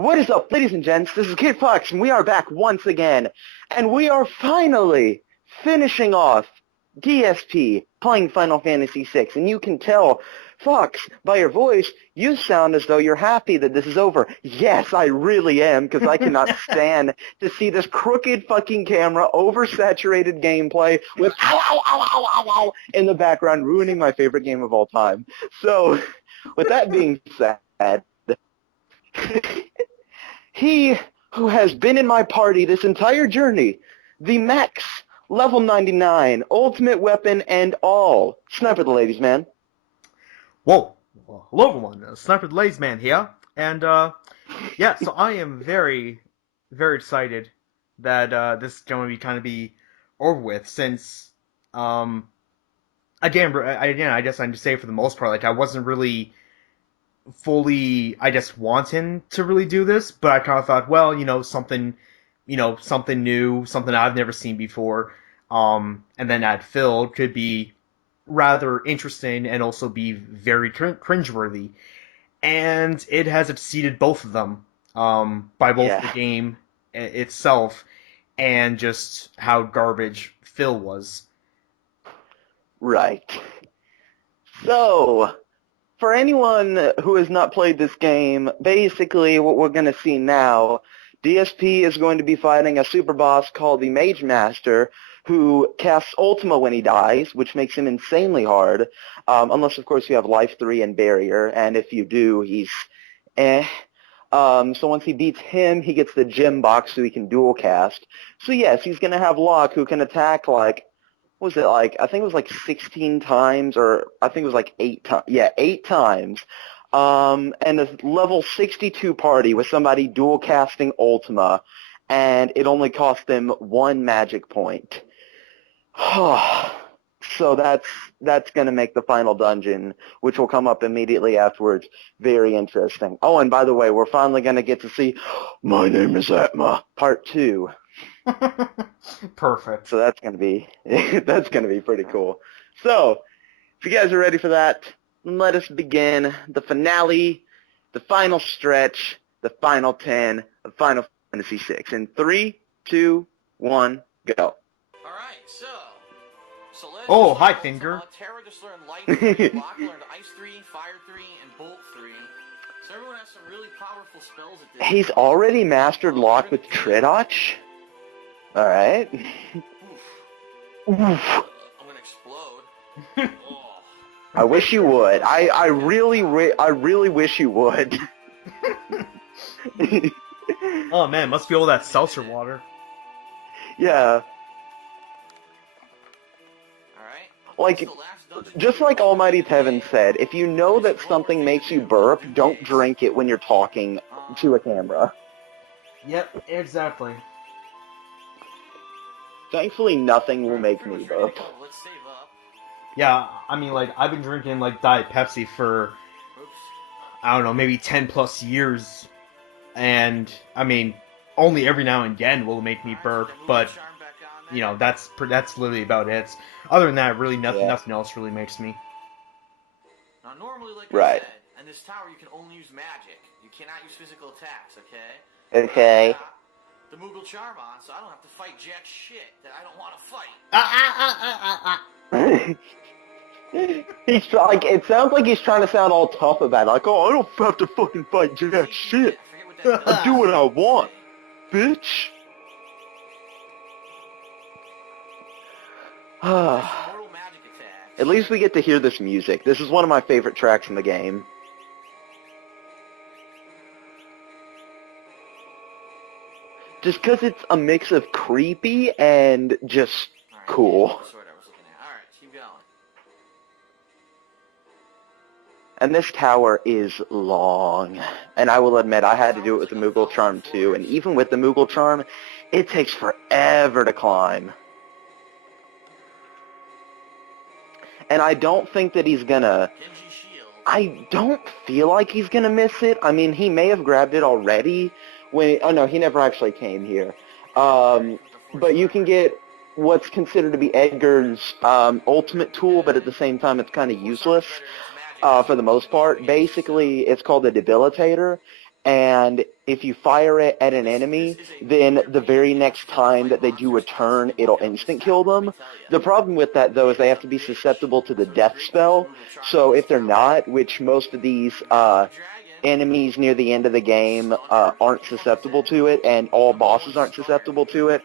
What is up, ladies and gents? This is Kid Fox, and we are back once again. And we are finally finishing off DSP, playing Final Fantasy VI. And you can tell, Fox, by your voice, you sound as though you're happy that this is over. Yes, I really am, because I cannot stand to see this crooked fucking camera, oversaturated gameplay with ow, ow, ow, ow, ow, ow in the background, ruining my favorite game of all time. So, with that being said, he who has been in my party this entire journey, the max, level 99, ultimate weapon and all, Snipertheladiesman. Whoa. Well, hello everyone, Snipertheladiesman here, and yeah, so I am very, very excited that this is going to be over with, since, again, I guess I can say for the most part, like, I wasn't really fully, I just wanting to really do this, but I kind of thought, well, something new, something I've never seen before, and then add Phil could be rather interesting and also be very cringeworthy. And it has exceeded both of them, by both the game itself and just how garbage Phil was. Right. So, for anyone who has not played this game, basically what we're going to see now, DSP is going to be fighting a super boss called the Mage Master, who casts Ultima when he dies, which makes him insanely hard, unless, of course, you have Life 3 and Barrier, and if you do, he's eh. So once he beats him, he gets the gem box so he can dual cast. So yes, he's going to have Locke, who can attack, like, what was it, like, I think it was like 16 times, or I think it was like 8 times. Yeah, 8 times. And a level 62 party with somebody dual casting Ultima, and it only cost them 1 magic point. So that's going to make the final dungeon, which will come up immediately afterwards, very interesting. Oh, and by the way, we're finally going to get to see My Name is Atma, Part 2. Perfect. So that's going to be pretty cool. So, if you guys are ready for that, let us begin the finale, the final stretch, the final 10 of Final Fantasy VI. In 3, 2, 1, go. Alright, so oh, hi, Finger. Terra just learned Light 3, Locke learned Ice 3, Fire 3, and Bolt 3. So everyone has some really powerful spells at this He's already mastered Locke with Triads? Alright. Oof. I'm gonna explode. Oh. I wish you would. I really wish you would. Oh man, must be all that seltzer water. Yeah. Like, just like Almighty Tevin said, if you know that something makes you burp, don't drink it when you're talking to a camera. Yep, exactly. Thankfully, nothing will make me burp. Yeah, I mean, like, I've been drinking, like, Diet Pepsi for, I don't know, maybe 10 plus years, and, I mean, only every now and again will it make me burp, but, you know, that's literally about it. Other than that, really nothing else really makes me. Now, normally, like I said, in this tower you can only use magic. You cannot use physical attacks, okay? Okay. The Moogle charm on, so I don't have to fight jack shit that I don't want to fight. He's like, it sounds like he's trying to sound all tough about it. Like, oh, I don't have to fucking fight jack shit. I do what I want, bitch. At least we get to hear this music. This is one of my favorite tracks in the game. Just because it's a mix of creepy and just cool. That's what I was looking at. Alright, keep going. And this tower is long. And I will admit, I had to do it with the Moogle Charm too. And even with the Moogle Charm, it takes forever to climb. And I don't think that he's gonna... I don't feel like he's gonna miss it. I mean, he may have grabbed it already. Oh no, he never actually came here. But you can get what's considered to be Edgar's ultimate tool, but at the same time it's kind of useless for the most part. Basically, it's called a debilitator, and if you fire it at an enemy, then the very next time that they do a turn, it'll instant kill them. The problem with that, though, is they have to be susceptible to the death spell, so if they're not, which most of these enemies near the end of the game aren't susceptible to it, and all bosses aren't susceptible to it,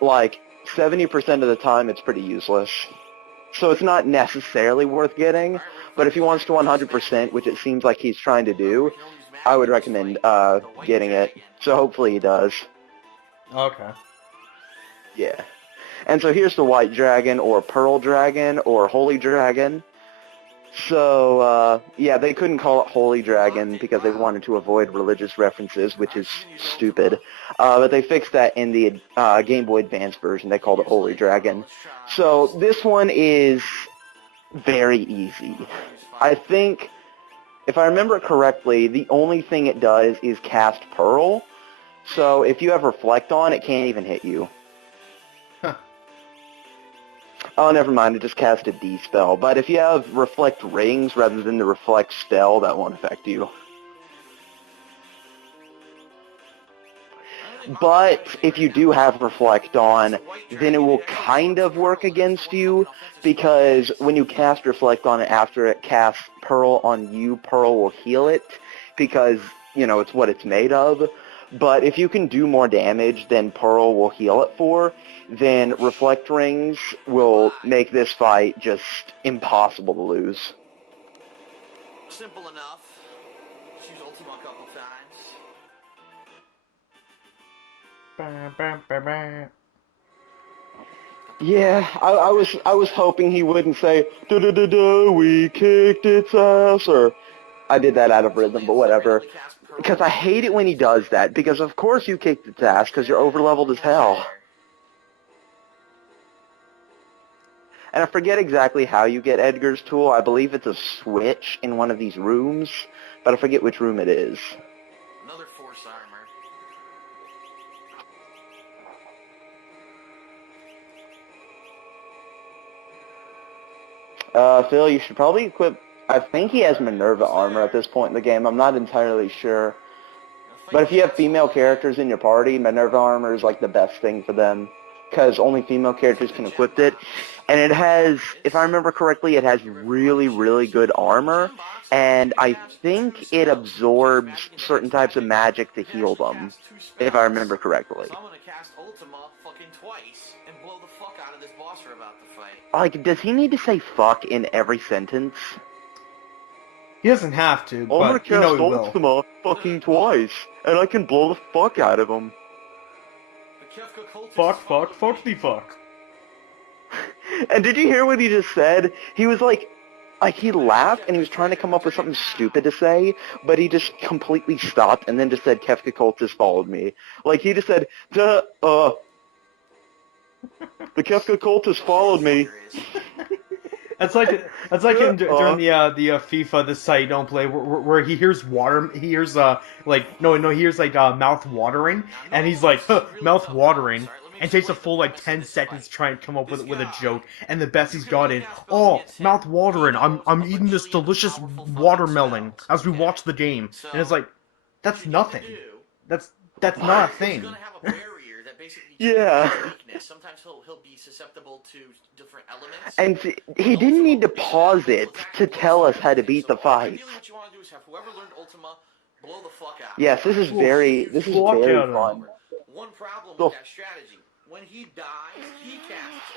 like 70% of the time it's pretty useless. So it's not necessarily worth getting, but if he wants to 100%, which it seems like he's trying to do, I would recommend getting it. So hopefully he does. Okay. Yeah. And so here's the White Dragon, or Pearl Dragon, or Holy Dragon. So, yeah, they couldn't call it Holy Dragon because they wanted to avoid religious references, which is stupid. But they fixed that in the Game Boy Advance version. They called it Holy Dragon. So this one is very easy. I think, if I remember correctly, the only thing it does is cast Pearl. So if you have Reflect on, it can't even hit you. Oh, never mind, it just cast a D spell. But if you have Reflect Rings rather than the Reflect spell, that won't affect you. But if you do have Reflect on, then it will kind of work against you, because when you cast Reflect on it after it casts Pearl on you, Pearl will heal it, because, you know, it's what it's made of. But if you can do more damage than Pearl will heal it for, then Reflect Rings will make this fight just impossible to lose. Simple enough. Just use Ultima a couple times. Yeah, I was hoping he wouldn't say, "Da-da-da-da, we kicked its ass," or I did that out of rhythm, but whatever. Because I hate it when he does that, because of course you kicked its ass, because you're overleveled as hell. And I forget exactly how you get Edgar's tool. I believe it's a switch in one of these rooms, but I forget which room it is. Another force armor. Phil, you should probably equip... I think he has Minerva armor at this point in the game. I'm not entirely sure. But if you have female characters in your party, Minerva armor is like the best thing for them, because only female characters can equip it. And it has, if I remember correctly, it has really, really good armor, and I think it absorbs certain types of magic to heal them, if I remember correctly. So I'm gonna cast Ultima fucking twice and blow the fuck out of this boss we're about to fight. Like, does he need to say fuck in every sentence? He doesn't have to, I'm gonna but you know cast he will. Ultima fucking twice, and I can blow the fuck out of him. The Kefka cultist Fuck the fuck. And did you hear what he just said? He was like he laughed and he was trying to come up with something stupid to say, but he just completely stopped and then just said, "Kefka cultist followed me." Like, he just said, the Kefka cultist followed me. That's like him during the FIFA this site you don't play where he hears water, he hears he hears mouth watering, and he's like, huh, mouth watering, and takes a full 10 seconds to try and come up with a joke, and the best he's got in, "Oh, mouth watering, I'm eating this delicious watermelon as we watch the game," and it's like, that's nothing. That's not a thing. Yeah. Sometimes he'll be susceptible to different elements. And he didn't need to pause it to tell us how to beat the fight. What you want to do is have whoever learned Ultima blow the fuck out. Yes, this is very fun. One problem with that strategy: when he dies, he casts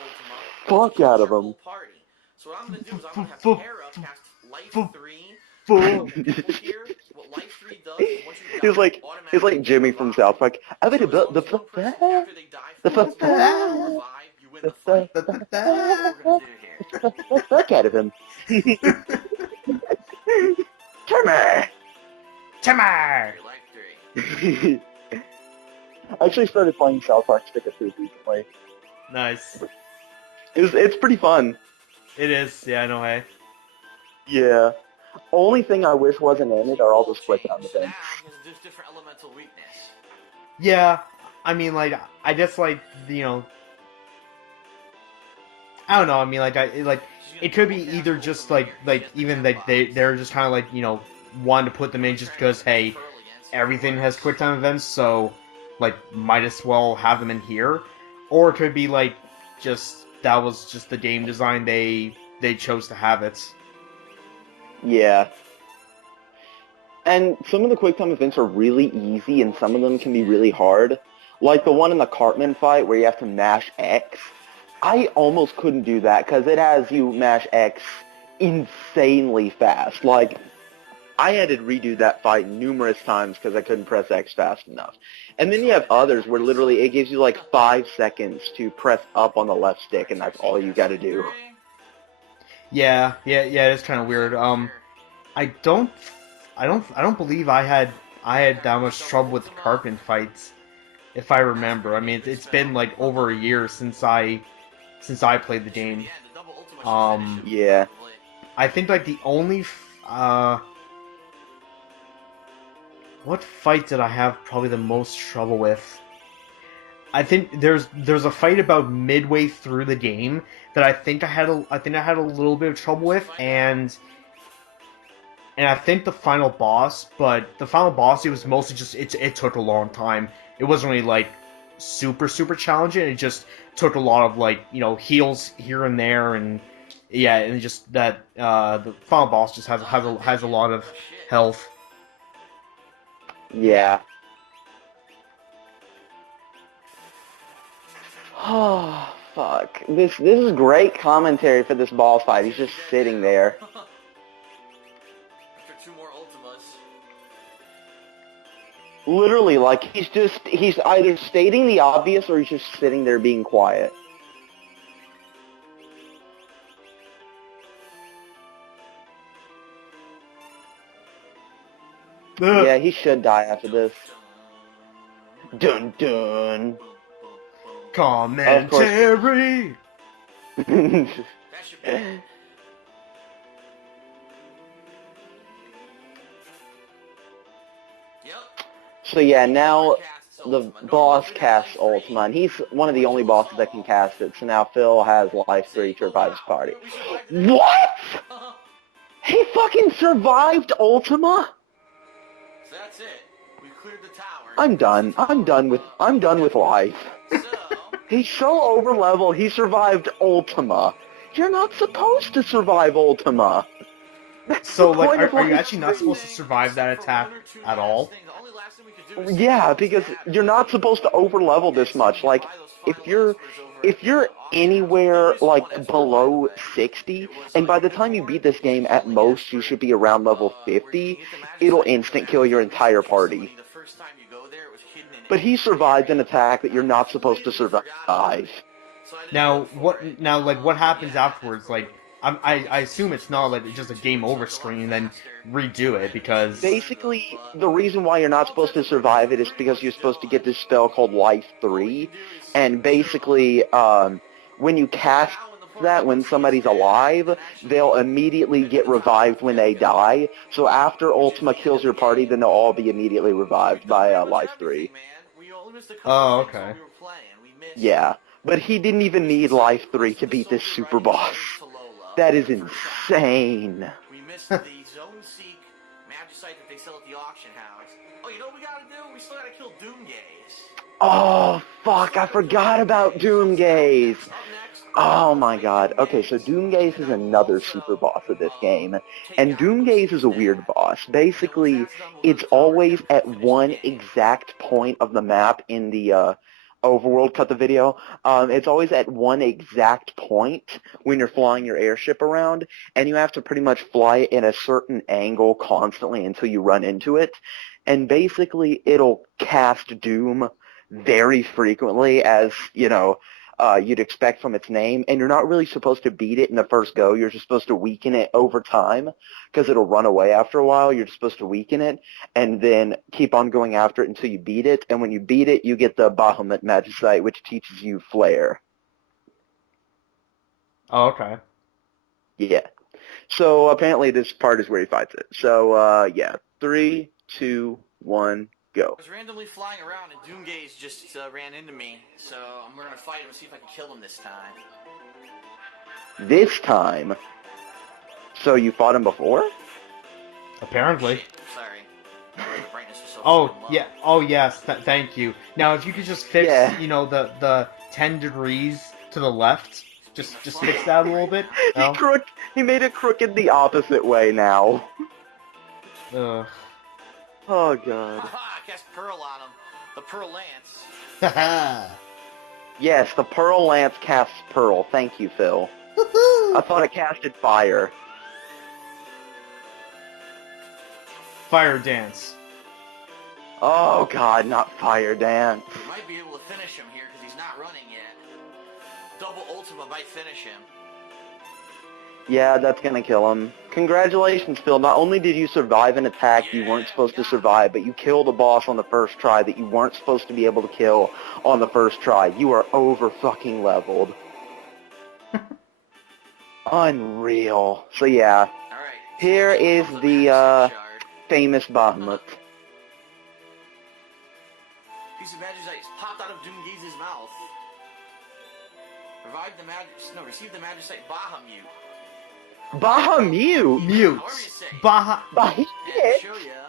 Ultima. Fuck out of him. Party. So what I'm gonna do is I'm gonna have Terra cast Life 3. Here, what Life 3 does is once you die, he's like Jimmy from South Park. I bet after they die, you win the fight. That's what we're gonna do here. Fuck out of him. Timmer! Life 3. I actually started playing South Park Sticker 2 recently. Nice. It's pretty fun. It is, yeah, no way. Yeah. Only thing I wish wasn't in it are all the split down events. There's different elemental weakness. Yeah, I mean, I just I don't know. I mean, it could be either just even they're just kind of wanting to put them in just because, hey, everything has quick time events, so like might as well have them in here, or it could be like that was just the game design they chose to have it. Yeah. And some of the quick time events are really easy, and some of them can be really hard. Like the one in the Cartman fight where you have to mash X. I almost couldn't do that because it has you mash X insanely fast. Like, I had to redo that fight numerous times because I couldn't press X fast enough. And then you have others where literally it gives you like 5 seconds to press up on the left stick, and that's all you gotta do. Yeah, it's kind of weird. I don't, I don't believe I had that much trouble with the Cartman fights, if I remember. I mean, it's been like over a year since I played the game. Yeah. I think like the only what fight did I have probably the most trouble with? I think there's a fight about midway through the game that I think I had a little bit of trouble with, and I think the final boss, but the final boss, it was mostly just it took a long time. It wasn't really like super challenging. It just took a lot of like heals here and there, and yeah, and just that the final boss just has a lot of health. Yeah. Oh, fuck. This is great commentary for this boss fight. He's just sitting there. After 2 more Ultimas. Literally, like, he's either stating the obvious or he's just sitting there being quiet. Yeah, he should die after this. Dun dun. Commentary. That should be. Yep. So yeah, now the boss casts Ultima, and he's one of the only bosses that can cast it, so now Phil has life 3 to revive his party. What?! He fucking survived Ultima?! So that's it. We cleared the tower. I'm done. I'm done with life. So, He's so overleveled, he survived Ultima. You're not supposed to survive Ultima. That's So the like, point of are you life actually not supposed to survive that attack at all? Yeah, because you're not supposed to overlevel this much. Like, if you're anywhere like below 60, and by the time you beat this game, at most you should be around level 50, it'll instant kill your entire party. But he survived an attack that you're not supposed to survive. Now what happens afterwards? Like, I assume it's not like just a game over screen and then redo it, because Basically, the reason why you're not supposed to survive it is because you're supposed to get this spell called Life 3, and basically, when you cast that, when somebody's alive, they'll immediately get revived when they die, so after Ultima kills your party, then they'll all be immediately revived by Life 3. Oh, okay. Yeah, but he didn't even need Life 3 to beat this super boss. That is insane. We missed the Zone Seek Magicite that they sell at the auction house. Oh, you know what we gotta do? We still gotta kill Doomgaze. Oh, fuck, I forgot about Doomgaze. Up next, Oh my god. Okay, so Doomgaze is another super boss of this game. And Doomgaze is a weird boss. Basically, it's always at one exact point of the map in the Overworld cut the video. It's always at one exact point when you're flying your airship around, and you have to pretty much fly it in a certain angle constantly until you run into it. And basically, it'll cast Doom very frequently, as, you'd expect from its name, and you're not really supposed to beat it in the first go. You're just supposed to weaken it over time, because it'll run away after a while. You're just supposed to weaken it, and then keep on going after it until you beat it, and when you beat it, you get the Bahamut Magicite, which teaches you Flare. Oh, okay. Yeah. So apparently this part is where he fights it. So, yeah. 3, 2, 1, go. I was randomly flying around and Doomgaze just ran into me, so we're gonna fight him and see if I can kill him this time. This time? So you fought him before? Apparently. Shit, sorry. The brightness was so so Oh, fucking low. yeah. Oh, yes. Thank you. Now, if you could just fix, Yeah. you know, the 10 degrees to the left, just fix that a little bit. No? He made it crooked the opposite way now. Ugh. Oh god. Haha, cast Pearl on him. The Pearl Lance. Haha. Yes, the Pearl Lance casts Pearl. Thank you, Phil. I thought it casted Fire. Fire dance. Oh god, not Fire Dance. We might be able to finish him here because he's not running yet. Double ultimate might finish him. Yeah, that's gonna kill him. Congratulations, Phil. Not only did you survive an attack you weren't supposed to survive, but you killed a boss on the first try that you weren't supposed to be able to kill on the first try. You are over-fucking-leveled. Unreal. So yeah, Alright. here is the, famous Bahamut. Piece of magicite popped out of Doomgaze's mouth. Revive the receive the magicite Bahamut. Bahamut? Mute. However you say. Baha. And Bahimut? show ya.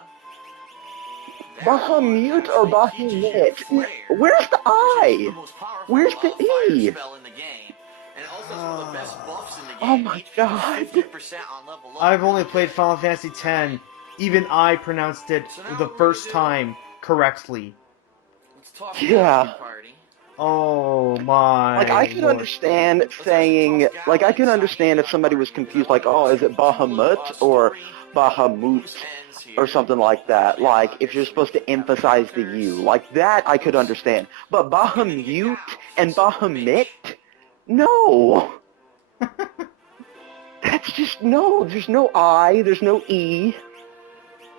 Bahamut or Bahimut? Where's the I? Where's the E? Spell in the game. And also it's one of the best buffs in the game. Oh my god. 50% on level up. I've only played Final Fantasy X. Even I pronounced it the first time correctly. Let's talk Yeah. about the party. Oh my. Like, I could lord. understand saying, like, I could understand if somebody was confused, like, oh, is it Bahamut or Bahamut or something like that. Like, if you're supposed to emphasize the U. Like, that I could understand. But Bahamut and Bahamut? No! That's just, no, there's no I, there's no E.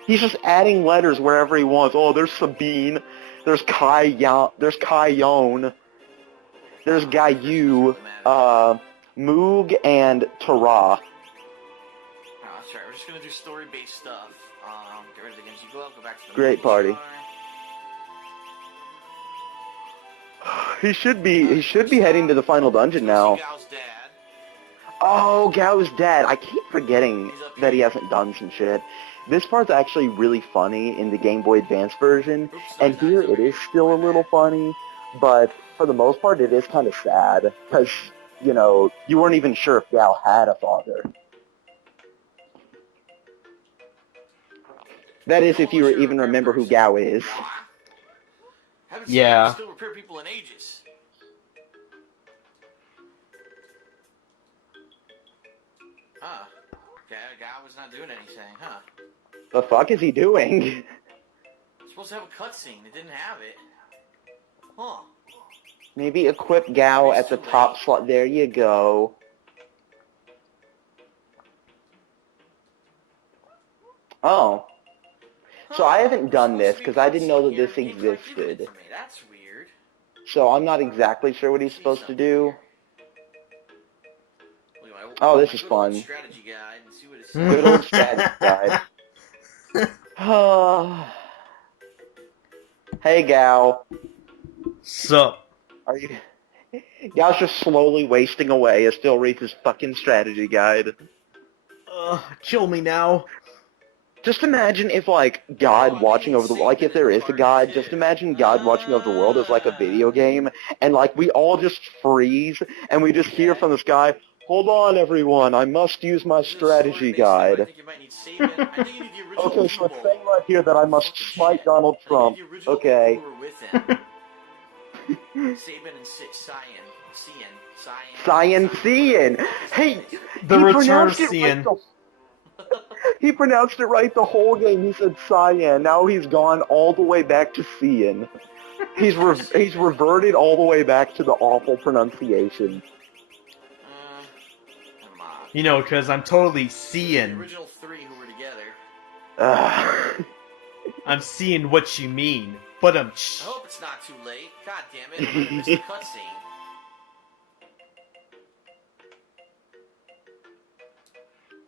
He's just adding letters wherever he wants. Oh, there's Sabine, there's Kayon, there's Gayu, Moog, and Tara. Oh, that's right. We're just gonna do story-based stuff. Get rid of the games you go back to the Great main party. star. He should be heading to the final dungeon now. Gao's dad. Oh, Gao's dead. I keep forgetting that he hasn't done some shit. This part's actually really funny in the Game Boy Advance version, and here it is still a little funny, but for the most part it is kind of sad, because, you know, you weren't even sure if Gao had a father. That is, if you even remember who Gao is. Haven't seen Yeah. him still repair people in ages. Huh. Gao was not doing anything, huh? The fuck is he doing? It's supposed to have a cutscene. It didn't have it. Huh. Maybe equip Gao at the top slot. There you go. Oh. So I haven't done this because I didn't know that this existed. That's weird. So I'm not exactly sure what he's supposed to do. Look at my- Oh, this is good old fun. Strategy guide and see what it Good old strategy guide. Hey, Gao. Sup? Are you... Gao's just slowly wasting away as Phil reads his fucking strategy guide. Kill me now. Just imagine if, like, God watching over the... Like, if there is a God, just imagine God watching over the world as, like, a video game, and, like, we all just freeze, and we just hear from the sky, hold on, everyone, I must use my strategy I guide. think you might need Saban. I think you need the original Okay, so it's people. saying right here that I must smite Donald Trump. I think you need the original Okay. people who were with him. Saban and Cyan Cian. Hey, The he return of pronounced it Cian. right he pronounced it right the whole game. He said Cyan. Now he's gone all the way back to Cian. He's reverted all the way back to the awful pronunciation. Come on. You know, because I'm totally The seeing. original three who were together. I'm seeing what you mean. But I hope it's not too late. God damn it! I'm gonna miss the cutscene.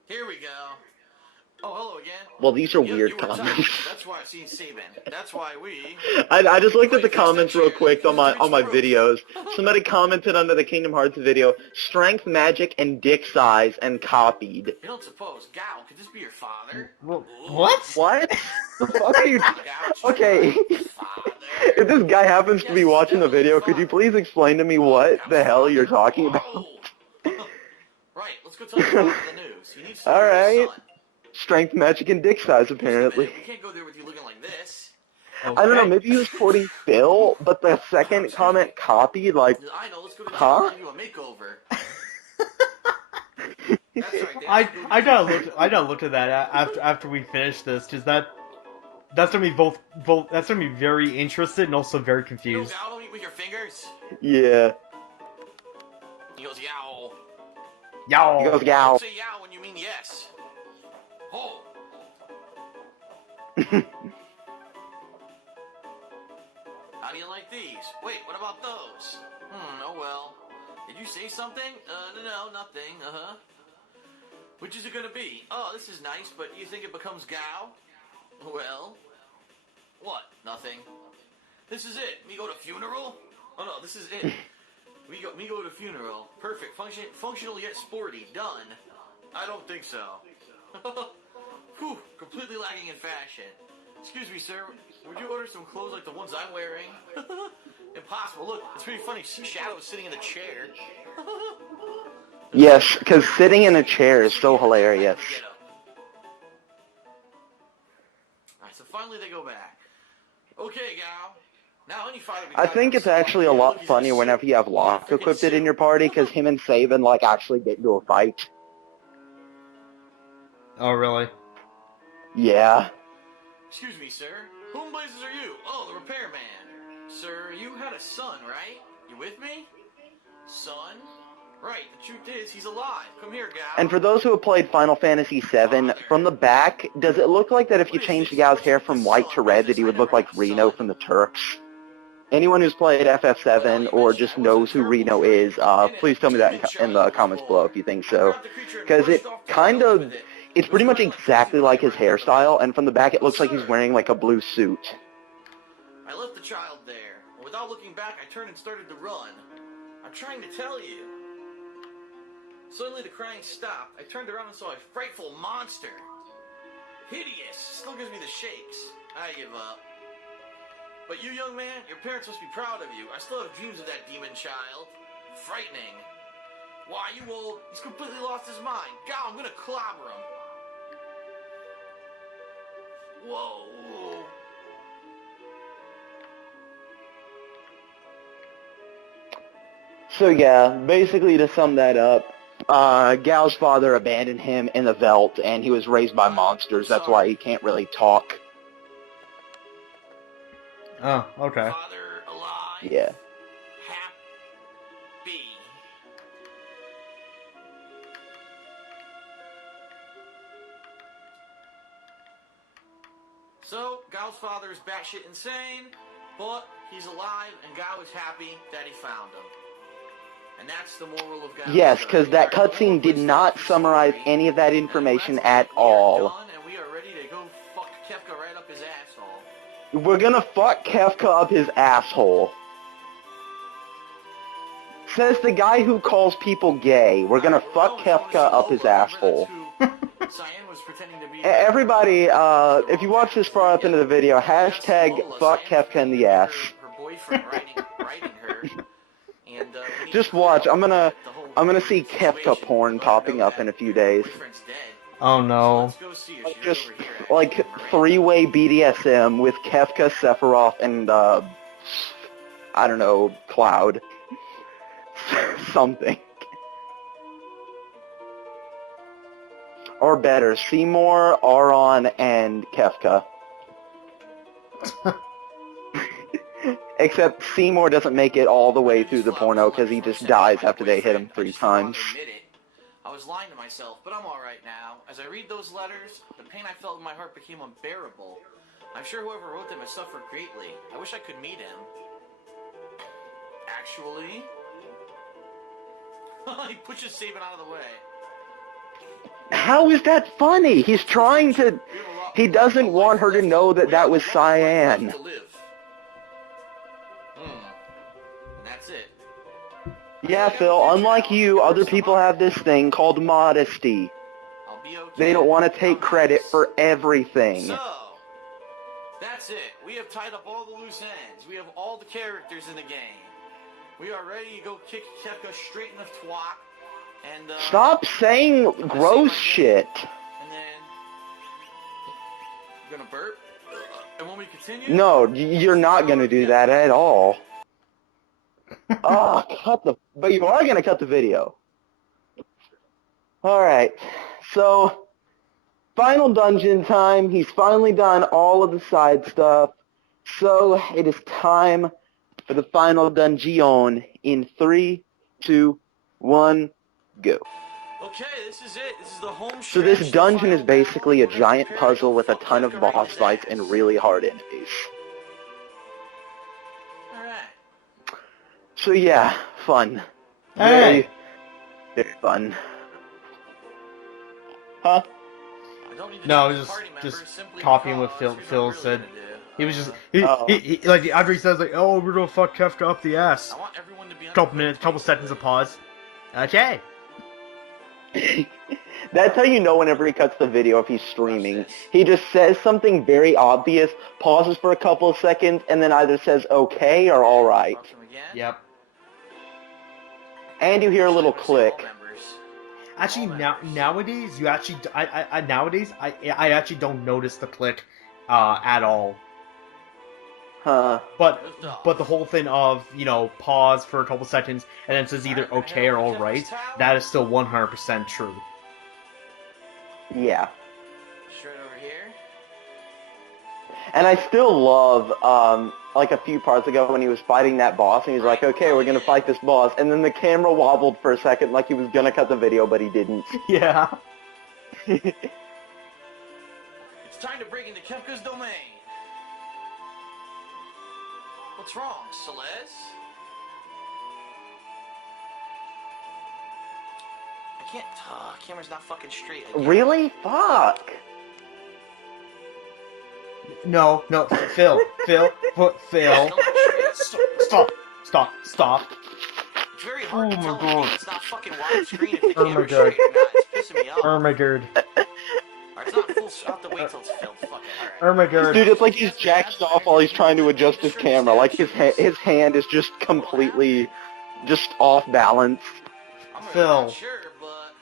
Here we go. Oh, hello again. Well, these are You weird were tight. comments. That's why I've seen Saban. That's why we... I just looked at the Quick, fix that comments real chair. quick on my Let's reach the roof. videos. Somebody commented under the Kingdom Hearts video, strength, magic, and dick size, and copied. You don't suppose, Gal, could this be your father? Well, Ooh. what? What? The fuck are you? Gal, it's Okay. your father. If this guy happens to Yes, be watching the Heavenly video, could you Father. please explain to me what the hell you're talking about? Whoa. Right, let's go tell your father the news. He needs to All know his right. son. Strength, magic, and dick size, Just a apparently. minute, we can't go there with you looking like this. I don't know, Okay. maybe he was quoting Phil, but the second comment copied, like, I know, let's go to jail Huh? and give you a makeover. That's right, they I have to go I to gotta jail. look at that after we finish this, because that's gonna be both that's gonna be very interested and also very You know, confused. Gal, don't eat with your fingers. yeah. He goes, yow. Yow. He goes, Don't yow. say yow when you mean yes. Oh. How do you like these? Wait, what about those? Oh well. Did you say something? No, nothing. Which is it gonna be? Oh, this is nice, but do you think it becomes Gao? Well, what? Nothing. This is it. We go to funeral? Oh no, this is it. We go to funeral. Perfect. Functional yet sporty. Done. I don't think so. Whew, completely lacking in fashion. Excuse me, sir. Would you order some clothes like the ones I'm wearing? Impossible. Look, it's pretty funny. Shadow is sitting in a chair. Yes, because sitting in a chair is so hilarious. Alright, so finally they go back. Okay, Gal. Now any father... I think it's actually a lot funnier whenever you have Locke equipped in your party, because him and Saban, like, actually get into a fight. Oh really? Yeah. Excuse me, sir. Whom blazes are you? Oh, the repairman. Sir, you had a son, right? You with me? Son? Right, the truth is, he's alive. Come here, Gal. And for those who have played Final Fantasy VII, from the back, does it look like that if you changed the gal's hair from white to red, that he would look like Reno from the Turks? Anyone who's played FF7 or just knows who Reno is, please tell me that in the comments below if you think so. Because it kind of, it's pretty much exactly like his hairstyle, and from the back it looks like he's wearing like a blue suit. I left the child there. Without looking back, I turned and started to run. I'm trying to tell you. Suddenly the crying stopped. I turned around and saw a frightful monster. Hideous. Still gives me the shakes. I give up. But you, young man, your parents must be proud of you. I still have dreams of that demon child. Frightening. Why, you old... He's completely lost his mind. God, I'm gonna clobber him. Whoa. So yeah, basically to sum that up, Gal's father abandoned him in the Veldt, and he was raised by monsters. That's why he can't really talk. Oh, okay. Father alive. Yeah. Happy. So, Gao's father is batshit insane, but he's alive, and Gao is happy that he found him. And that's the moral of Gao's Yes, story. because that The moral cutscene did twist not of the summarize story, any of that and information that's at it. We are all. done, and we are ready to go fuck Kefka right up his asshole. We're gonna fuck Kefka up his asshole. Says the guy who calls people gay. We're gonna fuck Kefka up his asshole. Cyan was pretending to be Everybody, if you watch this far up into the video, hashtag fuck Kefka in the ass. Her boyfriend writing her, and we need Just to watch. I'm clear up gonna the see whole Kefka situation. porn Let her popping know up in a that few her days. boyfriend's dead. Oh So no. let's go see her. She's Just right over here, like actually, Miranda. three-way BDSM with Kefka, Sephiroth, and I don't know, Cloud. Something. Or better, Seymour, Auron, and Kefka. Except Seymour doesn't make it all the way through the porno because he just dies after they hit him 3 times. I was lying to myself, but I'm alright now. As I read those letters, the pain I felt in my heart became unbearable. I'm sure whoever wrote them has suffered greatly. I wish I could meet him. Actually... He pushes Saban out of the way. How is that funny? He's trying to... We have a He doesn't want her to know that that was Cyan. to live. And that's it. Yeah, Phil, unlike you, other people have this thing called modesty. I'll be okay. They don't want to take credit for everything. So, that's it. We have tied up all the loose ends. We have all the characters in the game. We are ready to go kick Kefka straight in the twat. And, Stop saying gross shit. And then... You're gonna burp? And when we continue... No, you're not gonna do that at all. But you are gonna cut the video. Alright, so... Final dungeon time. He's finally done all of the side stuff. So, it is time for the final dungeon in 3, 2, 1, go. Okay, this is it. This is the home So stretch. this dungeon is basically a giant puzzle with a ton of boss fights and really hard enemies. Alright. So yeah, fun. Hey. Very fun. Huh? I don't need to No, I choose was party just members simply copying what because Phil here's what said. I'm really gonna do. He was just Oh. like after he says like, "Oh, we're gonna fuck Kefka up the ass." I want everyone to be Couple seconds of pause. Okay. That's how you know whenever he cuts the video if he's streaming. He just says something very obvious, pauses for a couple of seconds, and then either says okay or alright. Fuck them again. Yep. And you hear a little All click. members. Actually, nowadays you actually I actually don't notice the click at all. Huh. But the whole thing of, you know, pause for a couple seconds and then it says either okay or alright, that is still 100% true. Yeah. Straight over here. And I still love, like a few parts ago when he was fighting that boss, and he's like, okay, we're gonna fight this boss, and then the camera wobbled for a second like he was gonna cut the video, but he didn't. Yeah. It's time to break into Kefka's domain. What's wrong, Celeste? I can't. Camera's not fucking straight. Really? Fuck. No, Phil. Stop. It's very hard to Oh my tell God. if it's not fucking widescreen if the Oh my camera's God. straight or not. It's pissing me off. Oh my god. Alright, it's not full. I'll have to wait till it's filled. Fuck it. Oh Alright. my god. Dude, it's like he's jacked off while he's trying to adjust his camera. Like his hand is just completely, just off balance. I'm really Phil. not sure, but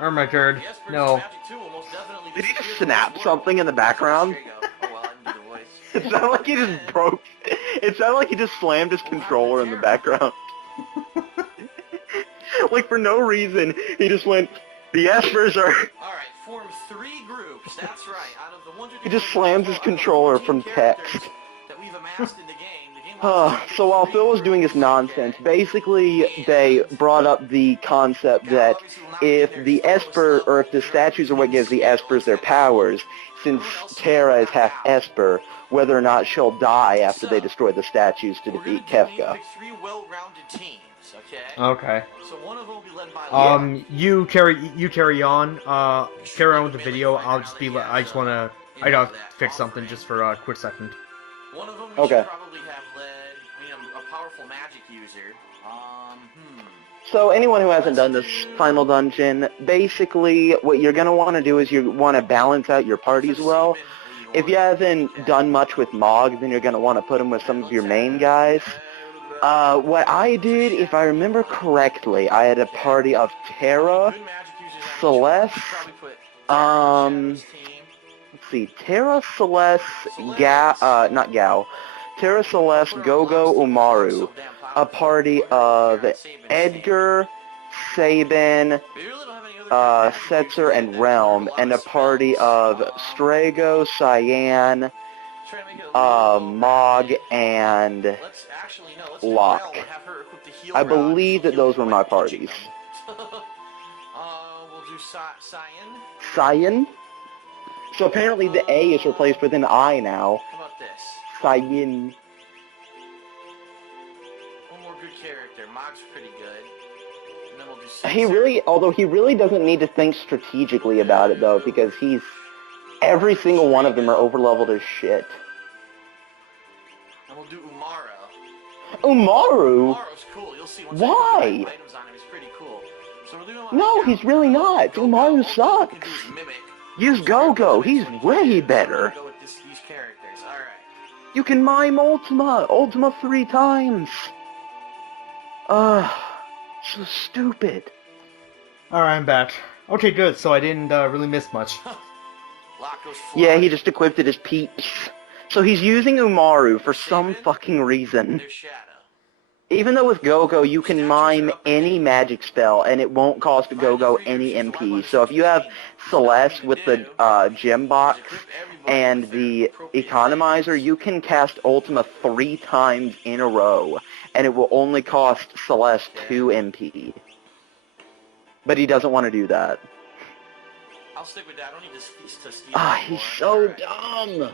Oh my god. the Esper's No. magic tool will most definitely Did he just disappear from snap this something in the background? There you go. Oh well, I need the voice. It sounded like he just broke. It sounded like he just slammed his controller in the background. Like for no reason, he just went, the Espers are... Alright, form 3 groups. That's right. Out of the 100 He just slams his controller from text. that we've amassed in the game So while Phil was doing his nonsense, basically they brought up the concept that if the Esper, or if the statues are what gives the Espers their powers, since Terra is half Esper, whether or not she'll die after they destroy the statues to defeat Kefka. Pick 3 well-rounded teams, okay? Okay. So one of them will be led by You carry on with the video. I gotta fix something just for a quick second. One of them we Okay. should probably have led, a powerful magic user. So anyone who hasn't done this final dungeon, basically what you're going to want to do is you want to balance out your parties well. If you haven't done much with Mog, then you're going to want to put him with some of your main guys. What I did, if I remember correctly, I had a party of Terra, Celeste, let's see, Terra, Celeste, not Gao, Terra, Celeste, Gogo, Umaru, a party of Edgar, Sabin, Setzer, and Realm, and a party of Strago, Cyan, Mog, and Locke. I believe that those were my parties. We'll do Cyan. Cyan? So apparently the A is replaced with an I now. How about this? Cyan. One more good character. Mog's pretty good. And then we'll do Although he really doesn't need to think strategically about it, though, because every single one of them are overleveled as shit. And we'll do Umaro. Umaru? Umaro's cool. You'll see once Why? I put the right items on him. He's pretty cool. So we're doing No, he's really not. Umaru sucks. Use Go-Go. He's way better. Go with these characters. All right. You can mime Ultima 3 times. So stupid. Alright, I'm back. Okay, good. So I didn't really miss much. Yeah, he just equipped it as peeps. So he's using Umaru for some fucking reason. There's Shadow. Even though with Go-Go you can mime any magic spell and it won't cost Go-Go any MP. So if you have Celeste with the gem box and the economizer, you can cast Ultima 3 times in a row and it will only cost Celeste 2 MP. But he doesn't want to do that. I'll stick with that. I don't need to steal He's so dumb.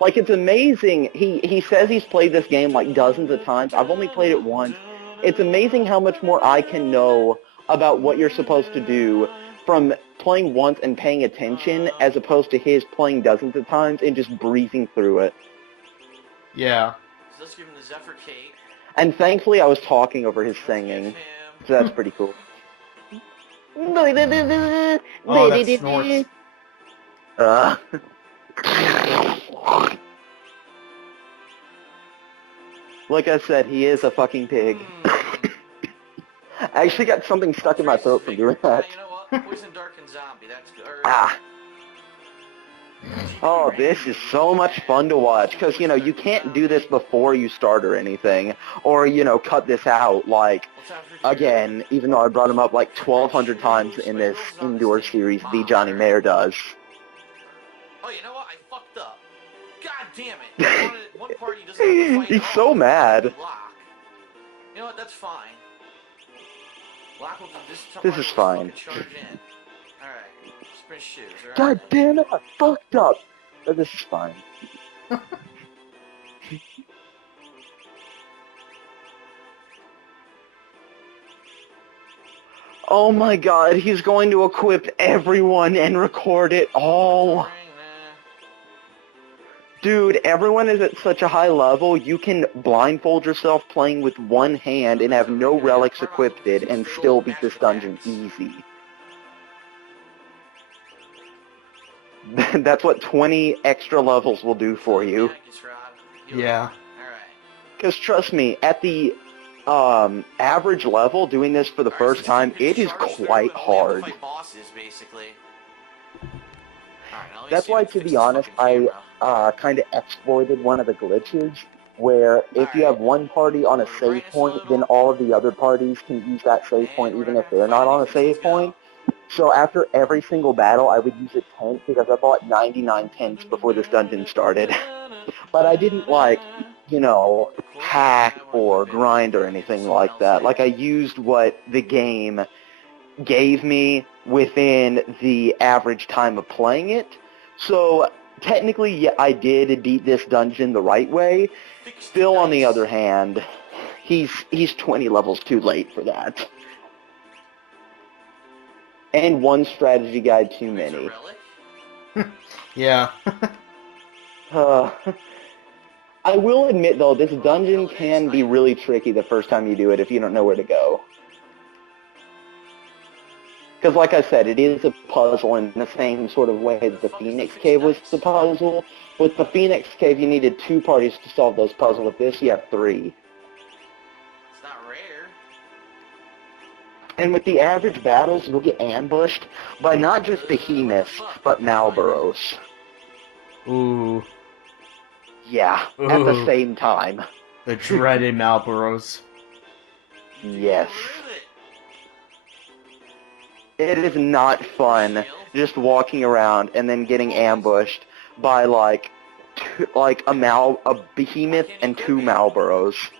Like, it's amazing. He says he's played this game like dozens of times. I've only played it once. It's amazing how much more I can know about what you're supposed to do from playing once and paying attention as opposed to his playing dozens of times and just breezing through it. Yeah. So let's give him the Zephyr Cape. And thankfully I was talking over his singing. So that's pretty cool. Oh, that snorts. Like I said, he is a fucking pig. I actually got something stuck in my throat from doing that. You know what? Poison, Dark, and Zombie. That's good. Oh, this is so much fun to watch, because, you can't do this before you start or anything, or, cut this out, like, again, even though I brought him up like 1,200 times in this indoor series, the Johnny Mayer does. Oh, you know what? I fucked up. God damn it. One party doesn't have to fight. He's so mad. You know what? That's fine. Block will do This is fine. Charge in. Alright. Sprint shoes. Right? God damn it, I fucked up. But this is fine. Oh my god, he's going to equip everyone and record it all. Dude, everyone is at such a high level, you can blindfold yourself playing with one hand and have no relics equipped and still beat this dungeon easy. That's what 20 extra levels will do for you. Yeah. Because trust me, at the average level, doing this for the first time, it is quite hard. That's why, to be honest, I kind of exploited one of the glitches, where if you have one party on a save point, then all of the other parties can use that save point even if they're not on a save point. So after every single battle, I would use a tent, because I bought 99 tents before this dungeon started. But I didn't, hack or grind or anything like that. Like, I used what the game gave me within the average time of playing it. So, technically, yeah, I did beat this dungeon the right way. Still, on the other hand, he's 20 levels too late for that. And one strategy guide too many. Yeah. I will admit, though, this dungeon can be really tricky the first time you do it if you don't know where to go. Because, like I said, it is a puzzle in the same sort of way that the Phoenix Cave was the puzzle. With the Phoenix Cave, you needed 2 parties to solve those puzzles. With this, you have 3. It's not rare. And with the average battles, you'll get ambushed by not just behemoths, but Malboros. Ooh. Yeah, at the same time. The dreaded Malboros. Yes. It is not fun just walking around and then getting ambushed by a behemoth and 2 Malboros.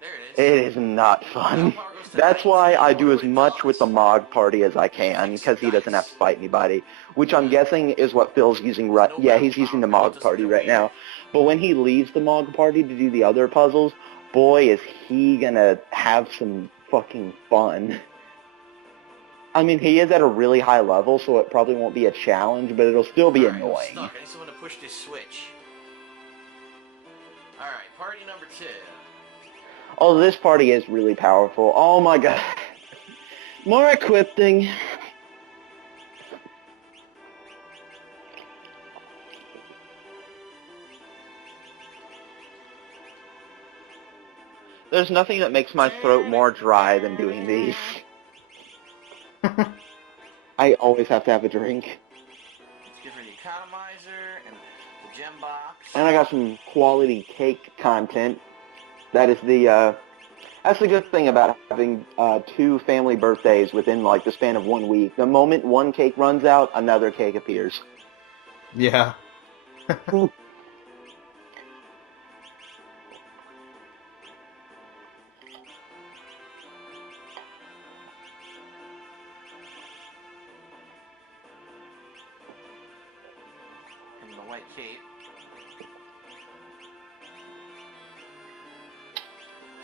There it is. It is not fun. That's why I do as much with the Mog party as I can, because he doesn't have to fight anybody, which I'm guessing is what Phil's using right. Yeah, he's using the Mog party right now. But when he leaves the Mog party to do the other puzzles, boy, is he gonna have some fucking fun. I mean, he is at a really high level, so it probably won't be a challenge, but it'll still be Alright, I'm annoying. stuck. I need someone to push this switch. Alright, party number 2. Oh, this party is really powerful. Oh my god. More equipping. There's nothing that makes my throat more dry than doing these. I always have to have a drink. Let's give her the economizer and the gem box. And I got some quality cake content. That is that's the good thing about having 2 family birthdays within like the span of 1 week. The moment one cake runs out, another cake appears. Yeah. And the white cape.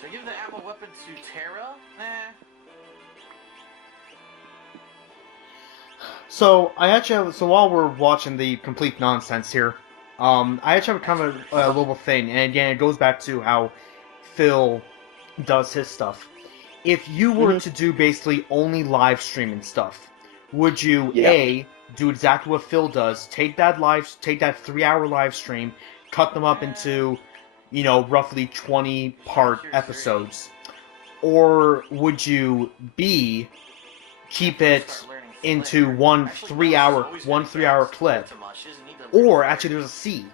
Should I give the ammo weapon to Terra? Nah. So while we're watching the complete nonsense here, I actually have kind of a little thing, and again, it goes back to how Phil does his stuff. If you were to do basically only live streaming stuff, would you A, do exactly what Phil does, take that 3-hour live stream, cut them up into, roughly 20-part episodes, or would you B, keep it into one 3-hour clip, or actually there's a C,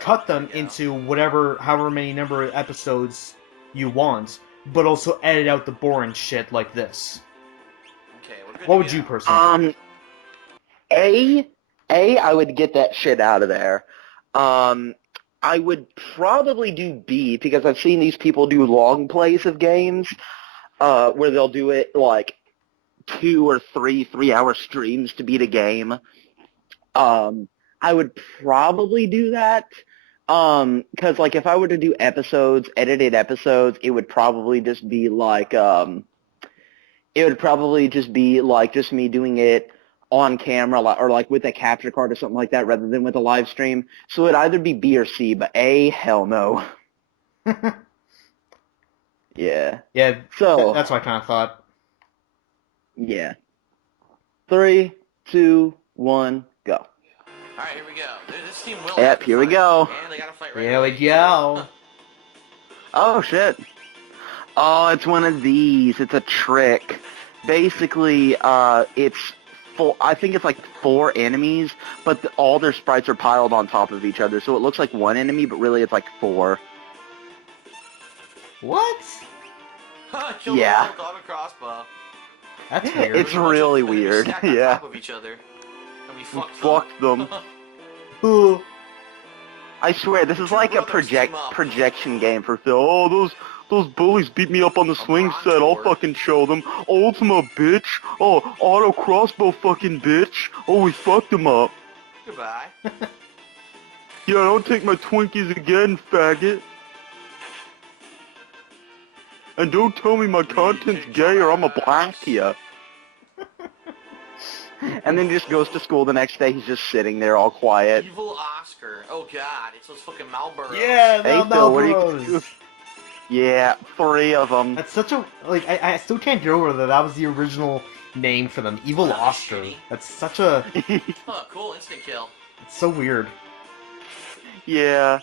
cut them into however many number of episodes you want, but also edit out the boring shit like this. Okay, What would you personally do? I would get that shit out of there. I would probably do B, because I've seen these people do long plays of games, where they'll do it like 2 or 3-hour streams to beat a game. I would probably do that, because like if I were to do edited episodes, it would probably just be like, just me doing it on camera, or like with a capture card or something like that, rather than with a live stream. So it'd either be B or C, but A, hell no. Yeah. Yeah, So that's what I kind of thought. Yeah. 3, 2, 1, go. Alright, here we go. This team will Yep, here we go. And they gotta fight right Here we away. go. Oh, shit. Oh, it's one of these. It's a trick. Basically, it's I think it's like 4 enemies, but all their sprites are piled on top of each other, so it looks like 1 enemy, but really it's like 4. What? Kill Yeah. them all with a crossbow. That's weird. It's really And they're weird. stacked on Yeah. top of each other. And we Fucked them. Ooh. I swear, this is like a projection game for Phil. Oh, those bullies beat me up on the swing set. I'll fucking show them. Ultima, bitch. Oh, auto crossbow, fucking bitch. Oh, we fucked him up. Goodbye. Yeah, don't take my Twinkies again, faggot. And don't tell me my content's gay or I'm a black ya. And then just goes to school the next day. He's just sitting there all quiet. Evil Oscar. Oh god, it's those fucking Marlboros. Yeah, Hey, no, Phil, what are you Marlboros. gonna do? Yeah, 3 of them. That's such a I still can't get over that was the original name for them, Evil Oscar. shitty. That's such a Oh, cool, instant kill. it's so weird. Yeah.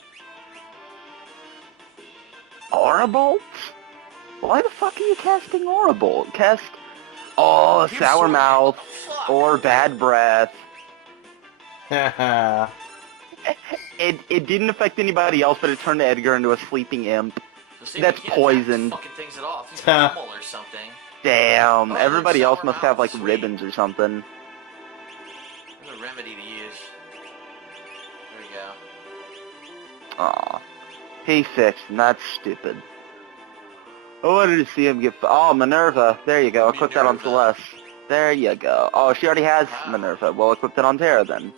Aurabolt? Why the fuck are you casting Aurabolt? Oh, You're Sour so- Mouth Fuck. or Bad Breath. Haha. It didn't affect anybody else, but it turned Edgar into a sleeping imp. So see, That's we can't poison. attack Fucking things at all. It's normal or something. Damn, Oh, everybody look, else Sour must have like Mouth, sweet. ribbons or something. There's a remedy to use. There we go. Aw. He fixed, and that's stupid. I wanted to see him get... Oh, Minerva. There you go. Equip that on Minerva. Celeste. There you go. Oh, she already has Minerva. Well, equip it on Terra then.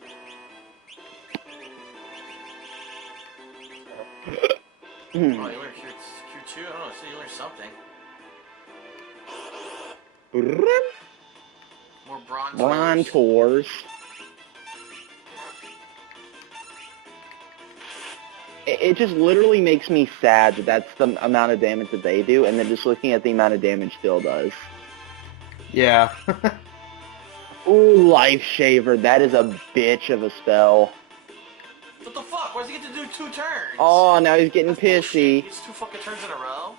Oh, you learned Q2? I don't know, so you learned something. More bronze Bronzors. It just literally makes me sad that that's the amount of damage that they do, and then just looking at the amount of damage Steel does. Yeah. Ooh, Life Shaver. That is a bitch of a spell. What the fuck? Why does he get to do 2 turns? Oh, now he's getting That's bullshit. He pissy. gets 2 fucking turns in a row?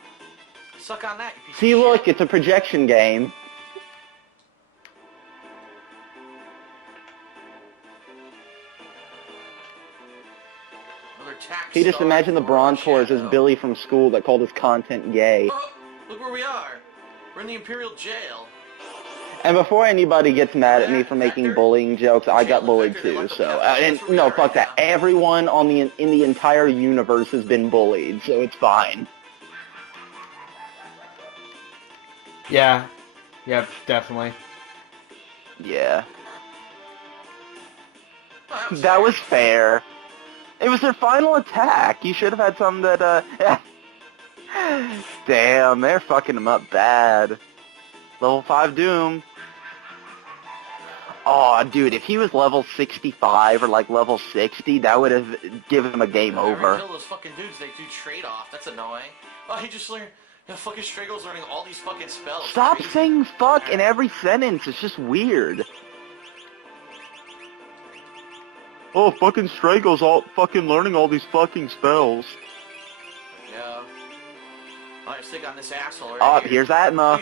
Suck on that, you piece See, of look, shit. it's a projection game. Another tax He just star imagined the for Bronzors as Shadow. Billy from school that called his content gay. Oh, look where we are. We're in the Imperial Jail. And before anybody gets mad at me for making Vector? bullying jokes, I got Jail bullied Vector, they too. locked up So, Kefka. and That's where we no, are fuck right that. now. Everyone on in the entire universe has been bullied, so it's fine. Yeah. Yep, definitely. Yeah, Oh, that was fair. It was their final attack. You should have had some that. Damn, they're fucking him up bad. Level 5 Doom. Oh, dude, if he was level 65 or like level 60, that would have given him a game Every over. kill those fucking dudes, they do trade-off. That's annoying. Oh, he just learned... The fucking Straggle's learning all these fucking spells. Stop Crazy. saying fuck in every sentence. It's just weird. Oh, fucking Strago's all fucking learning all these fucking spells. Yeah. Alright, stick on this asshole right Oh, here. here's Atma.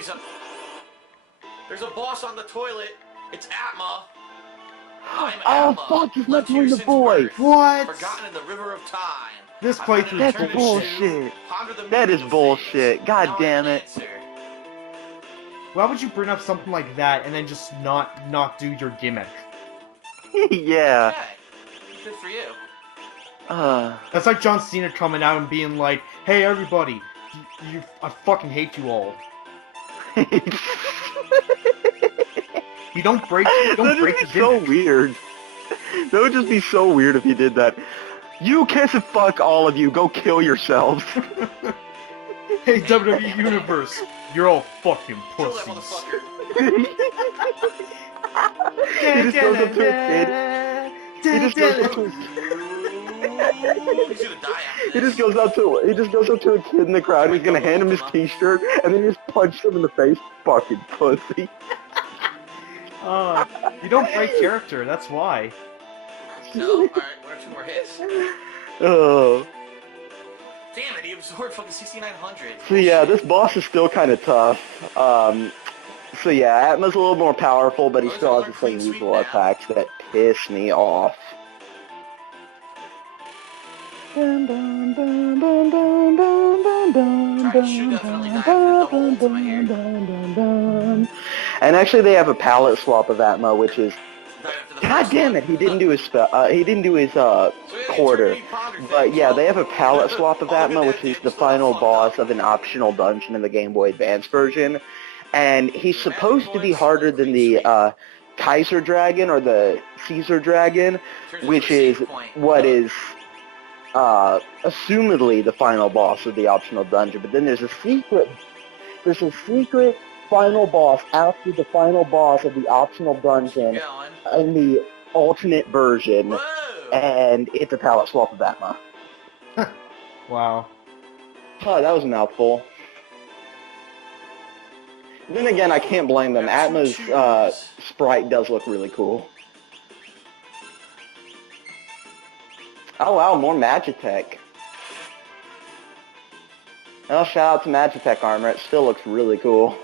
There's a boss on the toilet. It's Atma. I'm Oh, Atma. fuck, he's not Lived here doing the since voice. birth. What? Forgotten in the river of time. This I find playthrough an That's eternity bullshit. to ponder the That is meaning of bullshit. things. God Now I damn have an it. answer. Why would you bring up something like that and then just not do your gimmick? Yeah. Okay. Good for you. That's like John Cena coming out and being like, "Hey everybody, I fucking hate you all." You don't break That'd your just be so gimmick. weird. That would just be so weird if he did that. You kiss and fuck all of you. Go kill yourselves. Hey WWE Universe, you're all fucking Kill that pussies. motherfucker. He just goes up to a kid. He just goes up to a He's gonna die after He this. just goes up to a kid in the crowd. He's gonna hand him his T-shirt, and then he just punches him in the face. Fucking pussy. You don't break character, that's why. No? Alright, 1 or 2 more hits. Oh. Damn it, he absorbed fucking 6,900. So yeah, this boss is still kind of tough. So yeah, Atma's a little more powerful, but he still has the same usual attacks that piss me off. Tried should definitely die with the double ultima here. And actually, they have a palette swap of Atma, which is Right after the God first damn one. it, he didn't do his spell. He didn't do his quarter. But yeah, they have a palette swap of Atma, which is the final boss of an optional dungeon in the Game Boy Advance version, and he's supposed to be harder than the Kaiser Dragon or the Caesar Dragon, which is what is assumedly the final boss of the optional dungeon. But then there's a secret final boss after the final boss of the optional dungeon in the alternate version, Whoa! and it's a palette swap of Atma. Wow. Oh, that was a mouthful. Then again, I can't blame them. Atma's sprite does look really cool. Oh wow, more Magitech. Well, shout out to Magitech armor. It still looks really cool.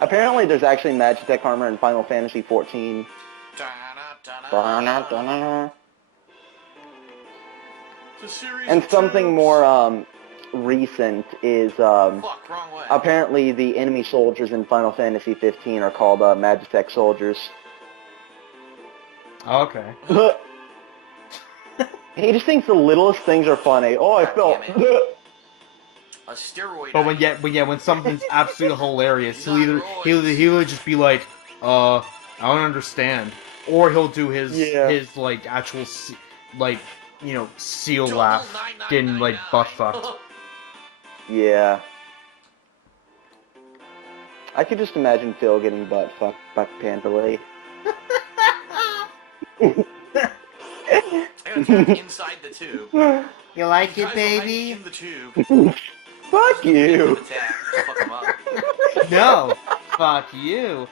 Apparently, there's actually Magitech armor in Final Fantasy XIV. And something more recent is apparently the enemy soldiers in Final Fantasy XV are called Magitech soldiers. Okay. He just thinks the littlest things are funny. Oh, I God felt. damn it. A steroid. But when something's absolutely hilarious, he'll just be like, I don't understand, or he'll do his like actual like seal laugh, getting like butt fucked. Yeah. I could just imagine Phil getting butt fucked by Panther. I got attacked inside the tube. You like Guys it, are hiding baby? in the tube. Fuck you! Attack. Just fuck 'em up. No, fuck you.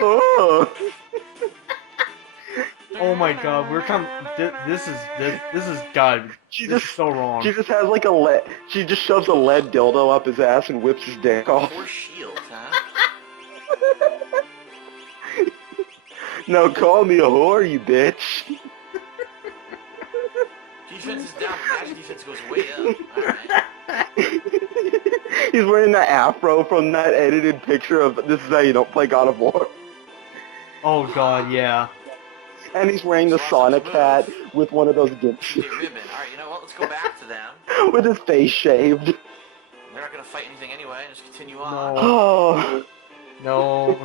Oh. Oh my god, this is God. This is so wrong. She just has like a lead. She just shoves a lead dildo up his ass and whips his dick off. Force shield, huh? No, call me a whore, you bitch. Defense is down, but magic defense goes way up. Alright. He's wearing that afro from that edited picture of "This is how you don't play God of War," Oh god, yeah. and he's wearing the Sonic hat with one of those gimps Get ribbon. Alright, you know what? Let's go back to them. with his face shaved. They're not gonna fight anything anyway, just continue on. Oh, No.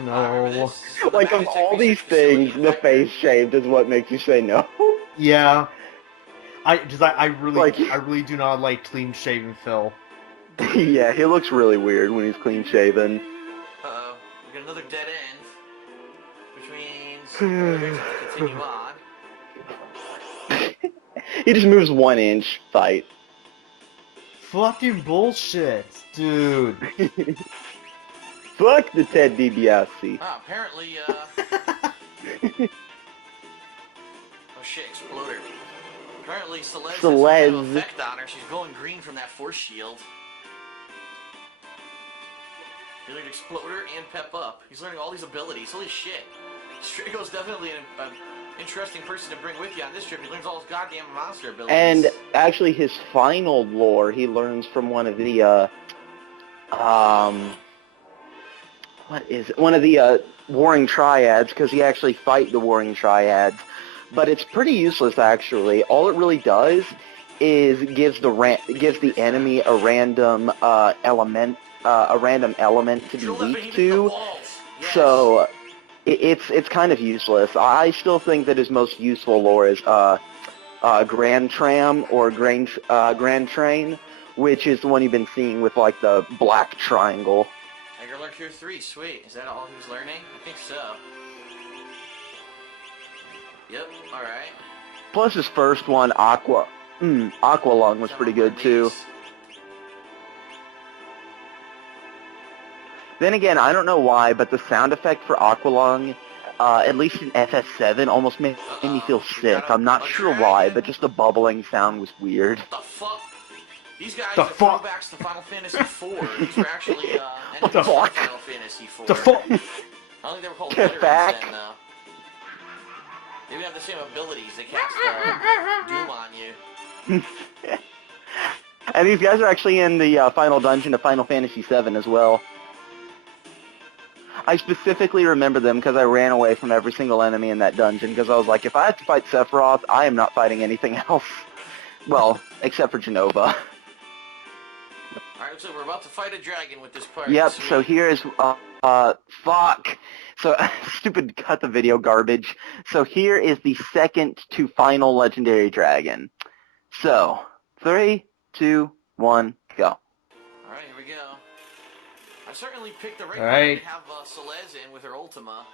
like of all these things, the face shaved is what makes you say no. Yeah. I really, Like- I really do not like clean shaven Phil. Yeah, he looks really weird when he's clean shaven. Uh-oh. We got another dead end. Which means we're going to continue on. He just moves 1 inch. Fight. Fucking bullshit, dude. Fuck the Ted DiBiase. Ah, apparently, oh shit, exploder. Apparently Celeste has some kind of effect on her. She's going green from that force shield. He learned exploder and pep up. He's learning all these abilities. Holy shit. Strago's definitely an interesting person to bring with you on this trip. He learns all his goddamn monster abilities. And actually, his final lore he learns from one of the what is it? One of the Warring Triads, because he actually fight the Warring Triads. But it's pretty useless, actually. All it really does is gives the enemy a random element to be weak to. Yes. So it's kind of useless. I still think that his most useful lore is Grand Tram or Grand Train, which is the one you've been seeing with like the black triangle. Tiger Lurker 3, sweet. Is that all he was learning? I think so. Yep, alright. Plus his first one, Aqua Lung, was pretty good too. Then again, I don't know why, but the sound effect for Aqualung, at least in FS7, almost made me feel sick. I'm not sure why, but just the bubbling sound was weird. What the fuck? These guys The are fuck? throwbacks to Final Fantasy IV. These were actually What the enemies from fuck? Final Fantasy IV. The fuck? I don't think they were called Kefka. veterans then, though. They would have the same abilities. They cast Doom on you. And these guys are actually in the final dungeon of Final Fantasy VII as well. I specifically remember them because I ran away from every single enemy in that dungeon because I was like, if I have to fight Sephiroth, I am not fighting anything else. Well, except for Genova. Alright, so we're about to fight a dragon with this party. Yep, Sweet. so here is, fuck. So, stupid cut the video garbage. So here is the second to final legendary dragon. So, 3, 2, 1, go. Alright, here we go. I certainly picked the right one Alright. to have Celeste in with her Ultima.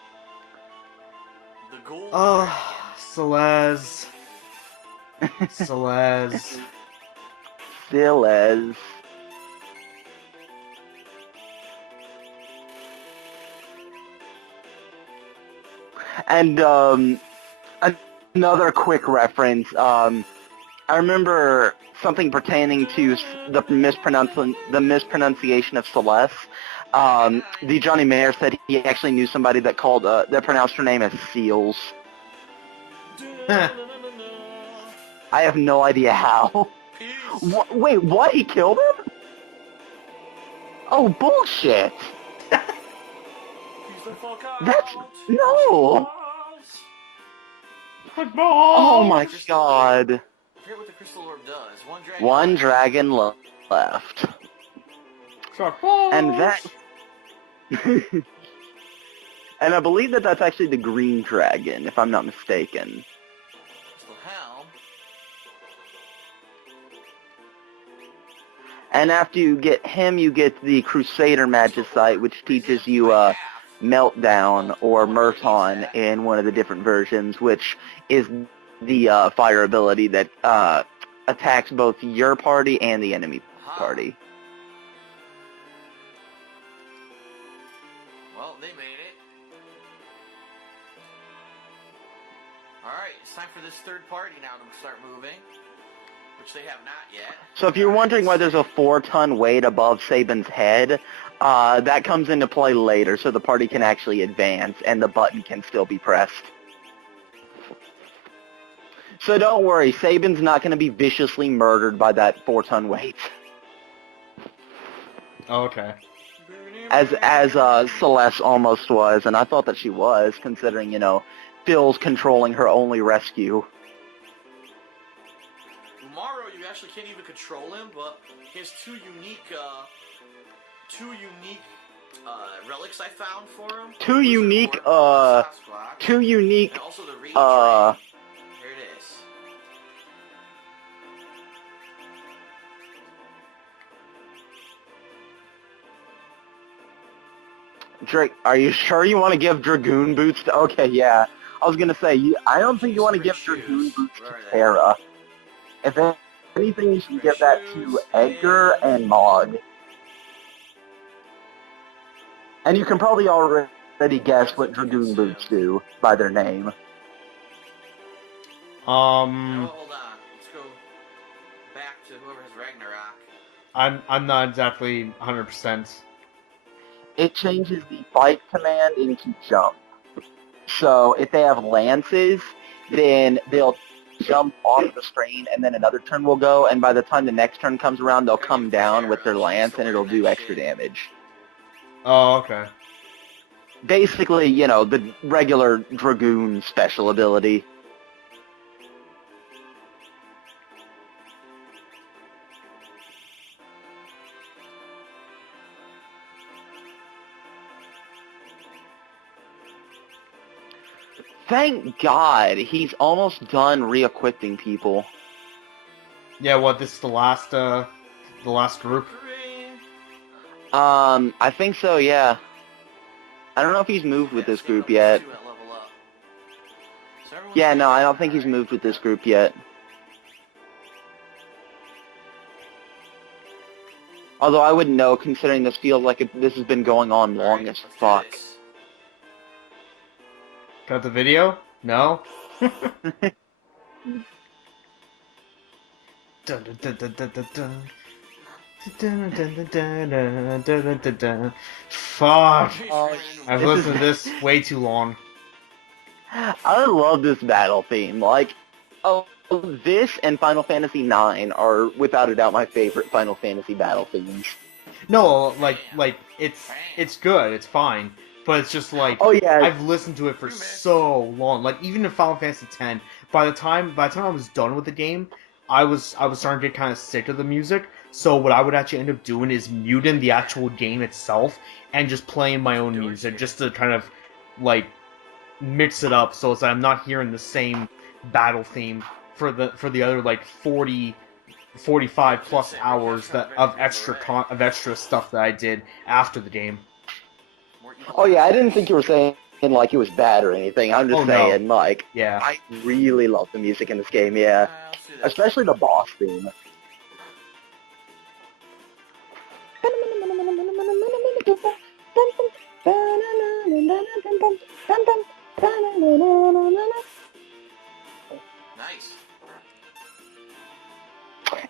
The gold Oh, Celeste. Celeste. Still as. And, another quick reference, I remember something pertaining to the mispronunciation of Celeste. The Johnny Mayer said he actually knew somebody that called, that pronounced her name as Seals. Huh. I have no idea how. Peace. Wait, what? He killed him? Oh, bullshit! Peace the fuck out. That's... No! Oh my god. I forget what the crystal orb does. One dragon left. And that... and I believe that that's actually the green dragon, if I'm not mistaken. Crystal helm. And after you get him, you get the Crusader Magicite, which teaches you Meltdown or Merton in one of the different versions, which is the fire ability that attacks both your party and the enemy party. Well, they made it. Alright, it's time for this third party now to start moving, which they have not yet. So if you're wondering why there's a 4-ton weight above Sabin's head, that comes into play later, so the party can actually advance, and the button can still be pressed. So don't worry, Sabin's not going to be viciously murdered by that 4-ton weight. Oh, okay. As Celeste almost was, and I thought that she was, considering, you know, Phil's controlling her only rescue. Umaro, you actually can't even control him, but he has two unique relics I found for him. Two unique, and also the Reed Tree. Here it is. Drake, are you sure you want to give Dragoon Boots to... Okay, yeah. I was going to say, I don't think you want to give Dragoon Boots to Tara. If anything, you should give that to Edgar and Maud. And you can probably already guess what Dragoon Boots do by their name. Hold on. Let's go back to whoever has Ragnarok. I'm not exactly 100%. It changes the fight command into jump. So if they have lances, then they'll jump off the screen, and then another turn will go, and by the time the next turn comes around, they'll come down with their lance, and it'll do extra damage. Oh, okay. Basically, you know, the regular Dragoon special ability. Thank God, he's almost done re-equipping people. Yeah, what, this is the last group? I think so, yeah. I don't know if he's moved with this group yet. Yeah, no, I don't think he's moved with this group yet. Although I wouldn't know, considering this feels like this has been going on long as fuck. Got the video? No? Dun, dun, dun, dun, dun, dun, dun. Dun, dun, dun, dun, dun, dun, dun, dun. Fuck! I've listened to this way too long. I love this battle theme. Like, this and Final Fantasy IX are without a doubt my favorite Final Fantasy battle themes. No, like it's good, it's fine, but it's just like, oh yeah, I've listened to it for so long. Like even in Final Fantasy X, by the time I was done with the game, I was starting to get kind of sick of the music. So what I would actually end up doing is muting the actual game itself and just playing my own music, just to kind of like mix it up, so it's like I'm not hearing the same battle theme for the other like 45 plus hours of extra stuff that I did after the game. Oh yeah, I didn't think you were saying like it was bad or anything. I'm just saying, like, yeah, I really love the music in this game, yeah. Especially the boss theme. Nice.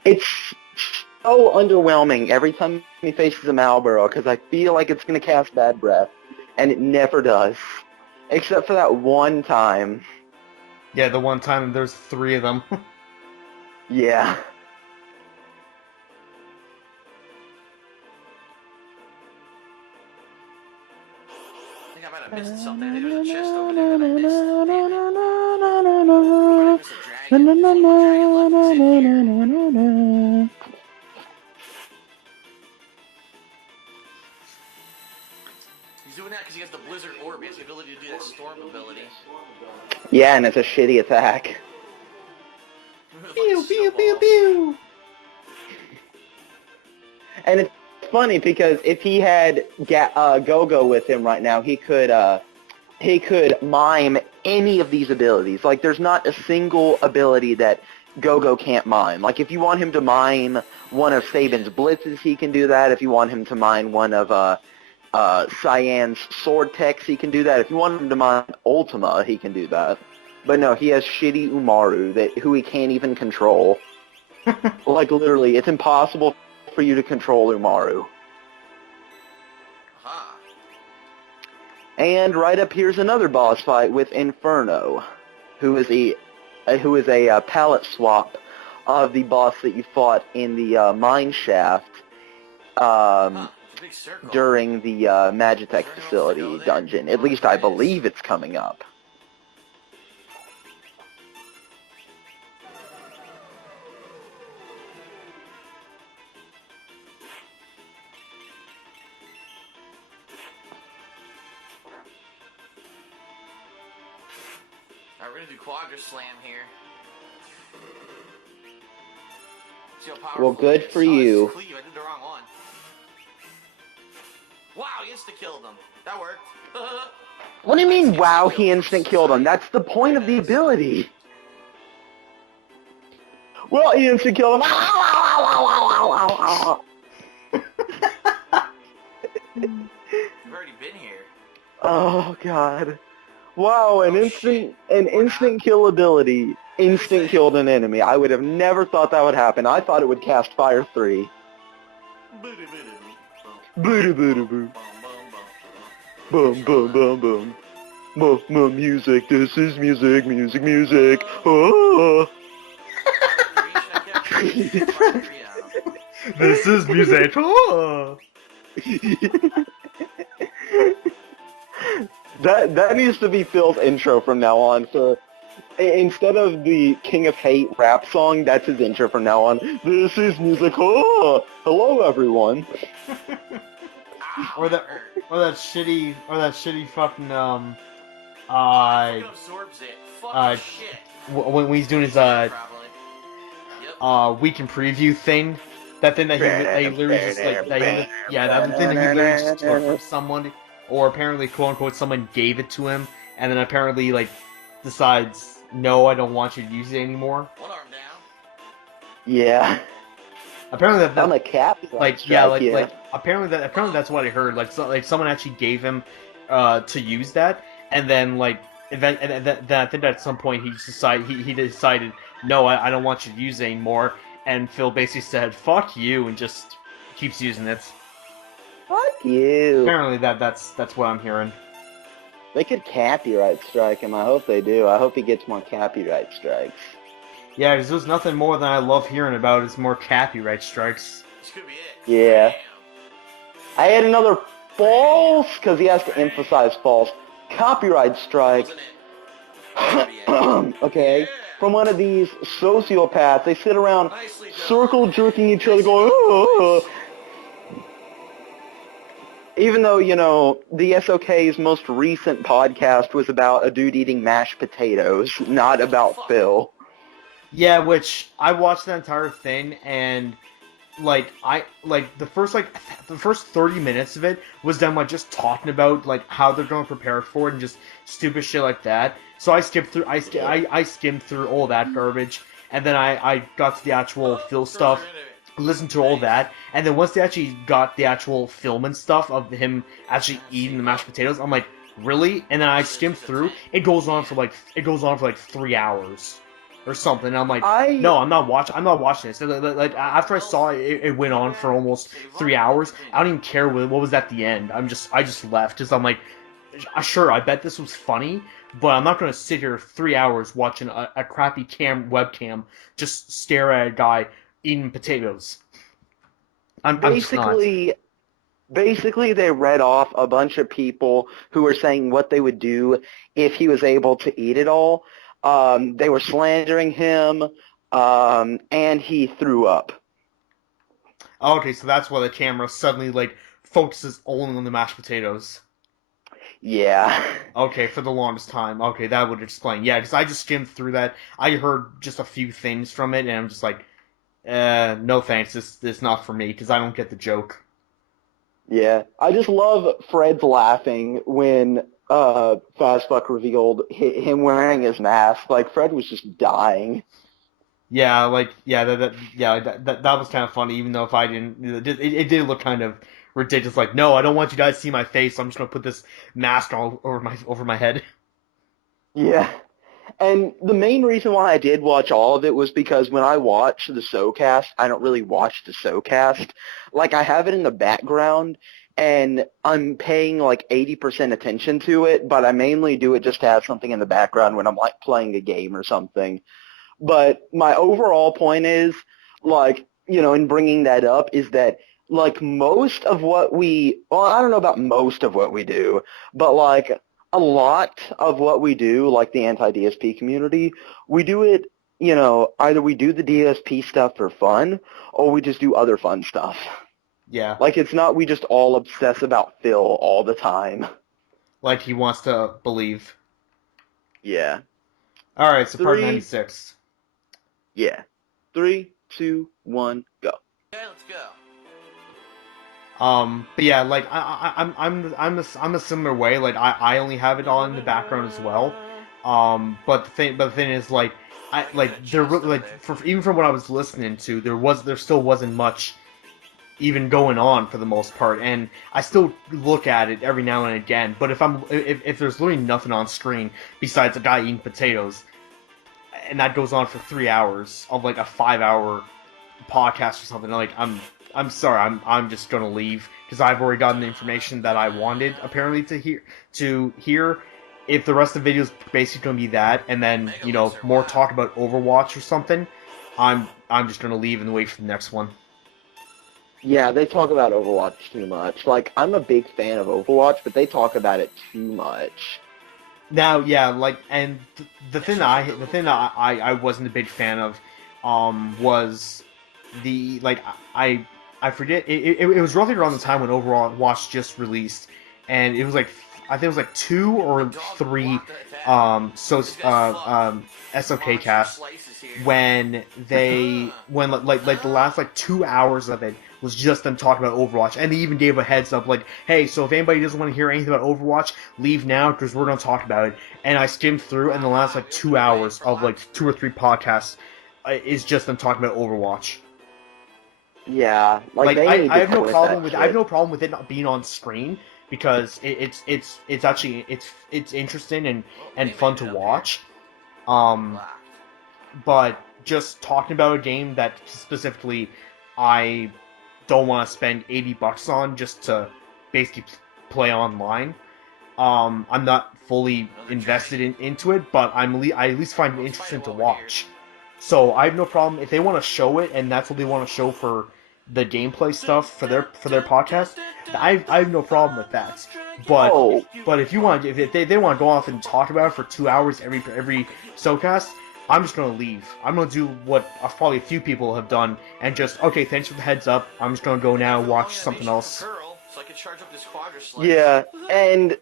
It's so underwhelming every time he faces a Malboro, because I feel like it's going to cast Bad Breath, and it never does. Except for that one time. Yeah, the one time there's 3 of them. Yeah. I think I might have missed something. I think there's a chest over there that I missed. He's doing that because he has the Blizzard Orb. He has the ability to do that Storm ability. Yeah, and it's a shitty attack. Pew, pew, pew, pew. And it's funny because if he had Go-Go with him right now, he could mime any of these abilities. Like, there's not a single ability that Go-Go can't mime. Like, if you want him to mime one of Sabin's blitzes, he can do that. If you want him to mime one of Cyan's sword techs, he can do that. If you want him to mime Ultima, he can do that. But no, he has shitty Umaru who he can't even control. Like, literally, it's impossible for you to control Umaru. Aha. And right up here's another boss fight with Inferno, who is a palette swap of the boss that you fought in the mine shaft Big circle. during the Magitech facility dungeon. At least I believe it's coming up. Alright, we're gonna do Quadra Slam here. See how powerful Well, good it is. for Oh, this is you. Cleave. I did the wrong one. Wow, he insta-killed him. That worked. What do you mean, Nice wow, insta-kill he from instant killed him? That's the point of the Nice. ability. Well, he instant killed him. You've already been here. Oh, God. Wow, an instant kill ability instant killed an enemy. I would have never thought that would happen. I thought it would cast Fire 3. Boo boo boo. Boom boom boom boom. Music, this is music, music, music. Oh. This is music. Oh. That needs to be Phil's intro from now on. So instead of the King of Hate rap song, that's his intro from now on. This is music. Oh, hello everyone. Or that shitty fucking Fucking absorbs it. Fucking shit. when he's doing his Probably. Yep. weekend preview thing. That thing that he literally just like that thing that he literally just took from someone, or apparently quote unquote someone gave it to him, and then apparently like decides, no, I don't want you to use it anymore. One arm down. Yeah. Apparently On a cap. like apparently that's what I heard. Like someone actually gave him to use that, and then like then I think at some point he decided, no, I don't want you to use it anymore. And Phil basically said, fuck you, and just keeps using it. Fuck you. Apparently that's what I'm hearing. They could copyright strike him. I hope they do. I hope he gets more copyright strikes. Yeah, because there's nothing more than I love hearing about is more copyright strikes. This could be it. Yeah. Damn. I had another false, because he has to emphasize false. Copyright strike. Wasn't it? Could be it. Okay. Yeah. From one of these sociopaths. They sit around Nicely done. circle jerking each other going, oh. Even though, you know, the SOK's most recent podcast was about a dude eating mashed potatoes, not about Phil. Yeah, which I watched the entire thing, and the first 30 minutes of it was them like just talking about like how they're going to prepare for it and just stupid shit like that. So I skimmed through all that garbage, and then I got to the actual Phil stuff, listened to all that, and then once they actually got the actual film and stuff of him actually eating the mashed potatoes, I'm like, really? And then I skimmed through. It goes on for like 3 hours. Or something. And I'm like, no, I'm not watching this. Like after I saw it, it went on for almost 3 hours. I don't even care what was at the end. I just left because I'm like, sure, I bet this was funny, but I'm not gonna sit here 3 hours watching a crappy webcam just stare at a guy eating potatoes. I'm just not. Basically, they read off a bunch of people who were saying what they would do if he was able to eat it all. They were slandering him, and he threw up. Okay, so that's why the camera suddenly, like, focuses only on the mashed potatoes. Yeah. Okay, for the longest time. Okay, that would explain. Yeah, because I just skimmed through that. I heard just a few things from it, and I'm just like, no thanks, this not for me, because I don't get the joke. Yeah. I just love Fred's laughing when Fastbuck revealed him wearing his mask. Like, Fred was just dying. Yeah, like, yeah, that was kind of funny, even though if I didn't, it did look kind of ridiculous. Like, no, I don't want you guys to see my face, so I'm just gonna put this mask all over my head. Yeah. And the main reason why I did watch all of it was because when I watch the SoCast, I don't really watch the SoCast. Like, I have it in the background, and I'm paying like 80% attention to it, but I mainly do it just to have something in the background when I'm like playing a game or something. But my overall point is, like, in bringing that up is that, like, most of what well, I don't know about most of what we do, but, like, a lot of what we do, like the anti-DSP community, we do it, either we do the DSP stuff for fun, or we just do other fun stuff. Yeah, Like, it's not we just all obsess about Phil all the time. like he wants to believe. Yeah. All right, so part Three, 96. yeah. 3, 2, 1, go. Okay, let's go. But yeah, like I'm a similar way. Like I only have it on in the background as well. But the thing is, like, even from what I was listening to, there still wasn't much even going on for the most part, and I still look at it every now and again. But if there's literally nothing on screen besides a guy eating potatoes, and that goes on for 3 hours of like a 5 hour podcast or something, like I'm sorry, I'm just gonna leave because I've already gotten the information that I wanted apparently to hear. If the rest of the video is basically gonna be that, and then more talk about Overwatch or something, I'm just gonna leave and wait for the next one. Yeah, they talk about Overwatch too much. Like, I'm a big fan of Overwatch, but they talk about it too much. Now, yeah, like, and the thing I wasn't a big fan of, was the, like, I forget, it was roughly around the time when Overwatch just released, and it was like, I think it was like 2 or 3, SOK casts, when like the last like 2 hours of it was just them talking about Overwatch, and they even gave a heads up like, hey, so if anybody doesn't want to hear anything about Overwatch, leave now because we're gonna talk about it. And I skimmed through, and the last like 2 hours of like 2 or 3 podcasts is just them talking about Overwatch. Yeah, like they need I to have no quit problem that with shit. I have no problem with it not being on screen because it's actually it's interesting and fun to watch. But just talking about a game that specifically I don't want to spend $80 on just to basically play online. I'm not fully invested into it, but I at least find it interesting to watch. So I have no problem if they want to show it, and that's what they want to show for the gameplay stuff for their podcast. I have no problem with that. But Oh. but if you want, if they want to go off and talk about it for 2 hours every SoCast, I'm just gonna leave. I'm gonna do what probably a few people have done, and just, okay, thanks for the heads up. I'm just gonna go now watch something else. Yeah, and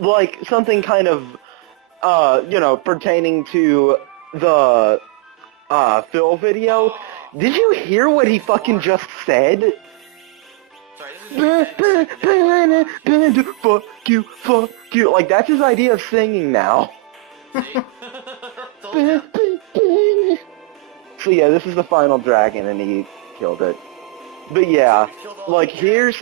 like something kind of pertaining to the Phil video. Did you hear what he fucking just said? Fuck you, fuck you. Like, that's his idea of singing now. So yeah, this is the final dragon, and he killed it. But yeah, like,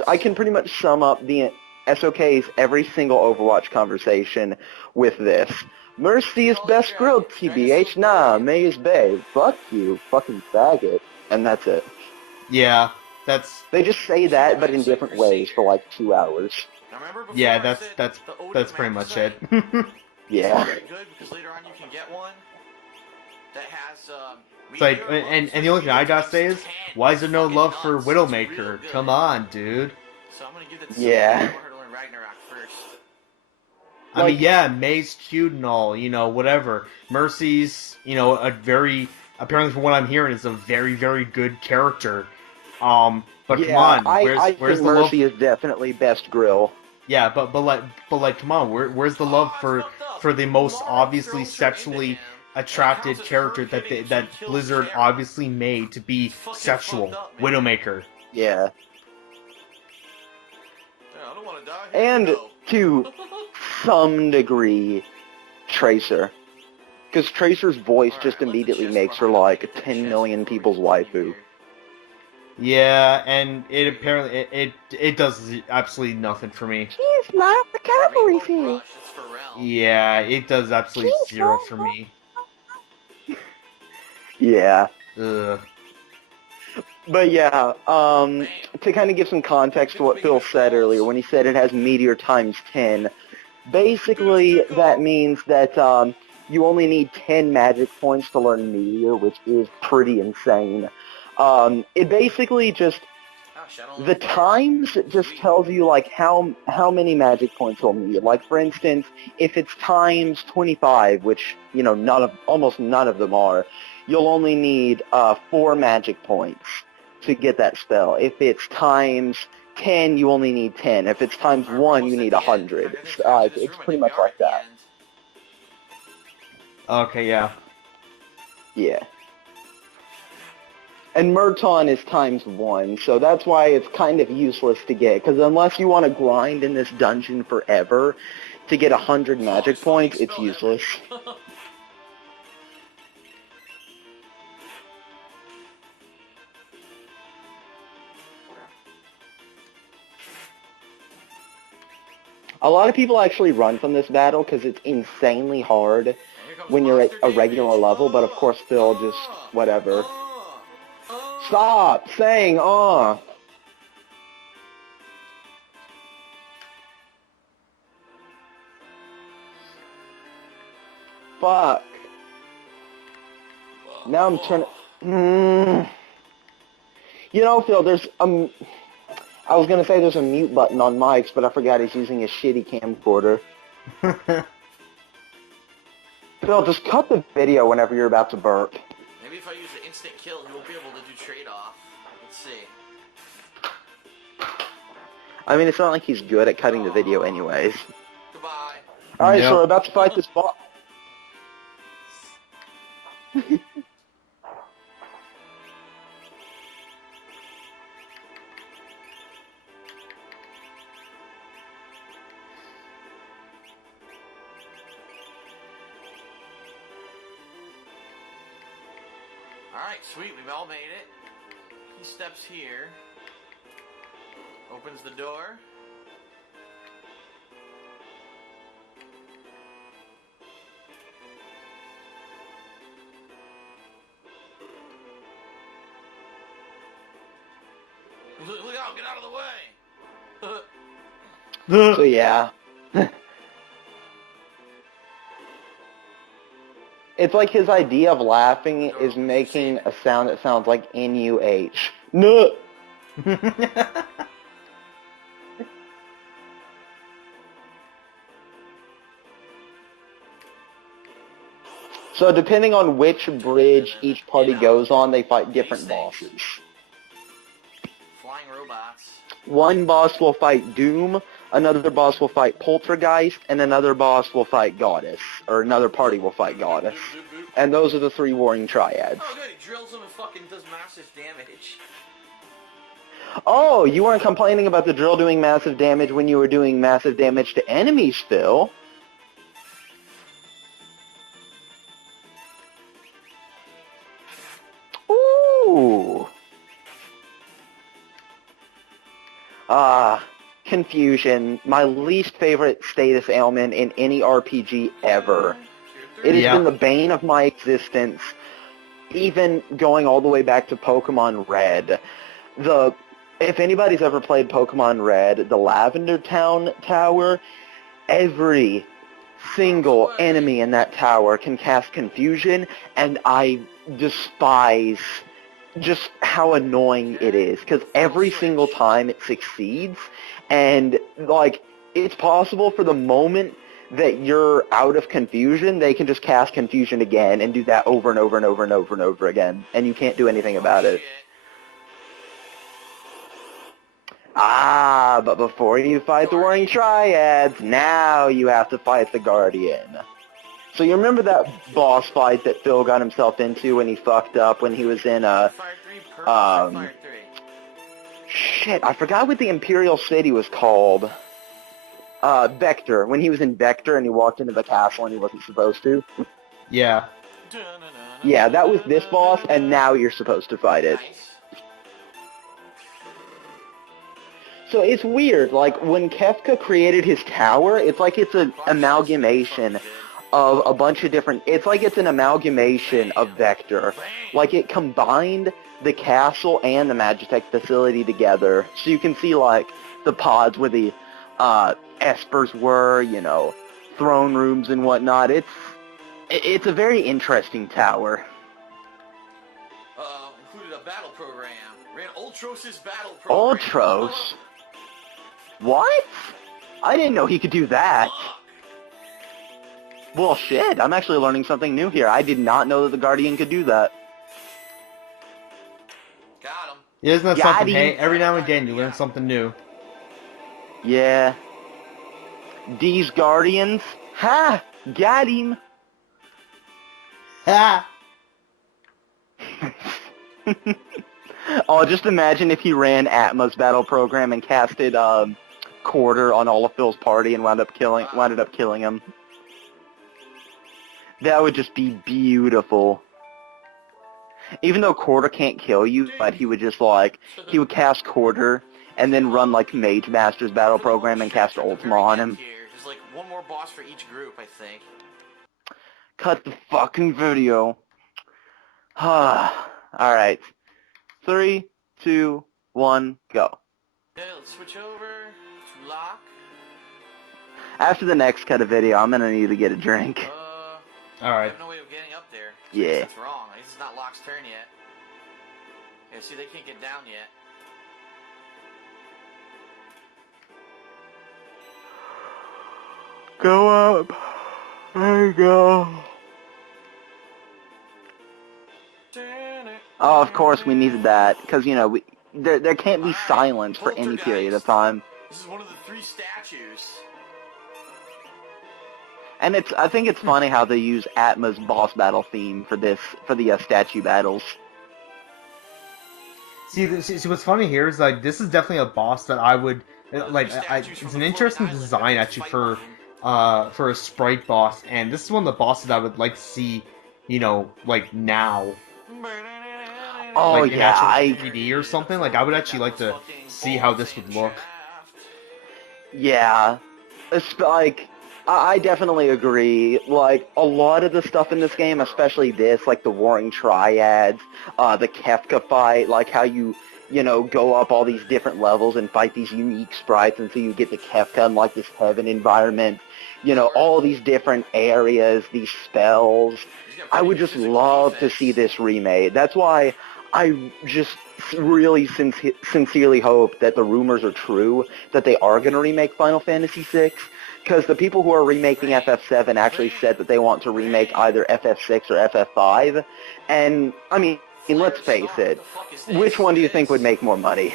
I can pretty much sum up the SOK's every single Overwatch conversation with this. Mercy is best grilled, TBH. Nah, May is bae. Fuck you, fucking faggot. And that's it. Yeah, that's... They just say that, but in different ways for like 2 hours. Yeah, that's pretty much it. Yeah. Good, because later on you can get one that has It's like, and the only thing I gotta say is, why is there no love for Widowmaker? Come on, dude. So I'm gonna give it Yeah. to her to learn Ragnarok first. I mean, yeah, May's cute and all, whatever. Mercy's, apparently from what I'm hearing, is a very, very good character. But Yeah, come on, I where's think the love? Mercy is definitely best grill. Yeah, but come on, where's the love for the most obviously sexually attracted character that Blizzard obviously made to be sexual, Widowmaker. Yeah. I don't want to die. And to some degree, Tracer. Because Tracer's voice just immediately makes her like 10 million people's waifu. Yeah, and it apparently it does absolutely nothing for me. She's not the cavalry thing. Yeah, it does absolutely zero for me. Yeah. Ugh. But yeah, to kind of give some context to what Phil said earlier, when he said it has Meteor times 10, basically that means that you only need 10 magic points to learn Meteor, which is pretty insane. It basically just, the times just tells you like how many magic points you'll need. Like for instance, if it's times 25, which almost none of them are, you'll only need 4 magic points to get that spell. If it's times 10, you only need 10. If it's times 1, you need 100. It's pretty much like that. Okay, yeah. Yeah. And Murton is times 1, so that's why it's kind of useless to get, because unless you want to grind in this dungeon forever to get 100 magic points, it's useless. A lot of people actually run from this battle because it's insanely hard when you're at a regular level, but of course Phil just, whatever. Stop saying, Fuck. Now I'm turning... Phil, there's, I was gonna say there's a mute button on mics, but I forgot he's using a shitty camcorder. Phil, just cut the video whenever you're about to burp. Maybe if I use an instant kill, he won't be able to do trade-off. Let's see. I mean, it's not like he's good at cutting the video anyways. Goodbye. Alright, so we're about to fight this boss. Alright, sweet, we've all made it. He steps here. Opens the door. Look out, get out of the way! So yeah. It's like his idea of laughing is making a sound that sounds like N-U-H. No. So depending on which bridge each party goes on, they fight different bosses. Flying robots. One boss will fight Doom, another boss will fight Poltergeist, and another boss will fight Goddess. Or another party will fight Goddess. And those are the 3 warring triads. Oh good, he drills him and fucking does massive damage. Oh, you weren't complaining about the drill doing massive damage when you were doing massive damage to enemies, Phil. Ooh. Confusion. My least favorite status ailment in any RPG ever. It has been the bane of my existence, even going all the way back to Pokemon Red. If anybody's ever played Pokemon Red, the Lavender Town Tower, every single enemy in that tower can cast Confusion, and I despise just how annoying it is, because every single time it succeeds, and, like, it's possible for the moment that you're out of confusion, they can just cast confusion again and do that over and over and over and over and over again, and you can't do anything about it. Ah, but before you fight the Warring Triads, now you have to fight the Guardian. So you remember that boss fight that Phil got himself into when he fucked up when he was in shit, I forgot what the Imperial City was called. Vector. When he was in Vector and he walked into the castle and he wasn't supposed to. Yeah. Yeah, that was this boss, and now you're supposed to fight it. So it's weird, like, when Kefka created his tower, it's like it's an amalgamation of a bunch of different... It's like it's an amalgamation of Vector. Like, it combined the castle and the Magitech facility together. So you can see, like, the pods where the espers were, you know, throne rooms and whatnot. It's a very interesting tower. Included a battle program. Ran Ultros's battle program. Ultros? What? I didn't know he could do that. Well, shit, I'm actually learning something new here. I did not know that the Guardian could do that. Got him. Isn't that Got something? him. Hey, every now and again you learn something new. Yeah. These Guardians? Ha! Got him! Ha! Oh, just imagine if he ran Atma's battle program and casted Quarter on all of Phil's party and wound up killing him. That would just be beautiful. Even though Quarter can't kill you, but he would just he would cast Quarter and then run like Mage Master's battle program and cast Ultima on him. There's like one more boss for each group, I think. Cut the fucking video. Alright. 3, 2, 1, go. Okay, let's switch over to lock. After the next cut of video, I'm gonna need to get a drink. I Alright. have no way of getting up there. Yeah. That's wrong. This is not Locke's turn yet. Yeah, see, they can't get down yet. Go up. There you go. Oh, of course we needed that, because, you know, there can't be silence for any period of time. This is one of the 3 statues. And I think it's funny how they use Atma's boss battle theme for the statue battles. See, what's funny here is, like, this is definitely a boss that I would, like, it's an interesting design, actually, for a sprite boss, and this is one of the bosses I would like to see, you know, like, now. Oh, like, in yeah, actual 3D or something. Like, I would actually like to see how this would look. Yeah. It's like, I definitely agree. Like, a lot of the stuff in this game, especially this, like the Warring Triads, the Kefka fight, like how you know, go up all these different levels and fight these unique sprites until you get to Kefka and, like, this heaven environment. You know, all these different areas, these spells. I would just love to see this remade. That's why I just really sincerely hope that the rumors are true, that they are going to remake Final Fantasy VI, because the people who are remaking FF7 actually said that they want to remake either FF6 or FF5, and, I mean, let's face it, which one do you think would make more money?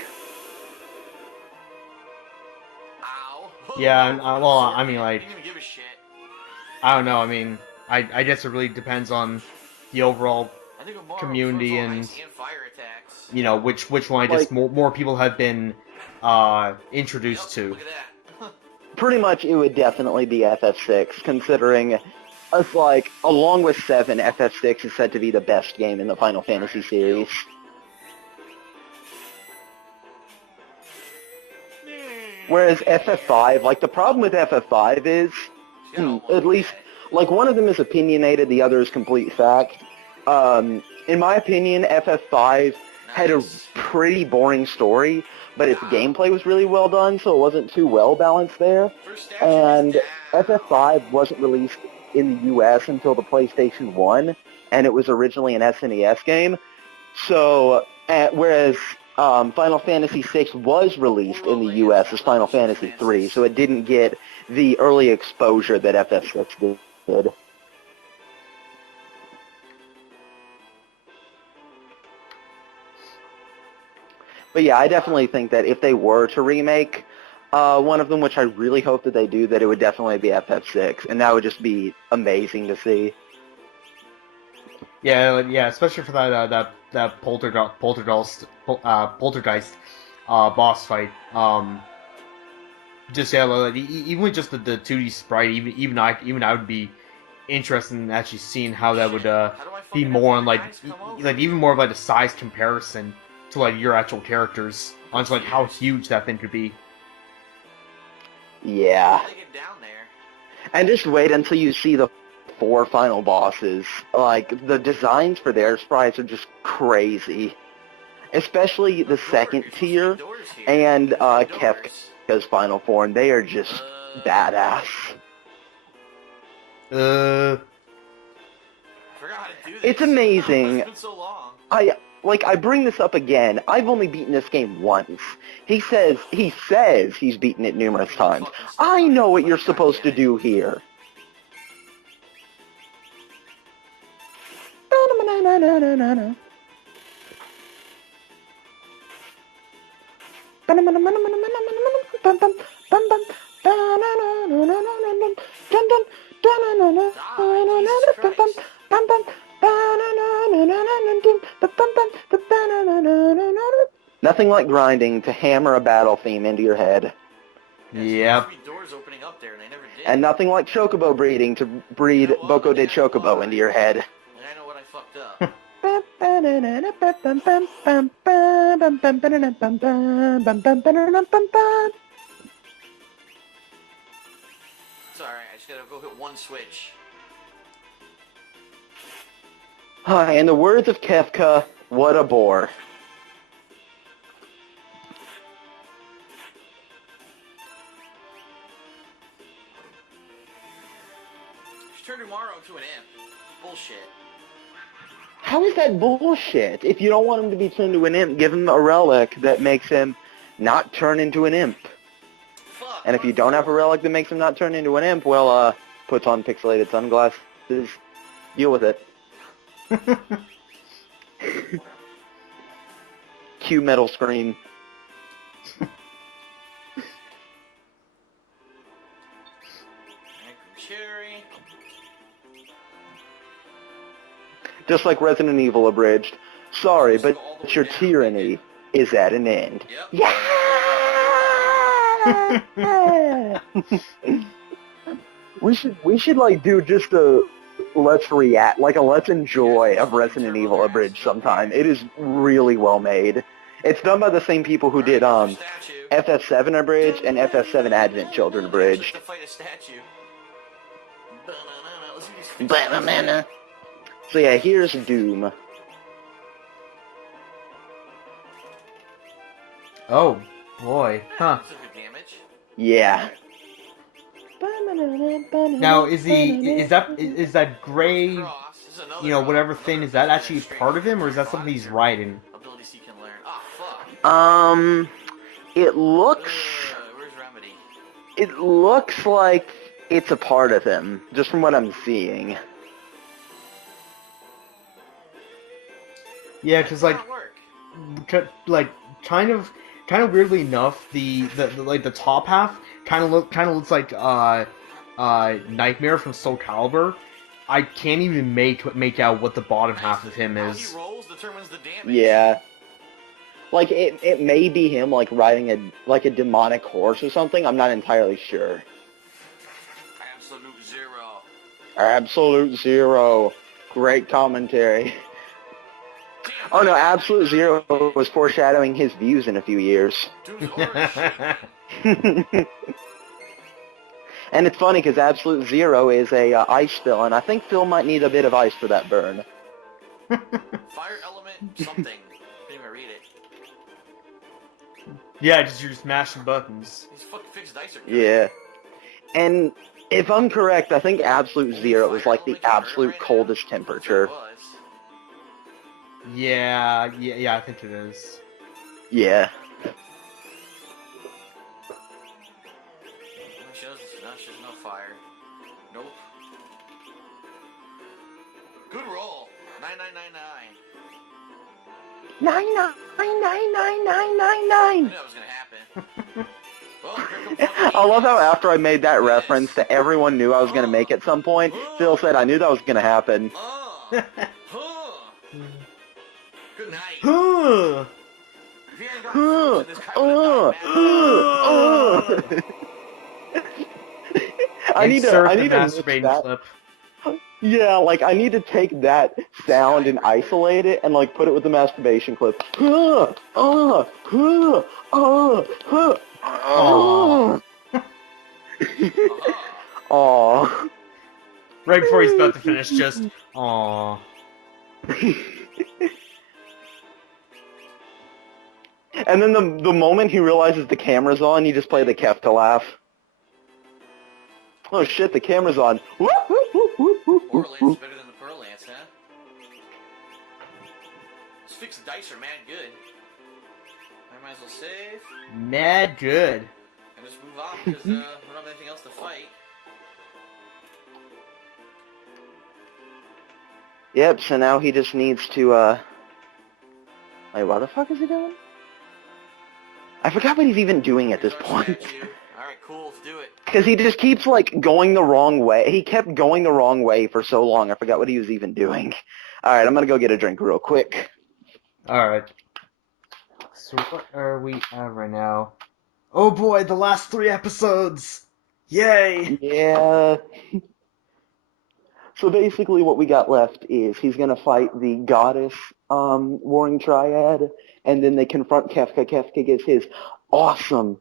Yeah, well, I mean, like, I don't know, I mean, I guess it really depends on the overall community and, you know, which one I guess more people have been introduced to. Pretty much it would definitely be FF6, considering, it's like, along with 7, FF6 is said to be the best game in the Final Fantasy series. Whereas FF5, like, the problem with FF5 is, at least, like, one of them is opinionated, the other is complete fact. In my opinion, FF5 had a pretty boring story, but its gameplay was really well done, so it wasn't too well balanced there. And FF5 wasn't released in the US until the PlayStation 1, and it was originally an SNES game. So, whereas Final Fantasy VI was released in the US as Final Fantasy III, so it didn't get the early exposure that FF6 did. But yeah, I definitely think that if they were to remake one of them, which I really hope that they do, that it would definitely be FF6, and that would just be amazing to see. Yeah, especially for that poltergeist boss fight. Just yeah, like, even with just the 2D sprite, even I would be interested in actually seeing how that would be more on like even more of like a size comparison to like your actual characters on like how huge that thing could be. Yeah. They get down there. And just wait until you see the 4 final bosses. Like, the designs for their sprites are just crazy. Especially the second tier and Kefka's final form. They are just badass. Forgot how to do this. It's amazing. It's been so long. I bring this up again. I've only beaten this game once. He says he's beaten it numerous times. I know what you're supposed to do here. Nothing like grinding to hammer a battle theme into your head. Yep. Doors opening up there, and they never did. And nothing like chocobo breeding to breed Boko de Chocobo into your head. And I know what I fucked up. It's alright, I just gotta go hit one switch. In the words of Kefka, what a bore. Just turn tomorrow into an imp. Bullshit. How is that bullshit? If you don't want him to be turned into an imp, give him a relic that makes him not turn into an imp. Fuck. And if you don't have a relic that makes him not turn into an imp, well, puts on pixelated sunglasses. Deal with it. Cue metal scream. Cherry. Just like Resident Evil Abridged. Sorry, but your tyranny is at an end. Yep. Yeah! we should like do just a let's react, like a let's enjoy of Resident Evil Abridged sometime. It is really well made. It's done by the same people who did FF7 Abridged and FF7 Advent Children Abridged. Banana. So yeah, here's Doom. Oh boy, huh? That's a good damage. Yeah. Now is that gray, whatever thing, is that actually part of him, or is that something he's riding? Abilities he can learn. Ah, fuck. It looks. Where's Remedy? It looks like it's a part of him, just from what I'm seeing. Yeah, because kind of weirdly enough, the top half kind of looks like Nightmare from Soul Calibur. I can't even make out what the bottom half of him is. How he rolls determines the damage. Yeah. Like it may be him like riding a demonic horse or something. I'm not entirely sure. Absolute zero. Absolute Zero. Great commentary. Oh no, Absolute Zero was foreshadowing his views in a few years. And it's funny because Absolute Zero is a ice villain. I think Phil might need a bit of ice for that burn. Fire element something. Can't even read it. Yeah, just you're just mashing buttons. These fucking fixed dice are good. Yeah. And if I'm correct, I think Absolute Zero is like the absolute coldest temperature. Yeah, I think it is. Yeah. Shows no fire. Nope. Good roll. 9999. 9999999. I knew that was gonna happen. Well, here comes I love how after I made that Look at reference this. that everyone knew I was going to make at some point, Phil said I knew that was going to happen. Good night. Huh. If you hadn't gotten frozen, this guy would have died, man. I need Insert the to mix masturbating that. clip. Yeah, like I need to take that sound and isolate it and like put it with the masturbation clip. Aww. Aww. Right before he's about to finish, just aww. And then the moment he realizes the camera's on, you just play the Kefka laugh. Oh shit, the camera's on. Orlance's better than the Pearl Lance, huh? These fixed dice are mad good. I might as well save Mad good. and just move on because we don't have anything else to fight. Yep, so now he just needs to, wait, what the fuck is he doing? I forgot what he's even doing at this Here's our point. statue. Alright, cool, let's do it. Because he just keeps, like, going the wrong way. He kept going the wrong way for so long, I forgot what he was even doing. Alright, I'm gonna go get a drink real quick. Alright. So what are we at right now? Oh boy, the last 3 episodes! Yay! Yeah. So basically what we got left is he's gonna fight the goddess, warring triad, and then they confront Kefka. Kefka gives his awesome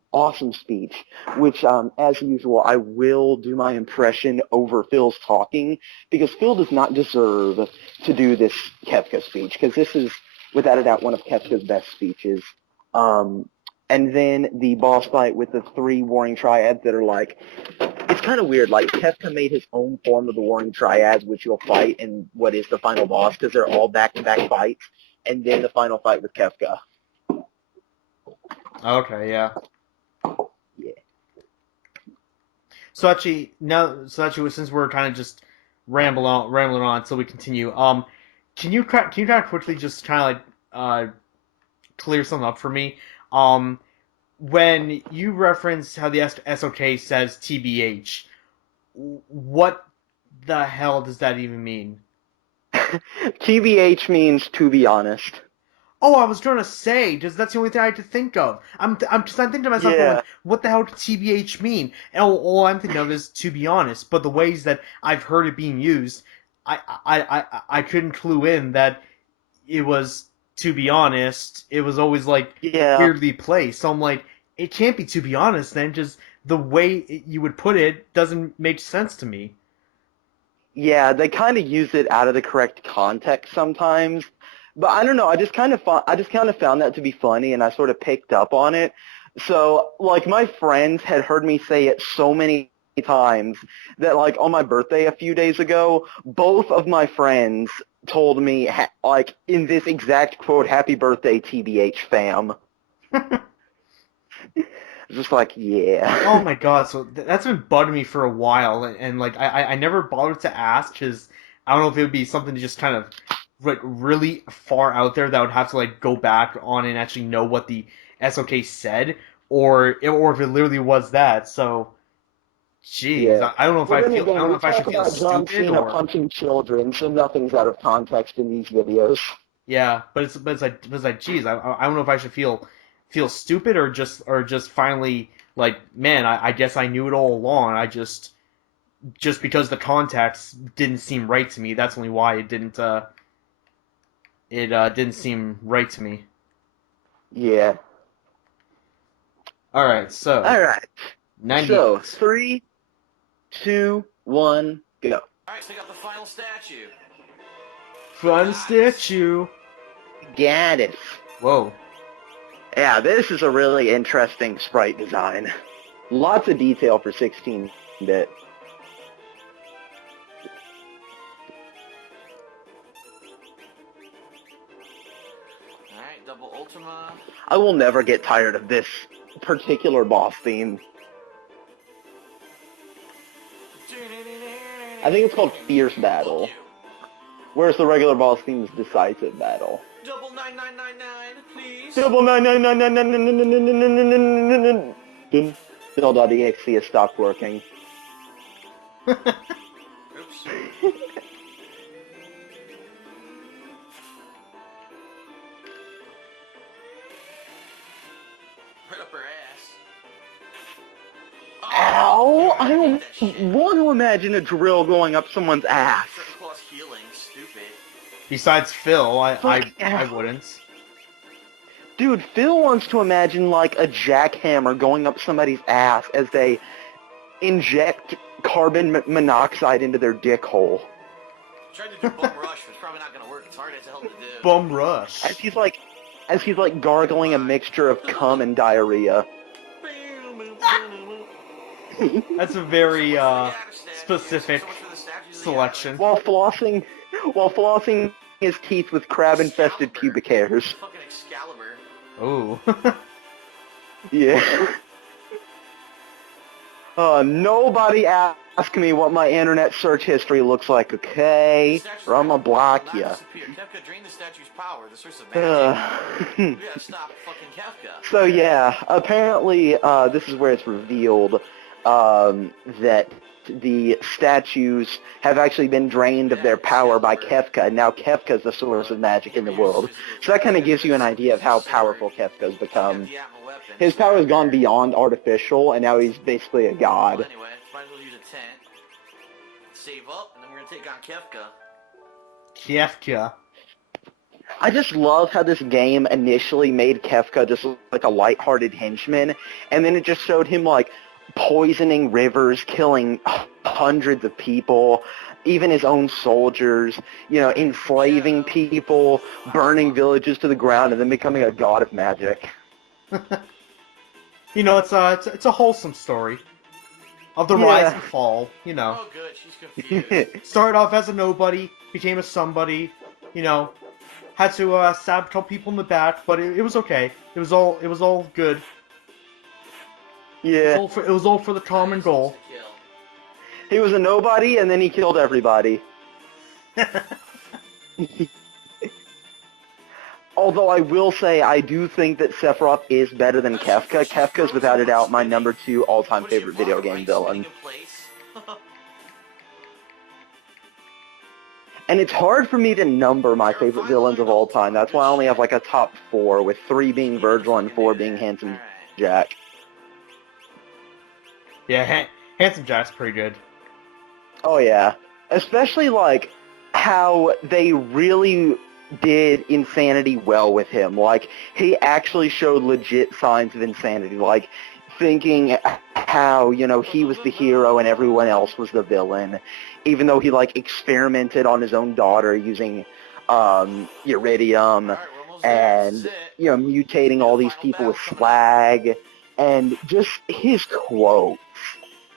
speech, which, as usual, I will do my impression over Phil's talking, because Phil does not deserve to do this Kefka speech, because this is, without a doubt, one of Kefka's best speeches. And then the boss fight with the 3 warring triads that are like, it's kind of weird, like, Kefka made his own form of the warring triads, which you'll fight in what is the final boss, because they're all back-to-back fights, and then the final fight with Kefka. Okay, yeah. Yeah. So actually, since we're kind of just rambling on, so we continue. Can you kind of quickly just kind of like clear something up for me? When you reference how the SOK says TBH, what the hell does that even mean? TBH means to be honest. Oh, I was trying to say, that's the only thing I had to think of. I'm thinking to myself, Yeah. going, what the hell does TBH mean? And all I'm thinking of is to be honest. But the ways that I've heard it being used, I couldn't clue in that it was to be honest. It was always like weirdly placed. So I'm like, it can't be to be honest. Then just the way you would put it doesn't make sense to me. Yeah, they kind of use it out of the correct context sometimes. But I don't know, I just kind of found that to be funny, and I sort of picked up on it. So, like, my friends had heard me say it so many times that, like, on my birthday a few days ago, both of my friends told me, like, in this exact quote, "Happy birthday, TBH fam." Just like, yeah. Oh my god, so that's been bugging me for a while, and like I never bothered to ask because I don't know if it would be something to just kind of like really far out there that would have to like go back on and actually know what the SOK said, or if it literally was that. So, jeez, Yeah. I don't know if Well, I then feel again, I don't know we if I should talk feel about John stupid Cena or punching children, so nothing's out of context in these videos. yeah, but it's like geez, I don't know if I should feel stupid or just finally like man, I guess I knew it all along. I just because the context didn't seem right to me. That's only why it didn't seem right to me. Yeah. All right, so All right. 98. So 3, 2, 1, go. Alright, so we got the final statue. Fun statue. Got it. Whoa. Yeah, this is a really interesting sprite design. Lots of detail for 16-bit. Alright, Alright, double Ultima. I will never get tired of this particular boss theme. I think it's called Fierce Battle, whereas the regular boss theme is Decisive Battle. Double 9999, please. Double 99999999999. Build.exe has stopped working. Oops. Right up her ass. Ow! I hate don't that shit. want to imagine a drill going up someone's ass. Second class healing, stupid. Besides Phil, I Fuck. wouldn't. Dude, Phil wants to imagine like a jackhammer going up somebody's ass as they inject carbon monoxide into their dick hole. Tried to do bum rush, but it's probably not gonna work. It's hard as hell to do. Bum rush. As he's like gargling a mixture of cum and diarrhea. That's a very specific selection. While flossing his teeth with crab-infested pubic hairs. Fucking Excalibur. Ooh. Yeah. Nobody ask me what my internet search history looks like, okay? Or I'm gonna block ya. Kefka drained the statue's power, the source of magic. We gotta stop fucking Kefka. So yeah, apparently this is where it's revealed that the statues have actually been drained of their power by Kefka, and now Kefka is the source of magic in the world. So that kind of gives you an idea of how powerful Kefka's become. His power has gone beyond artificial, and now he's basically a god. Well, anyway, might as well use a tent. Save up, and then we're gonna take on Kefka. Kefka. I just love how this game initially made Kefka just like a lighthearted henchman, and then it just showed him like poisoning rivers, killing hundreds of people, even his own soldiers, you know, enslaving people, burning villages to the ground, and then becoming a god of magic. You know, it's a wholesome story of the rise and fall. You know, Oh, good, she's confused. started off as a nobody, became a somebody. You know, had to stab a couple people in the back, but it was okay. It was all good. Yeah, It was all for the common goal. he was a nobody, and then he killed everybody. Although I will say, I do think that Sephiroth is better than Kefka. Kefka's without a doubt my number 2 all-time favorite video game villain. And it's hard for me to number my favorite villains of all time. That's why I only have like a top 4, with 3 being Virgil and 4 being Handsome Jack. Yeah, Handsome Jack's pretty good. Oh yeah. Especially like how they really did insanity well with him. Like he actually showed legit signs of insanity, like thinking how, you know, he was the hero and everyone else was the villain, even though he like experimented on his own daughter using iridium and, you know, mutating all these people with slag, and just his quotes,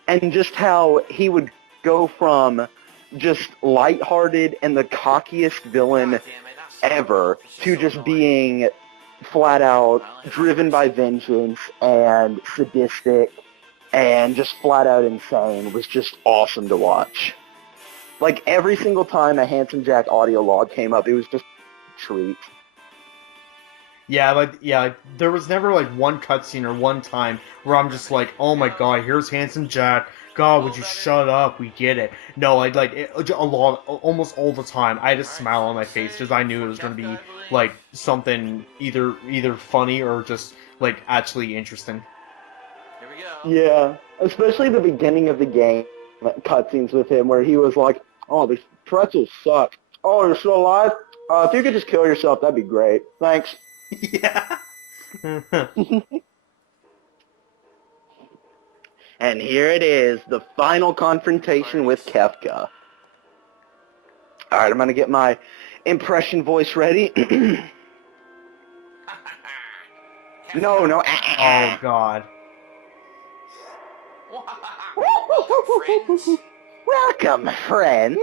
and just how he would go from just lighthearted and the cockiest villain ever to just being flat out driven by vengeance and sadistic and just flat out insane was just awesome to watch. Like every single time a Handsome Jack audio log came up, it was just a treat. Yeah, there was never like one cutscene or one time where I'm just like, oh my god, here's Handsome Jack. God, would you shut up? We get it. No, almost all the time, I had a smile on my face because I knew it was going to be like something either funny or just like actually interesting. Here we go. Yeah, especially the beginning of the game cutscenes with him where he was like, oh, these pretzels suck. Oh, you're still alive? If you could just kill yourself, that'd be great. Thanks. Yeah. And here it is, the final confrontation with Kefka. Alright, I'm gonna get my impression voice ready. No. Oh god. Welcome, friends. Welcome, friends.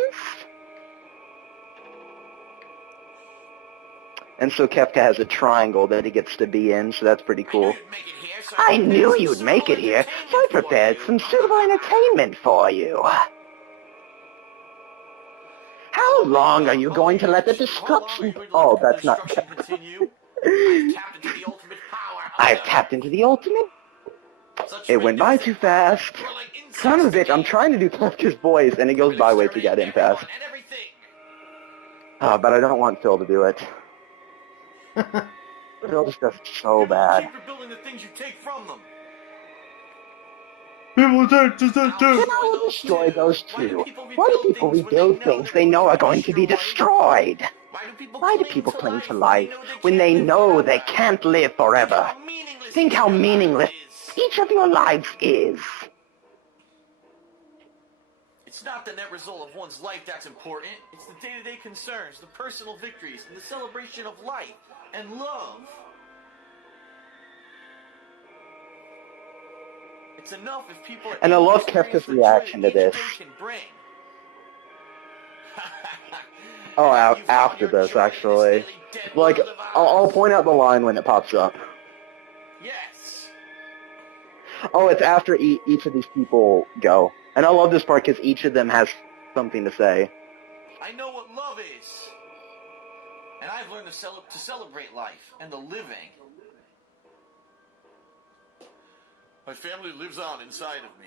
And so Kefka has a triangle that he gets to be in, so that's pretty cool. I knew you'd make it here, so I prepared some suitable entertainment for you. How long are you going to let the destruction... Oh, that's not... continue? I've tapped into the ultimate... It went by too fast. Son of a bitch, I'm trying to do Kefka's voice, and it goes by way too goddamn fast. But I don't want Phil to do it. Phil just does it so bad. Keep rebuilding the things you take from them. People take this too. Then I will destroy those too. Why do people rebuild things they know are going to be destroyed? Why do people cling to life when they know they can't live forever? Think how meaningless each of your lives is. It's not the net result of one's life that's important. It's the day-to-day concerns, the personal victories, and the celebration of life and love. It's enough if people... And I love Kefka's reaction to this. Oh, after this, actually. Like, I'll point out the line when it pops up. Yes. Oh, it's after each of these people go. And I love this part because each of them has something to say. I know what love is. And I've learned to celebrate life and the living. My family lives on inside of me.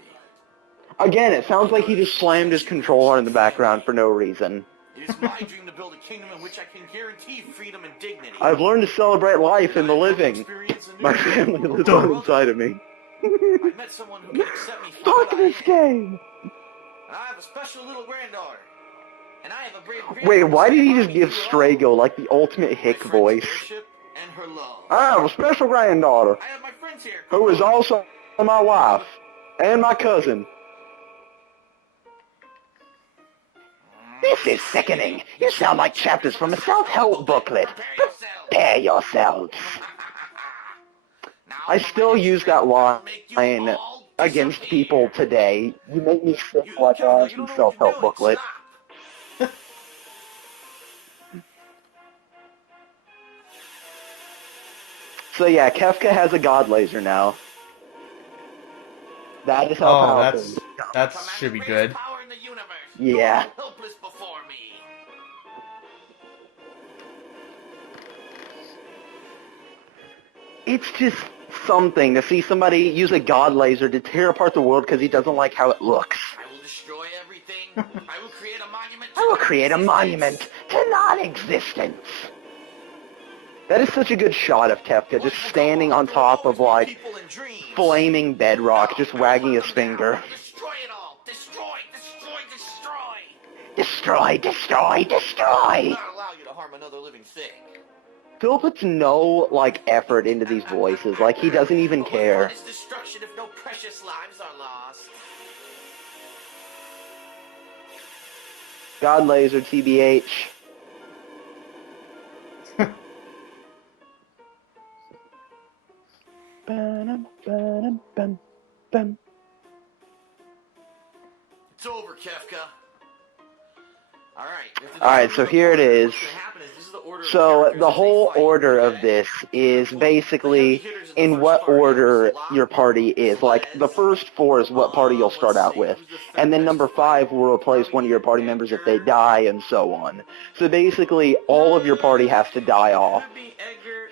Again, it sounds like he just slammed his controller in the background for no reason. It is my dream to build a kingdom in which I can guarantee freedom and dignity. I've learned to celebrate life and the living. My family lives on inside of me. I met someone who can accept me for Fuck who I this am. game! And I have a special little granddaughter. And I have a brave Wait, why did he just grandmother give who Strago like the ultimate hick my friends voice? worship and her love. I have a special granddaughter, I have my friends here. who is also my wife, and my cousin. This is sickening. You sound like chapters from a self-help booklet. Prepare yourselves. I still use that line against people today. You make me sick like lines from self-help booklet. So yeah, Kefka has a god laser now. That is how powerful he is. that should be good. Yeah. Helpless before me. It's just something to see somebody use a god laser to tear apart the world because he doesn't like how it looks. I will destroy everything. I will create a monument. I will create a monument to non-existence. That is such a good shot of Kefka just standing on top of, like, flaming bedrock, just wagging his finger. Destroy it all. Destroy, destroy, destroy. Destroy, destroy, destroy! Not allow you to harm another living thing. Phil puts no, like, effort into these voices. Like, he doesn't even care. What is destruction if no precious lives are lost? God laser, TBH. It's over, Kefka. Alright, so here it is. So the whole order of this is basically in what order your party is. Like, the first 4 is what party you'll start out with. And then number 5 will replace one of your party members if they die, and so on. So basically, all of your party has to die off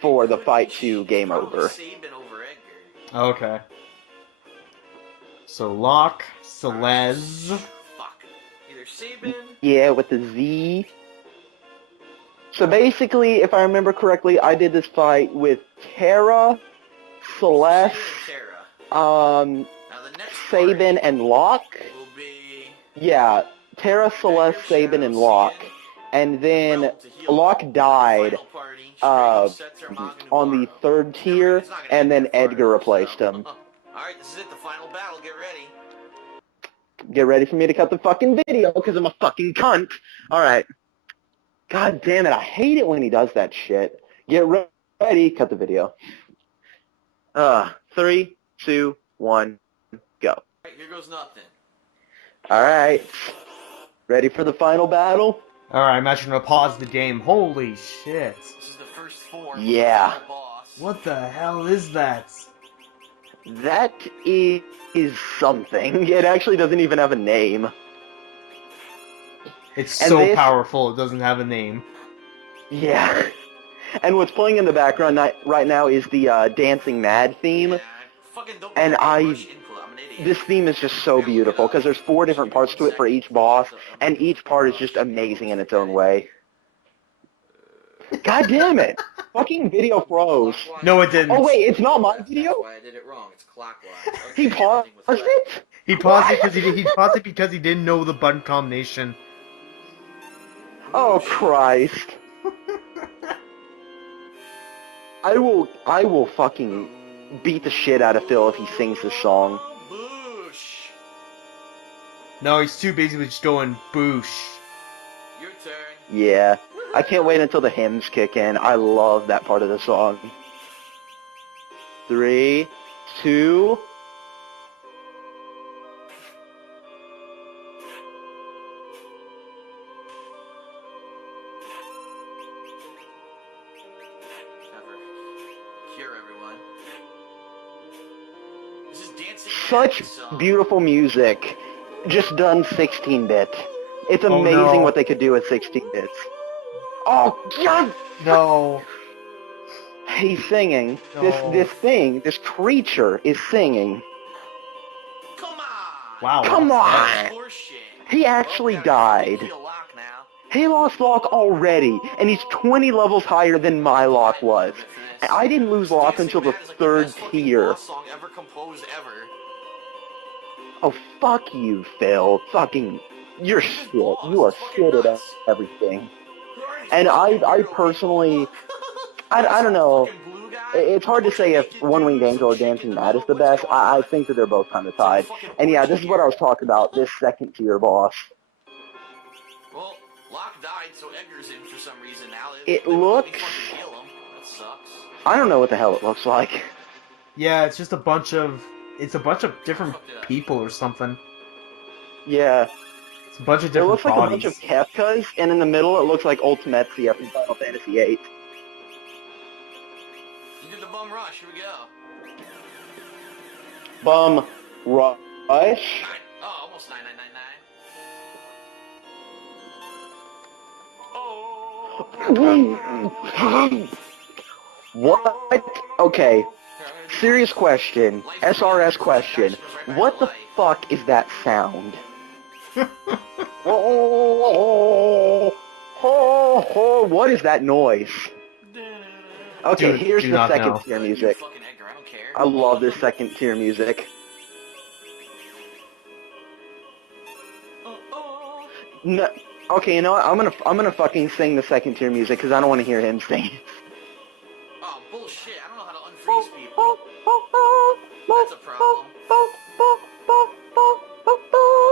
for the fight to game over. Okay. So Locke, Celeste. Fuck. Either Sabin. Yeah, with the Z. So basically, if I remember correctly, I did this fight with Terra, Celeste, Sabin, and Locke. Yeah, Terra, Celeste, Sabin, and Locke. And then Locke died on the 3rd tier, and then Edgar replaced him. Alright, this is it, the final battle, get ready. Get ready for me to cut the fucking video, because I'm a fucking cunt. Alright. God damn it, I hate it when he does that shit. Get ready, cut the video. 3, 2, 1, go. Alright, here goes nothing. Alright. Ready for the final battle? Alright, I'm actually gonna pause the game. Holy shit. This is the first form. Yeah. Final boss. What the hell is that? That is something. It actually doesn't even have a name. It's And so this- powerful, it doesn't have a name. Yeah. And what's playing in the background right now is the Dancing Mad theme. Yeah, fucking don't And rush input. I'm an idiot. This theme is just so beautiful because there's 4 different parts to it for each boss, and each part is just amazing in its own way. God damn it! Fucking video froze. No, it didn't. Oh wait, it's not my That's video? why I did it wrong. It's clockwise. He Okay, paused everything was correct. it? He paused it because he didn't know the button combination. Oh Christ. I will fucking beat the shit out of Phil if he sings this song. Boosh. No, he's too busy with just going boosh. Your turn. Yeah. I can't wait until the hymns kick in. I love that part of the song. 3, 2... Never cure everyone. This is dancing. Such song. beautiful music, just done 16-bit. It's Oh, amazing no. what they could do with 16 bits. Oh God! No. He's singing. No. This creature is singing. Come on. Wow. Come that's on! bad. Horseshit. He actually Oh, died. Kill lock now. He lost lock already, and he's 20 levels higher than my lock was. And I didn't lose lock Dancing until the Mad is like 3rd best fucking tier. boss song ever composed ever. Oh, fuck you, Phil. Fucking, you're shit. You are shit at everything. And I personally, I don't know. It's hard to say if One Winged Angel or Dancing Mad is the best. I think that they're both kind of tied. And yeah, this is what I was talking about, this 2nd tier boss. Well, Locke died, so Edgar's in for some reason now. It They won't let me looks- fucking heal him. That sucks. I don't know what the hell it looks like. Yeah, it's just a bunch of different people or something. Yeah, It's a bunch of it different looks like bodies. a bunch of Kefkas, and in the middle it looks like Ultimetzia from Final Fantasy VIII. You did the bum rush. Here we go. Bum rush. Oh, almost 9999. Oh. What? Okay, serious question. SRS question. What the fuck is that sound? What is that noise? Okay, Dude, here's do the not 2nd know. tier You music. fucking Edgar, I don't care. I love this 2nd tier music. No, okay, you know what? I'm gonna fucking sing the 2nd tier music because I don't want to hear him sing. Oh, bullshit. I don't know how to unfreeze people. That's a problem. At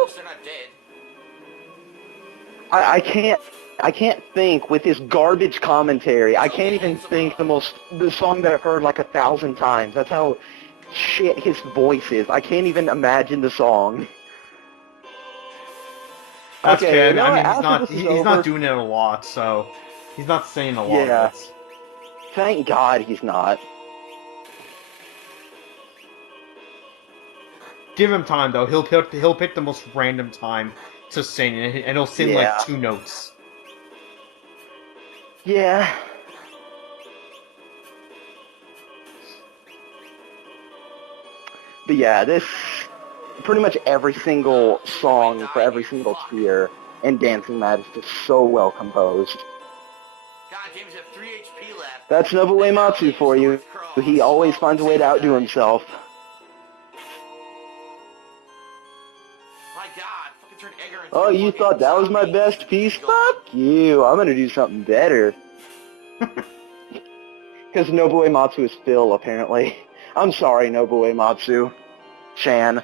least they're not dead. I can't think with this garbage commentary. I can't even think the song that I've heard like 1,000 times. That's how shit his voice is. I can't even imagine the song. That's Okay, fair. you know I what? mean, After this is he's not over- doing it a lot, so he's not saying a lot. Yeah. Of it. Thank God he's not. Give him time though. He'll pick the most random time to sing, and he'll sing Yeah. like 2 notes. Yeah. But yeah, this pretty much every single song for every single tier in Dancing Mad is just so well composed. God, James, you have 3 HP left. That's Nobuo Uematsu for you. He always finds a way to outdo himself. My God, fucking turn Edgar into Oh, a you fucking thought that was my zombie. best piece? Fuck you. I'm gonna do something better. Because Nobuo Uematsu is Phil, apparently. I'm sorry, Nobuo Uematsu. Chan.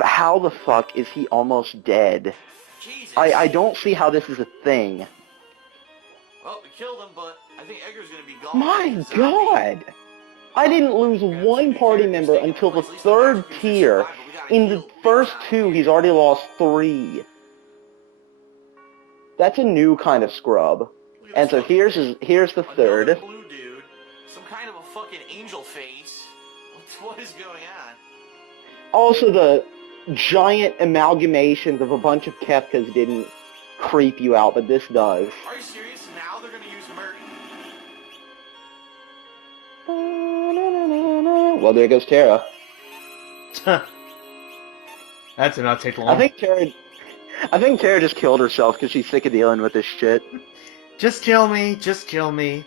How the fuck is he almost dead? Jesus. I don't see how this is a thing. Well, we killed him, but I think Edgar's gonna be gone. My Zombie. God! I didn't lose one party member until the 3rd tier. In the first 2, he's already lost 3. That's a new kind of scrub. Look at And this so fucking- here's the third. Another blue dude. Some kind of a fucking angel face. What is going on? Also, the giant amalgamations of a bunch of Kefkas didn't creep you out, but this does. Are you serious? Now they're gonna use Merc. Well, there goes Tara. That did not take long. I think Tara just killed herself because she's sick of dealing with this shit. Just kill me, just kill me.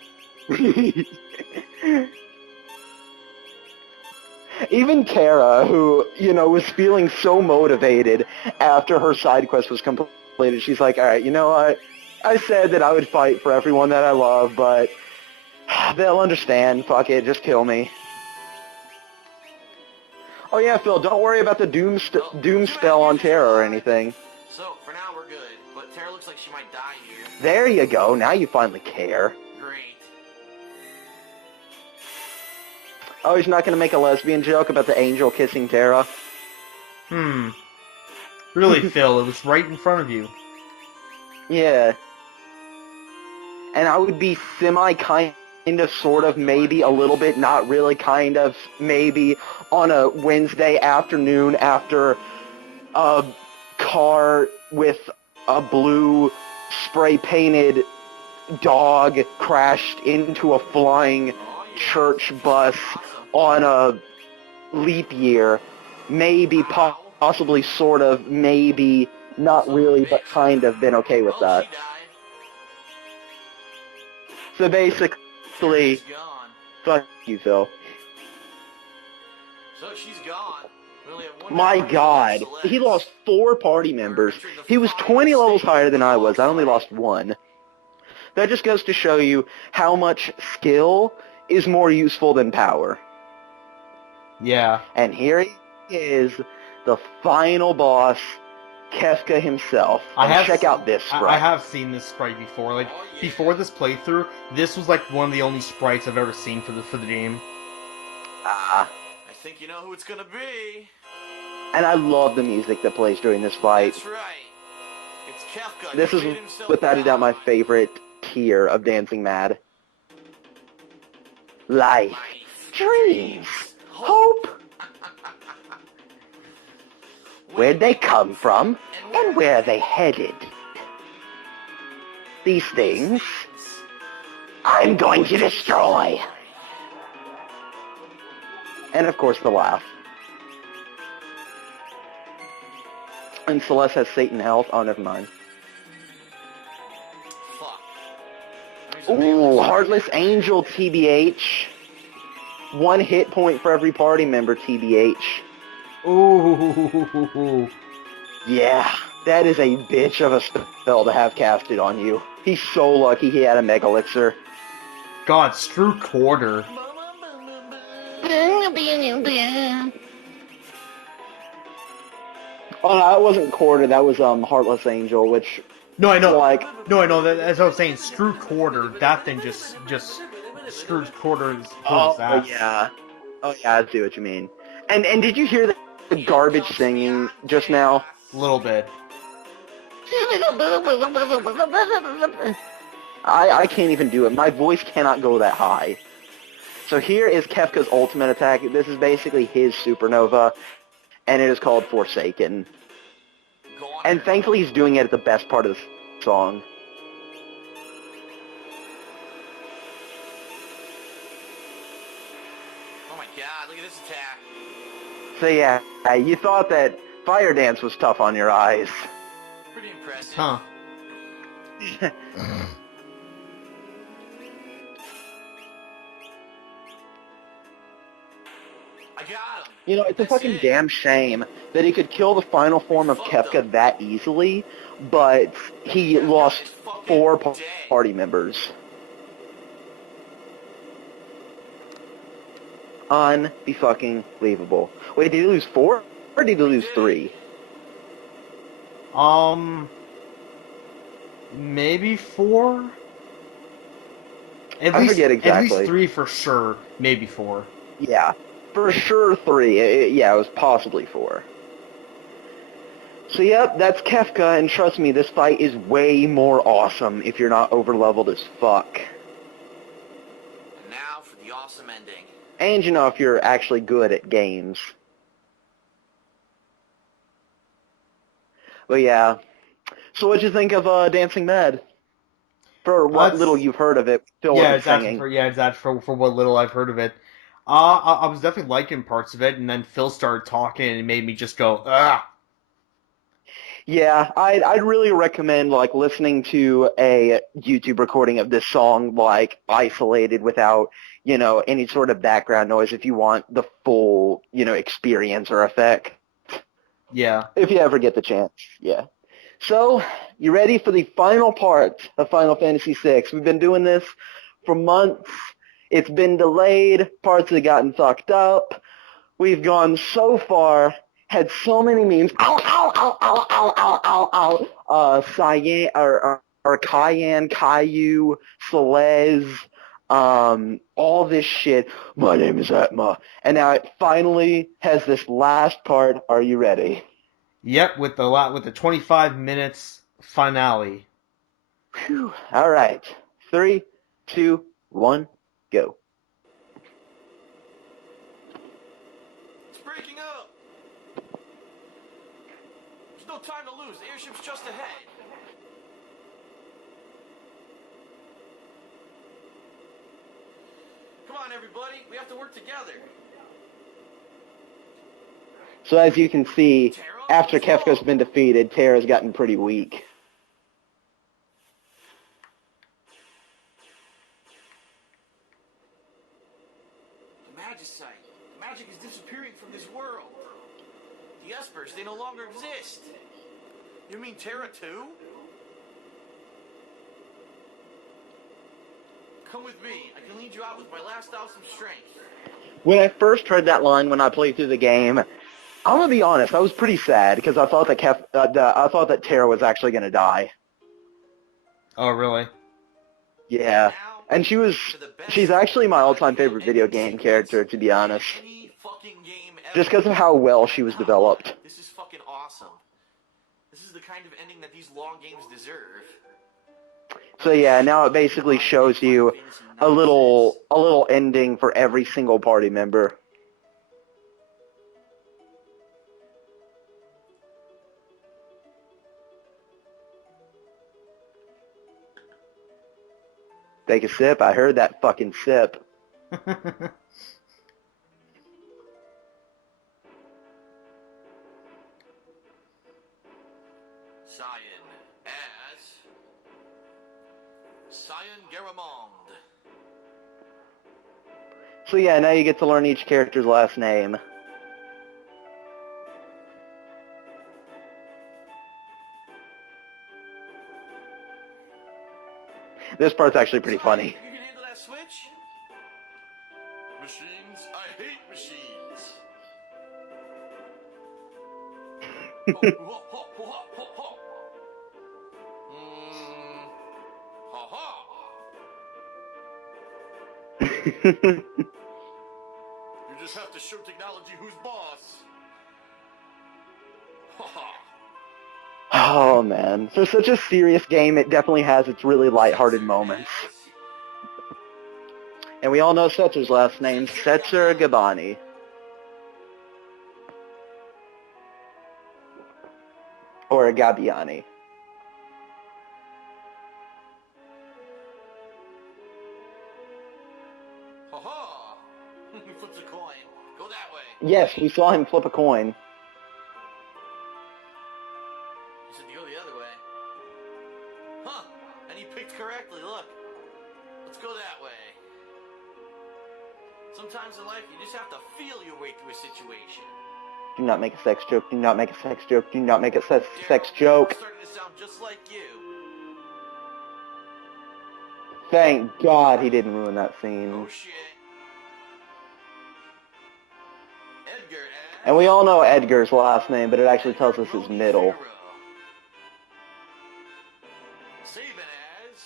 Even Tara, who, was feeling so motivated after her side quest was completed, she's like, alright, you know what? I said that I would fight for everyone that I love, but they'll understand. Fuck it, just kill me. Oh yeah, Phil, don't worry about the doom spell on Tara or anything. So, for now we're good, but Tara looks like she might die here. There you go, now you finally care. Great. Oh, he's not gonna make a lesbian joke about the angel kissing Tara? Really, Phil, it was right in front of you. Yeah. And I would be kind of, sort of, maybe, a little bit, not really, kind of, maybe, on a Wednesday afternoon after a car with a blue spray-painted dog crashed into a flying church bus on a leap year. Maybe, possibly, sort of, maybe, not really, but kind of been okay with that. She died. So basically, She's gone. fuck you, Phil. So she's gone. We only have one My more god, left. he lost 4 party members. He was 20 levels higher than I was. I only lost 1. That just goes to show you how much skill is more useful than power. Yeah. And here he is, the final boss, Kefka himself. And check out this sprite. I have seen this sprite before. Like, before this playthrough, this was like one of the only sprites I've ever seen for the game. Ah. I think you know who it's gonna be. And I love the music that plays during this fight. That's right. It's Kefka. This He is, made himself without a doubt, my proud. favorite tier of Dancing Mad. Life, dreams, hope. Where'd they come from, and where are they headed? These things, I'm going to destroy. And of course, the laugh. And Celeste has Satan health. Oh, never mind. Fuck. Ooh, Heartless Angel, TBH. 1 hit point for every party member, TBH. Ooh. Yeah, that is a bitch of a spell to have casted on you. He's so lucky he had a Mega Elixir. God, Strew Quarter. Oh no, that wasn't Quarter, that was Heartless Angel, which... No, I know. Like... No, I know. As I was saying, Strew Quarter. That thing just screws quarters. Oh, ass. yeah. Oh yeah, I see what you mean. And did you hear the garbage singing just now? A little bit. I can't even do it. My voice cannot go that high. So here is Kefka's ultimate attack. This is basically his supernova, and it is called Forsaken. And thankfully he's doing it at the best part of the song. Oh my god, look at this attack. So yeah, you thought that Fire Dance was tough on your eyes. Pretty impressive. Huh. I got him. You know, it's a That's fucking it. damn shame that he could kill the final form of Kefka that easily, but he lost 4 party members. Unfucking-believable. Wait, did he lose 4? Or did he lose 3? Maybe 4? I forget At exactly. least 3 for sure. Maybe 4. Yeah, for sure 3. Yeah, it was possibly 4. So yep, that's Kefka, and trust me, this fight is way more awesome if you're not overleveled as fuck. And now for the awesome ending. And you know, if you're actually good at games. But yeah. So what'd you think of Dancing Mad? For what little That's you've heard of it, Phil yeah, wasn't exactly singing. for for what little I've heard of it. I was definitely liking parts of it, and then Phil started talking, and it made me just go, ah. Yeah, I'd really recommend like listening to a YouTube recording of this song like isolated without, you know, any sort of background noise if you want the full, you know, experience or effect. Yeah. If you ever get the chance. Yeah. So, you ready for the final part of Final Fantasy VI? We've been doing this for months. It's been delayed. Parts have gotten fucked up. We've gone so far, had so many memes. Ow, ow, ow, ow, ow, ow, ow, ow. Cyan, or Cayenne, Caillou, Celeste, all this shit. My name is Atma. And now it finally has this last part. Are you ready? Yep, with the 25 minutes finale. Whew. All right. 3, 2, 1, go. It's breaking up. There's no time to lose. The airship's just ahead. Come on, everybody. We have to work together. So as you can see, Tara, after what's Kefka's wrong? been defeated, Terra's gotten pretty weak. The Magicite. The magic is disappearing from this world. The Espers, they no longer exist. You mean Terra too? Come with me. I can lead you out with my last ounce of strength. When I first heard that line when I played through the game, I'm gonna be honest, I was pretty sad because I thought that I thought that Terra was actually gonna die. Oh, really? Yeah, Now, and for the best she's actually my all-time non-hero favorite video ending game sequence character, to be in honest, any fucking game ever. just because of how well And she was I'm not lying. developed. This is fucking awesome. This is the kind of ending that these long games deserve. So yeah, now it basically shows you a little ending for every single party member. Take a sip. I heard that fucking sip. Cyan as Cyan Garamond. So yeah, now you get to learn each character's last name. This part's actually pretty Cyan, funny. you can handle that switch? Machines, I hate machines. Ho, ho, ho, ho, ho, ho. Ha ha. You just have to show technology who's boss. Ha ha. Oh man, for such a serious game, it definitely has its really lighthearted moments. And we all know Setzer's last name, Setzer Gabani. Or Gabbiani. Ha ha. He flips a coin. Go that way. Yes, we saw him flip a coin. He said to go the other way. Huh. And he picked correctly. Look. Let's go that way. Sometimes in life, you just have to feel your way through a situation. Do not make a sex joke, do not make a sex joke, do not make a sex joke. I'm starting to sound just like you. Thank God he didn't ruin that scene. Oh shit. Edgar as... And we all know Edgar's last name, but it actually tells us his middle. Sabin as...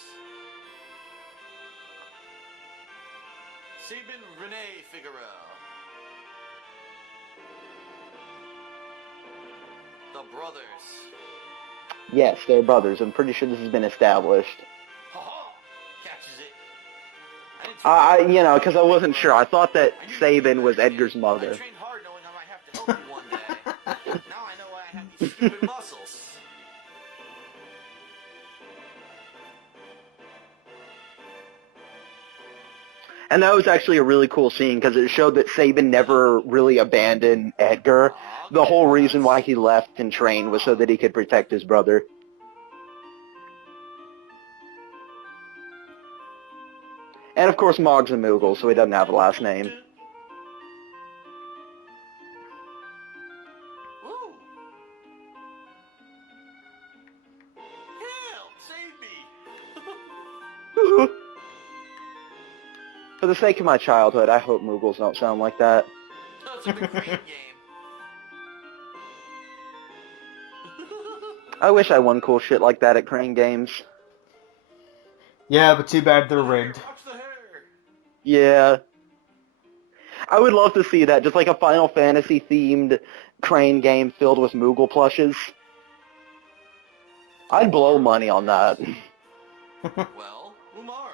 Sabin Renee Figueroa. The the brothers. Yes, they're brothers. I'm pretty sure this has been established. Ha-ha! Catches it. I didn't You know, because I wasn't sure. I thought that Sabin was Edgar's I mother. trained hard knowing I might have to help you one day. Now I know why I have these stupid muscles. And that was actually a really cool scene because it showed that Sabin never really abandoned Edgar. The whole reason why he left and trained was so that he could protect his brother. And of course, Mog's a Moogle, so he doesn't have a last name. Woo! Help! Save me! For the sake of my childhood, I hope Moogles don't sound like that. That's a big crane game. I wish I won cool shit like that at Crane Games. Yeah, but too bad they're rigged. Watch the hair. Yeah. I would love to see that, just like a Final Fantasy themed Crane game filled with Moogle plushes. I'd blow money on that. Well, Umaro.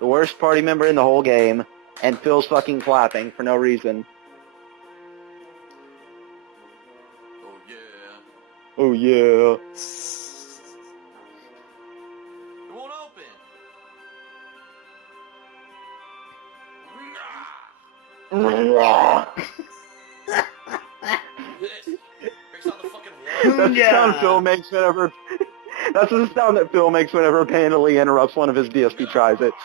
The worst party member in the whole game, and Phil's fucking clapping for no reason. Oh yeah. Oh yeah. It won't open. This breaks out the fucking wall. That's the sound Phil makes whenever... That's the sound that Phil makes whenever Pandally interrupts one of his DSP tries-its.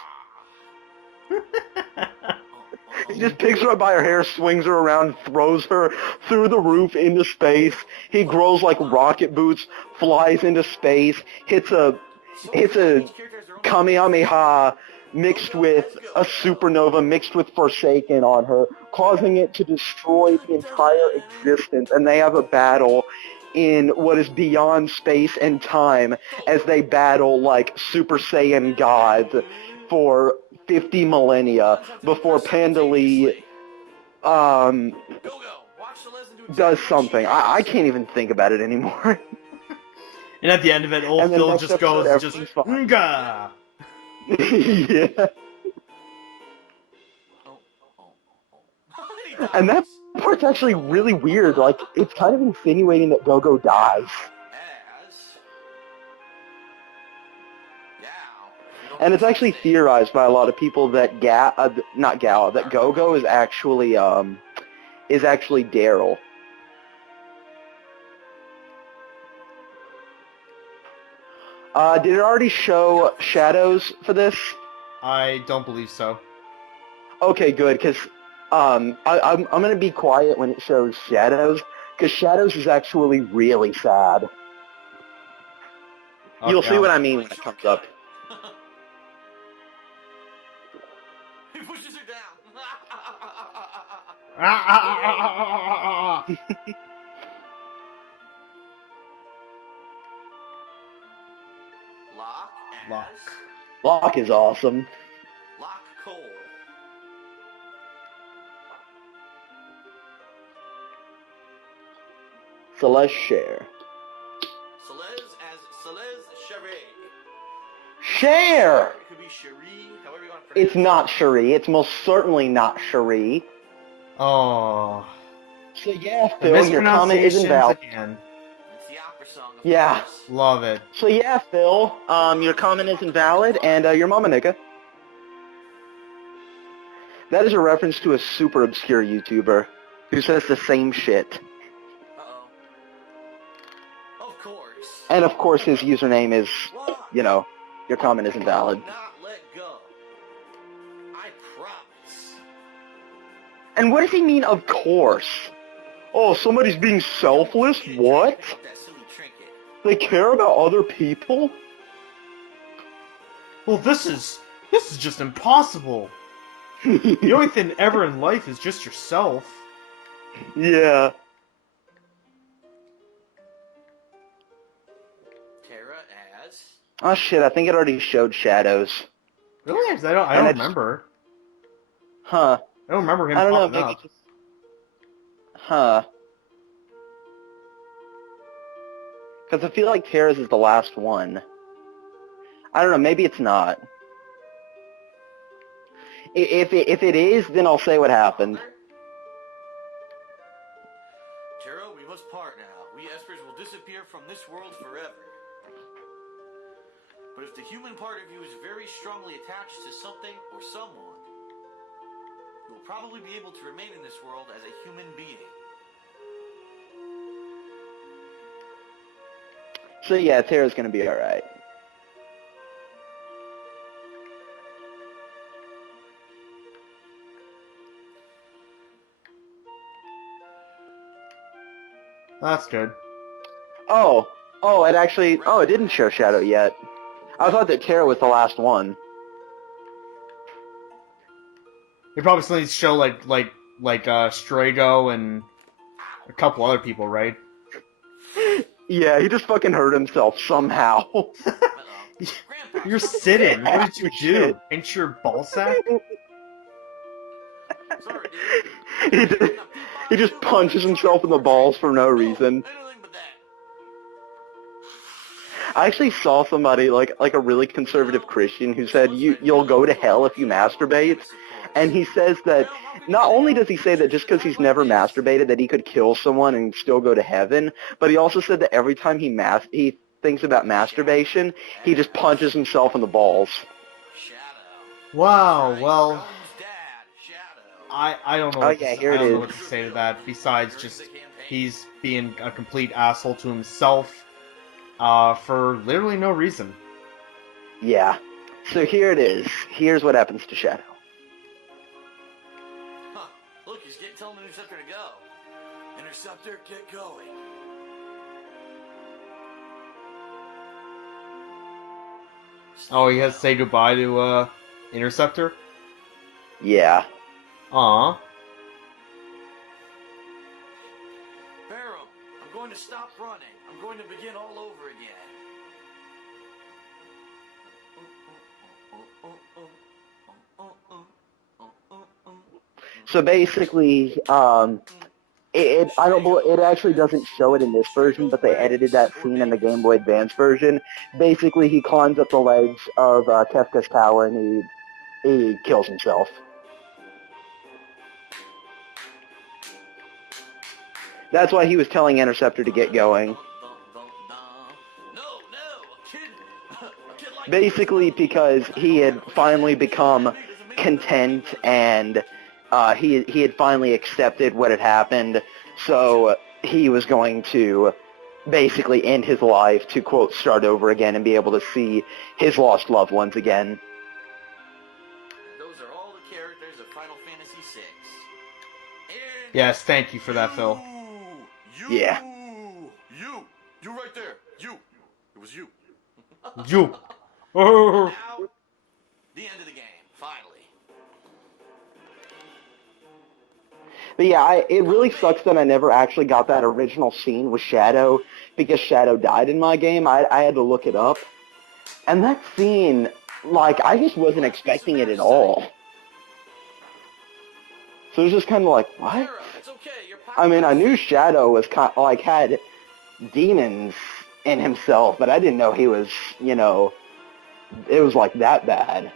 He just picks her up by her hair, swings her around, throws her through the roof into space. He grows like rocket boots, flies into space, hits a Kamehameha mixed with a supernova mixed with Forsaken on her, causing it to destroy the entire existence, and they have a battle in what is beyond space and time as they battle like Super Saiyan gods for 50 millennia before Pandali does something. I can't even think about it anymore. And at the end of it, old And then Phil next just episode, goes, just, everything's fine. Nga! Yeah. And that part's actually really weird. Like, it's kind of insinuating that Go-Go dies. And it's actually theorized by a lot of people that that Go-Go is actually Daryl. Did it already show shadows for this? I don't believe so. Okay, good, because I'm gonna be quiet when it shows shadows, because shadows is actually really sad. Okay. You'll see what I mean when it comes up. He pushes her down. Lock as Lock. Locke is awesome. Lock Cole. Celeste Share. Celeste as Celeste Cherie. Share! It could be Cherie, however you want to pronounce It's not Cherie. It's most certainly not Cherie. Oh. So yeah, The Phil, your comment is mispronunciations invalid. again. It's the opera song. Of Yeah. course. Love it. So yeah, Phil, your comment is invalid, and your mama nigga. That is a reference to a super obscure YouTuber who says the same shit. Uh-oh. Of course. And of course his username is, Lock. you know, your comment is invalid. Not let go. I promise. And what does he mean, of course? Oh, somebody's being selfless? What? That silly trinket. They care about other people? Well, this is just impossible. The only thing ever in life is just yourself. Yeah. Tara as Oh shit, I think it already showed shadows. Really? 'Cause I don't And it's- remember. Huh. I don't remember him I don't know, popping maybe up. just... Huh. Because I feel like Tara's is the last one. I don't know, maybe it's not. If it is, then I'll say what happened. Tara, we must part now. We Espers will disappear from this world forever. But if the human part of you is very strongly attached to something or someone, you will probably be able to remain in this world as a human being. So yeah, Tara's gonna be alright. That's good. Oh, it didn't show Shadow yet. I thought that Tara was the last one. They probably still need to show like Strago and a couple other people, right? Yeah, he just fucking hurt himself somehow. You're sitting. What did you do? Shit. Ain't your ball sack? Sorry, he, dude. just, he just punches himself in the balls for no reason. Anything but that. I actually saw somebody, like a really conservative Christian, who said, you'll go to hell if you masturbate. And he says that, not only does he say that just because he's never masturbated that he could kill someone and still go to heaven, but he also said that every time he thinks about masturbation, he just punches himself in the balls. Shadow. Wow. Well, Rowan's dad, Shadow. I don't know. Oh, What yeah, to, here I it don't know is. what to say to that. Besides, just he's being a complete asshole to himself, for literally no reason. Yeah. So here it is. Here's what happens to Shadow. Huh. Look, he's telling the Interceptor to go. Interceptor, get going. Oh, he has to say goodbye to Interceptor. Yeah. Aw. Barrow, I'm going to stop running. I'm going to begin all over again. So basically, it actually doesn't show it in this version, but they edited that scene in the Game Boy Advance version. Basically, he climbs up the ledge of Kefka's tower and he kills himself. That's why he was telling Interceptor to get going. Basically, because he had finally become content and he had finally accepted what had happened, so he was going to basically end his life to, quote, start over again and be able to see his lost loved ones again. Those are all the characters of Final Fantasy VI. And Yes, thank you for that, Phil. Yeah. You right there. You. It was you. You. Now, the end of the game. Finally. But yeah, it really sucks that I never actually got that original scene with Shadow, because Shadow died in my game. I had to look it up. And that scene, like, I just wasn't expecting it at all. So it was just kind of like, what? Sarah, it's okay. You're I mean, I knew Shadow was had demons in himself, but I didn't know he was, it was like that bad.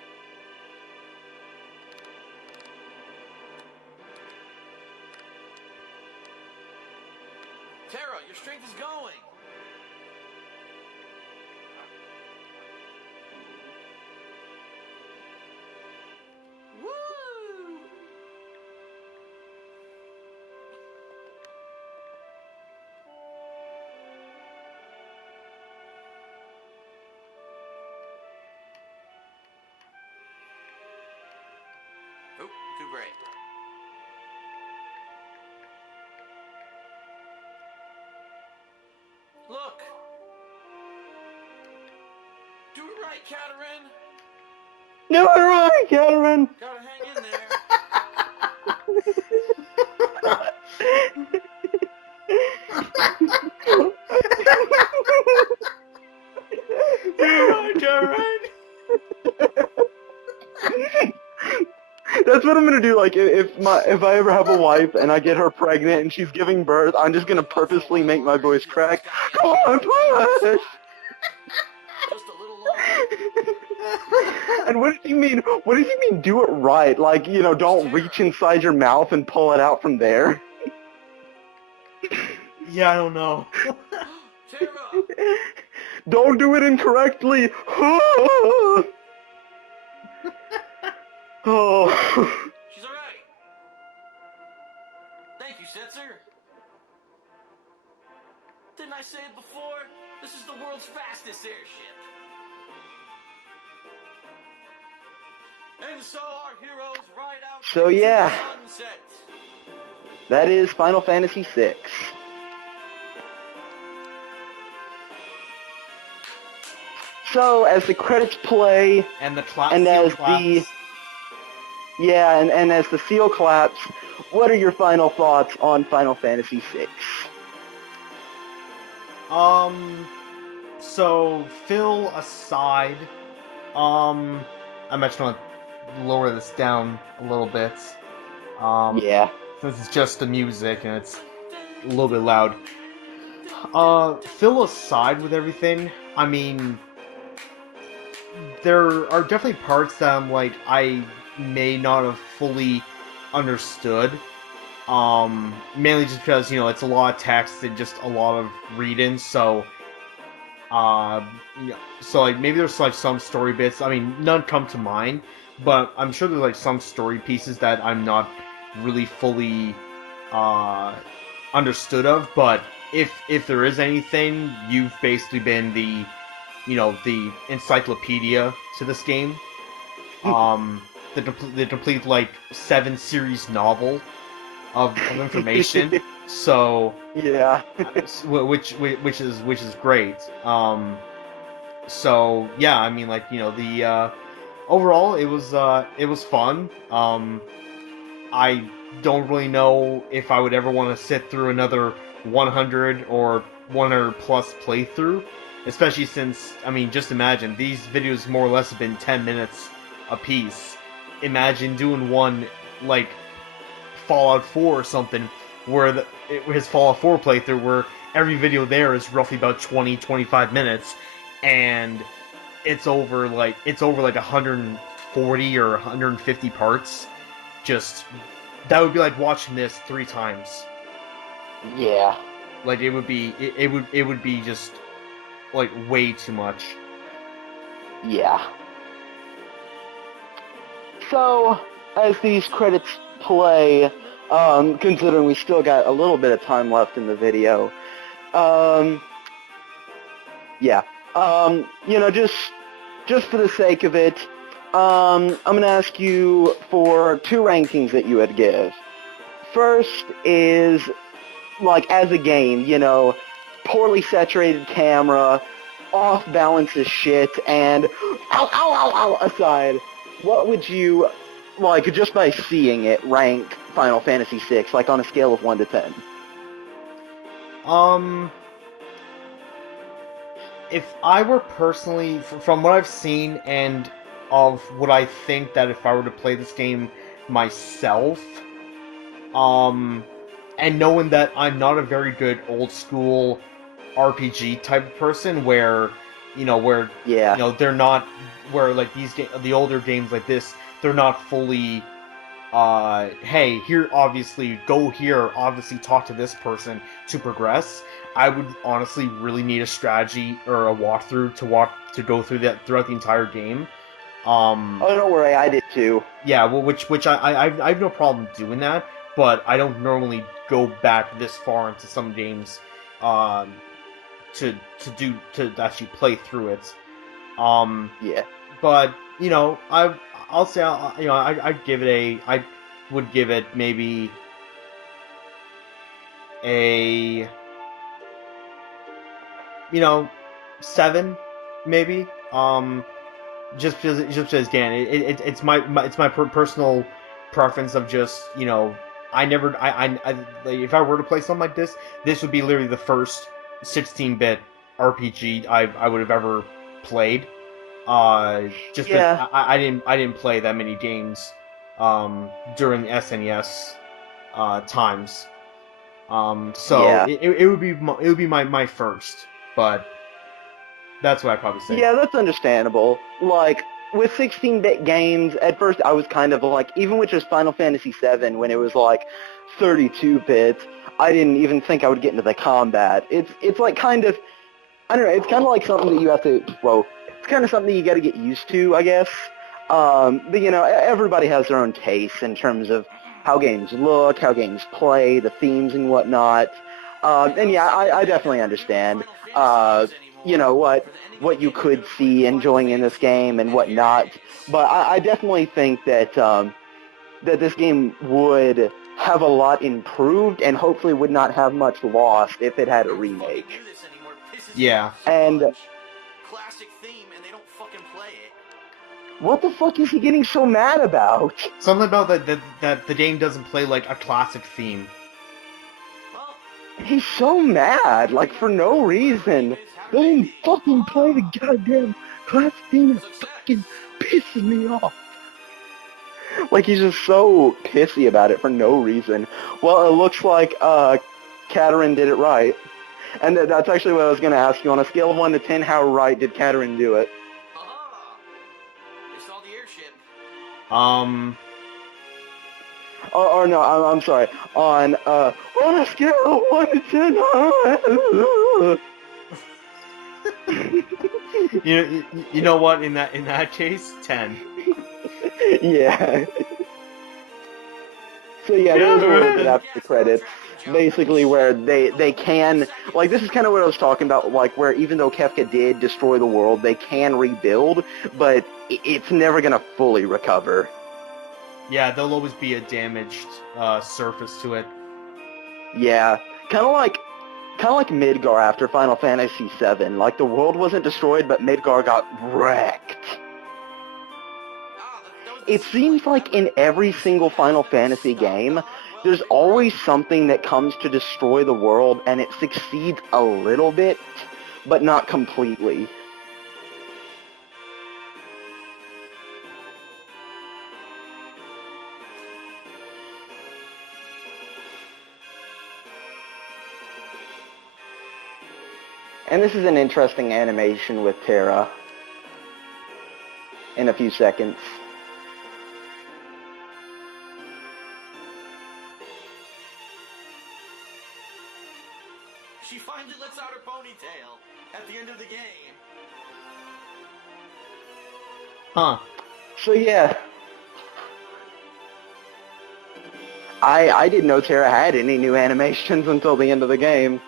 Tara, your strength is going. Woo! Oh, too bright. Look! Do it right, Caterin! Do it right, Catherine! Gotta hang in there. That's what I'm gonna do. Like, if I ever have a wife and I get her pregnant and she's giving birth, I'm just gonna purposely make my voice crack. Come on, push! Just a little longer. And what does he mean? What does he mean? Do it right? Like, don't reach inside your mouth and pull it out from there. Yeah, I don't know. Tara! Don't do it incorrectly. Oh. She's alright. Thank you, Setzer. Didn't I say it before? This is the world's fastest airship. And so our heroes ride out So, into yeah. the sunset. That is Final Fantasy VI. So, as the credits play, And the clap and seal as claps. and as the seal claps, what are your final thoughts on Final Fantasy VI? So Phil aside, I'm actually gonna lower this down a little bit. Yeah. Since it's just the music and it's a little bit loud. Phil aside with everything, I mean, there are definitely parts that I'm like, I may not have fully understood. Mainly just because, it's a lot of text and just a lot of reading, so, like, maybe there's, like, some story bits, I mean, none come to mind, but I'm sure there's, like, some story pieces that I'm not really fully, understood of, but if there is anything, you've basically been the encyclopedia to this game. The complete, like, 7-series novel of information. So Yeah. which is great. So yeah, I mean, like, the overall it was fun. I don't really know if I would ever want to sit through another 100 or 100 plus playthrough, especially since, I mean, just imagine, these videos more or less have been 10 minutes a piece. Imagine doing one like Fallout 4 or something, where his Fallout 4 playthrough, where every video there is roughly about 20-25 minutes, and it's over like 140 or 150 parts. Just, that would be like watching this 3 times. Yeah. Like, it would be just like way too much. Yeah. So, as these credits play, considering we still got a little bit of time left in the video, yeah, just for the sake of it, I'm gonna ask you for 2 rankings that you would give. First is, like, as a game, poorly saturated camera, off balance as shit, and ow aside, what would you, like, just by seeing it, rank Final Fantasy VI, like, on a scale of 1 to 10? If I were personally, from what I've seen and of what I think that if I were to play this game myself, and knowing that I'm not a very good old school RPG type of person, where they're not, where, like, the older games like this, they're not fully, hey, here, obviously, go here, obviously talk to this person to progress. I would honestly really need a strategy or a walkthrough to go through that throughout the entire game. Oh, don't worry, I did too. Yeah, well, which I have no problem doing that, but I don't normally go back this far into some games, to actually play through it. Yeah. But I'll say, I would give it maybe a 7, maybe. Just because again, it's my personal preference of just, like, if I were to play something like this would be literally the first 16-bit RPG I would have ever played. Just Yeah. I didn't play that many games during SNES times. So Yeah. it would be my first, but that's what I'd probably say. Yeah, that's understandable. Like, with 16-bit games, at first I was kind of like, even with just Final Fantasy VII, when it was like 32 bits, I didn't even think I would get into the combat. It's like kind of, I don't know, it's kind of like something that you have to, well, it's kind of something you got to get used to, I guess. But you know, everybody has their own tastes in terms of how games look, how games play, the themes and whatnot. And yeah, I definitely understand. You know what you could see enjoying in this game and whatnot. But I definitely think that that this game would have a lot improved and hopefully would not have much lost if it had a remake. Yeah. And Classic theme, and they don't fucking play it. what the fuck is he getting so mad about? Something about that the game doesn't play like a classic theme. Well, He's so mad, like for no reason. They didn't fucking play the goddamn classic theme. It's fucking pissing me off. Like he's just so pissy about it for no reason. Well, it looks like Katerin did it right. And that's actually what I was going to ask you. On a scale of 1 to 10, how right did Katerin do it? they saw the airship. Or no, I'm sorry. On a scale of 1 to 10. You know what? In that case, 10. Yeah. So yeah, there's a little bit after the credits, basically where they can, like this is kind of what I was talking about, like where even though Kefka did destroy the world, they can rebuild, but it's never gonna fully recover. Yeah, there'll always be a damaged surface to it. Yeah, kind of like Midgar after Final Fantasy VII. Like the world wasn't destroyed, but Midgar got wrecked. It seems like in every single Final Fantasy game, there's always something that comes to destroy the world, and it succeeds a little bit, but not completely. And this is an interesting animation with Terra in a few seconds. She finally lets out her ponytail at the end of the game. Huh. So yeah, I didn't know Terra had any new animations until the end of the game.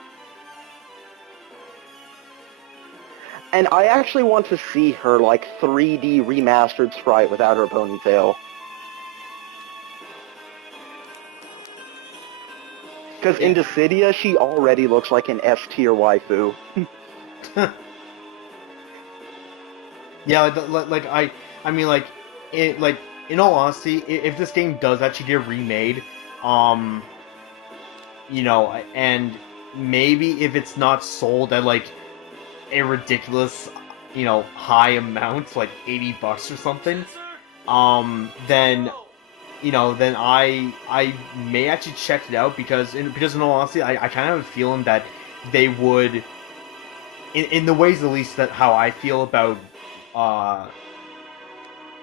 And I actually want to see her like 3D remastered sprite without her ponytail. Because in Dissidia, she already looks like an S-tier waifu. Yeah, I mean, like, it, like, in all honesty, if this game does actually get remade, you know, and maybe if it's not sold at, like, a ridiculous, you know, high amount, like $80 or something, then, you know, then I may actually check it out, because in all honesty, I kind of have a feeling that they would, in the ways at least that how I feel about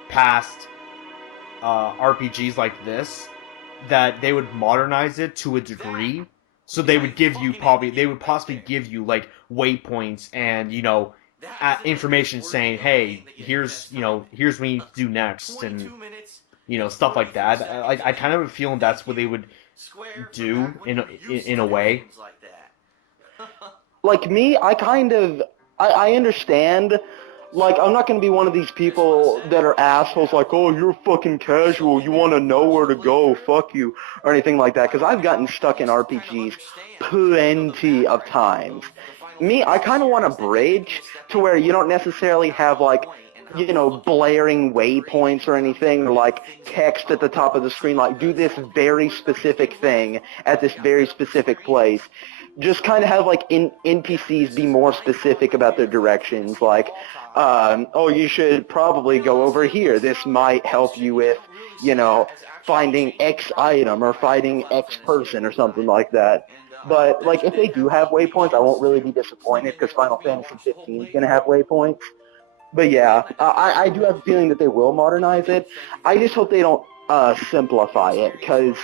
past RPGs like this, that they would modernize it to a degree. So they would possibly give you like waypoints and, you know, information saying, hey, here's what you need to do next, and, you know, stuff like that. I kind of have a feeling that's what they would do in a way. Like me, I understand. Like, I'm not going to be one of these people that are assholes like, oh, you're fucking casual, you want to know where to go, fuck you, or anything like that, because I've gotten stuck in RPGs plenty of times. Me, I kind of want a bridge to where you don't necessarily have, like, you know, blaring waypoints or anything, or like text at the top of the screen, like, do this very specific thing at this very specific place. Just kind of have, like, NPCs be more specific about their directions, like, oh, you should probably go over here. This might help you with, finding X item or fighting X person or something like that. But, like, if they do have waypoints, I won't really be disappointed because Final Fantasy 15 is going to have waypoints. But yeah, I do have a feeling that they will modernize it. I just hope they don't simplify it, because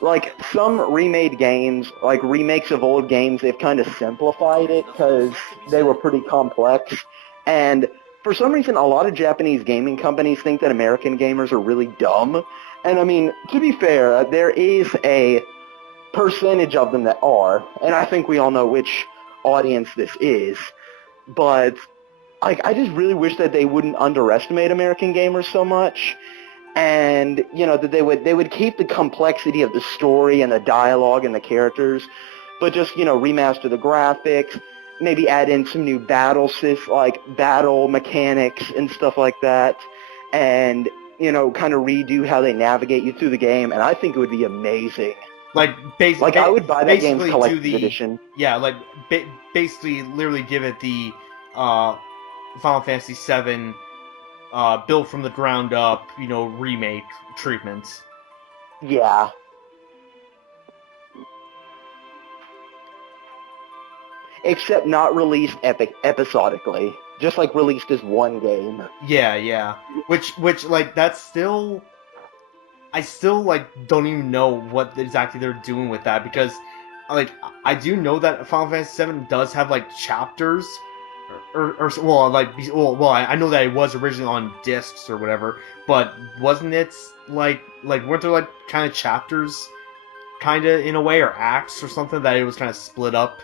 like some remade games, like remakes of old games, they've kind of simplified it because they were pretty complex. And for some reason, a lot of Japanese gaming companies think that American gamers are really dumb. And I mean, to be fair, there is a percentage of them that are, and I think we all know which audience this is. But like, I just really wish that they wouldn't underestimate American gamers so much, and that they would keep the complexity of the story and the dialogue and the characters, but just remaster the graphics, maybe add in some new battle mechanics and stuff like that, and kind of redo how they navigate you through the game, and I think it would be amazing. Like, I would buy that game's basically collector's edition. Yeah, like, basically literally give it the Final Fantasy VII built from the ground up, remake treatments. Yeah. Except not released episodically. Just, like, released as one game. Yeah. Which, like, that's still... I still, like, don't even know what exactly they're doing with that, because, like, I do know that Final Fantasy VII does have, like, chapters, I know that it was originally on discs or whatever, but wasn't it, like, weren't there, like, kind of chapters, kind of, in a way, or acts or something, that it was kind of split up?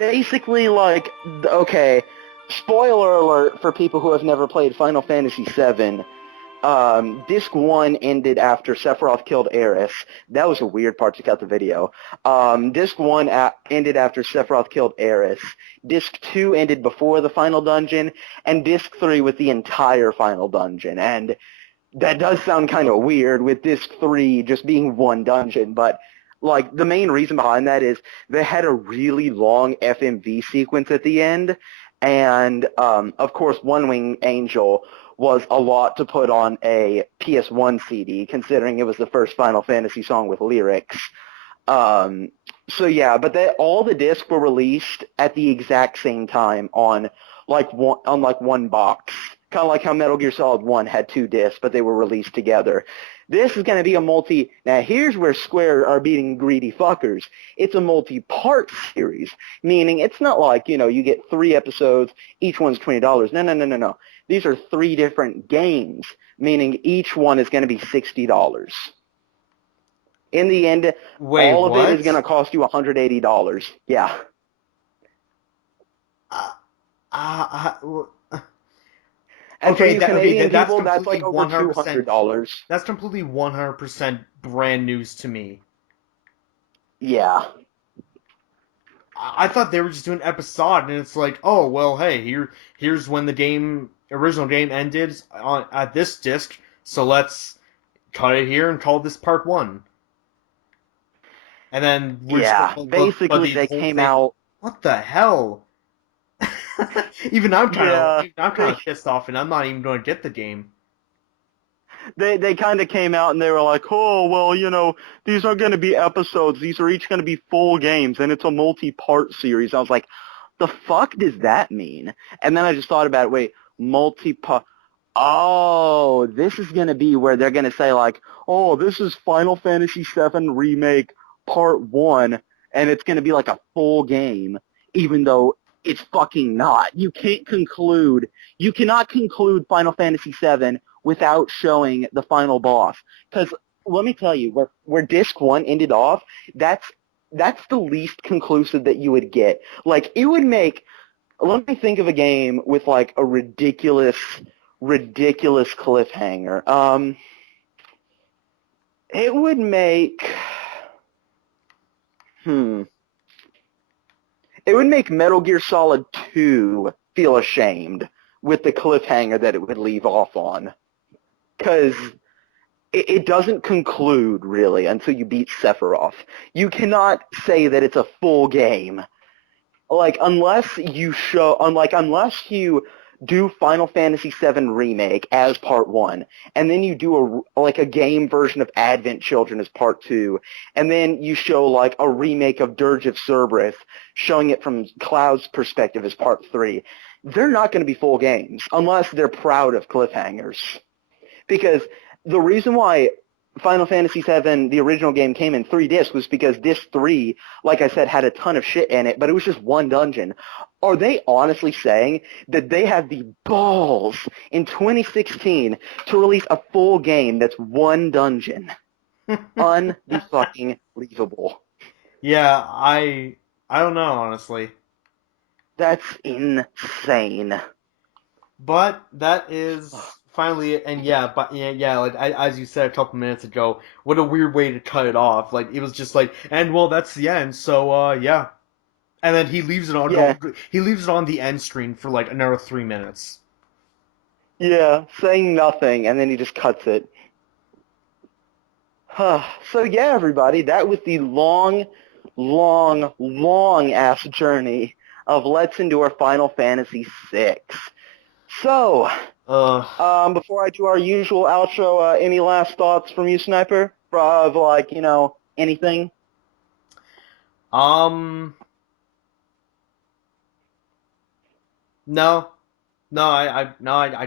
Basically, like, okay, spoiler alert for people who have never played Final Fantasy VII. Disc 1 ended after Sephiroth killed Aerith. That was a weird part to cut the video. Disc 1 ended after Sephiroth killed Aerith. Disc 2 ended before the final dungeon, and Disc 3 with the entire final dungeon. And that does sound kind of weird with Disc 3 just being one dungeon, but like the main reason behind that is they had a really long FMV sequence at the end, and of course One Wing Angel was a lot to put on a PS1 CD, considering it was the first Final Fantasy song with lyrics. So yeah, but all the discs were released at the exact same time on one box. Kind of like how Metal Gear Solid 1 had 2 discs, but they were released together. This is going to be a now here's where Square are being greedy fuckers. It's a multi-part series, meaning it's not like, you get 3 episodes, each one's $20. No. These are 3 different games, meaning each one is going to be $60. In the end, Wait, all of what? it is going to cost you $180. Yeah. And for you Canadian people, that's like over $200. That's completely 100% brand news to me. Yeah. I thought they were just doing episode, and it's like, oh, well, hey, here's when the original game ended at this disc, so let's cut it here and call this part 1. And then basically they came out. What the hell? Even I'm kind of pissed off, and I'm not even going to get the game. They kind of came out and they were like, oh, well, these are going to be episodes. These are each going to be full games, and it's a multi-part series. I was like, the fuck does that mean? And then I just thought about it. Wait, multi-part. Oh, this is going to be where they're going to say, like, oh, this is Final Fantasy VII Remake Part 1, and it's going to be like a full game, even though it's fucking not. You cannot conclude Final Fantasy VII without showing the final boss. Because let me tell you, where Disc 1 ended off, that's the least conclusive that you would get. Like, it would make... Let me think of a game with, like, a ridiculous cliffhanger. It would make... It would make Metal Gear Solid 2 feel ashamed with the cliffhanger that it would leave off on. Because it doesn't conclude, really, until you beat Sephiroth. You cannot say that it's a full game. Like, unless you do Final Fantasy VII Remake as Part 1, and then you do a game version of Advent Children as Part 2, and then you show like a remake of Dirge of Cerberus, showing it from Cloud's perspective as Part 3, they're not going to be full games unless they're proud of cliffhangers. Because the reason why Final Fantasy VII, the original game, came in 3 discs was because disc 3, like I said, had a ton of shit in it, but it was just one dungeon. Are they honestly saying that they have the balls in 2016 to release a full game that's one dungeon? Unfucking-believable. Yeah, I don't know, honestly. That's insane. But that is finally it. And like as you said a couple minutes ago, what a weird way to cut it off. Like it was just like, and well, that's the end. So yeah. And then he leaves it on. Yeah. He leaves it on the end screen for like another 3 minutes. Yeah, saying nothing, and then he just cuts it. So yeah, everybody, that was the long ass journey of Let's Endure Final Fantasy VI. So, before I do our usual outro, any last thoughts from you, Sniper? Of like, anything? No, I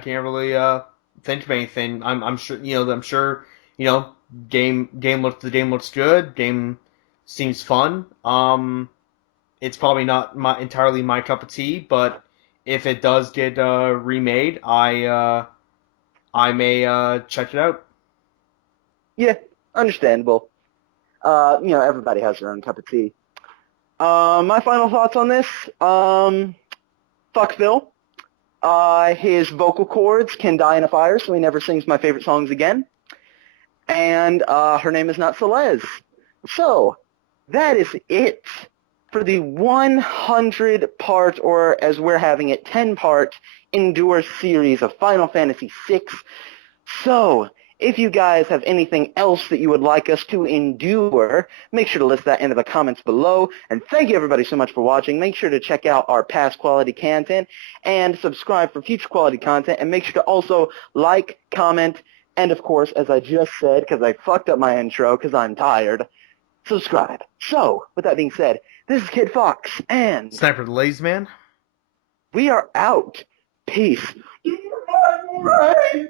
can't really think of anything. I'm sure the game looks good. Game seems fun. It's probably not entirely my cup of tea, but if it does get remade, I may check it out. Yeah, understandable. Everybody has their own cup of tea. My final thoughts on this, fuck Phil. His vocal cords can die in a fire, so he never sings my favorite songs again. And her name is not Celeste. So, that is it for the 100-part, or as we're having it, 10-part Endure series of Final Fantasy VI. So, if you guys have anything else that you would like us to endure, make sure to list that into the comments below. And thank you everybody so much for watching. Make sure to check out our past quality content and subscribe for future quality content. And make sure to also like, comment, and of course, as I just said, because I fucked up my intro because I'm tired, subscribe. So, with that being said, this is Kid Fox, and Snipertheladiesman. we are out. Peace. Right.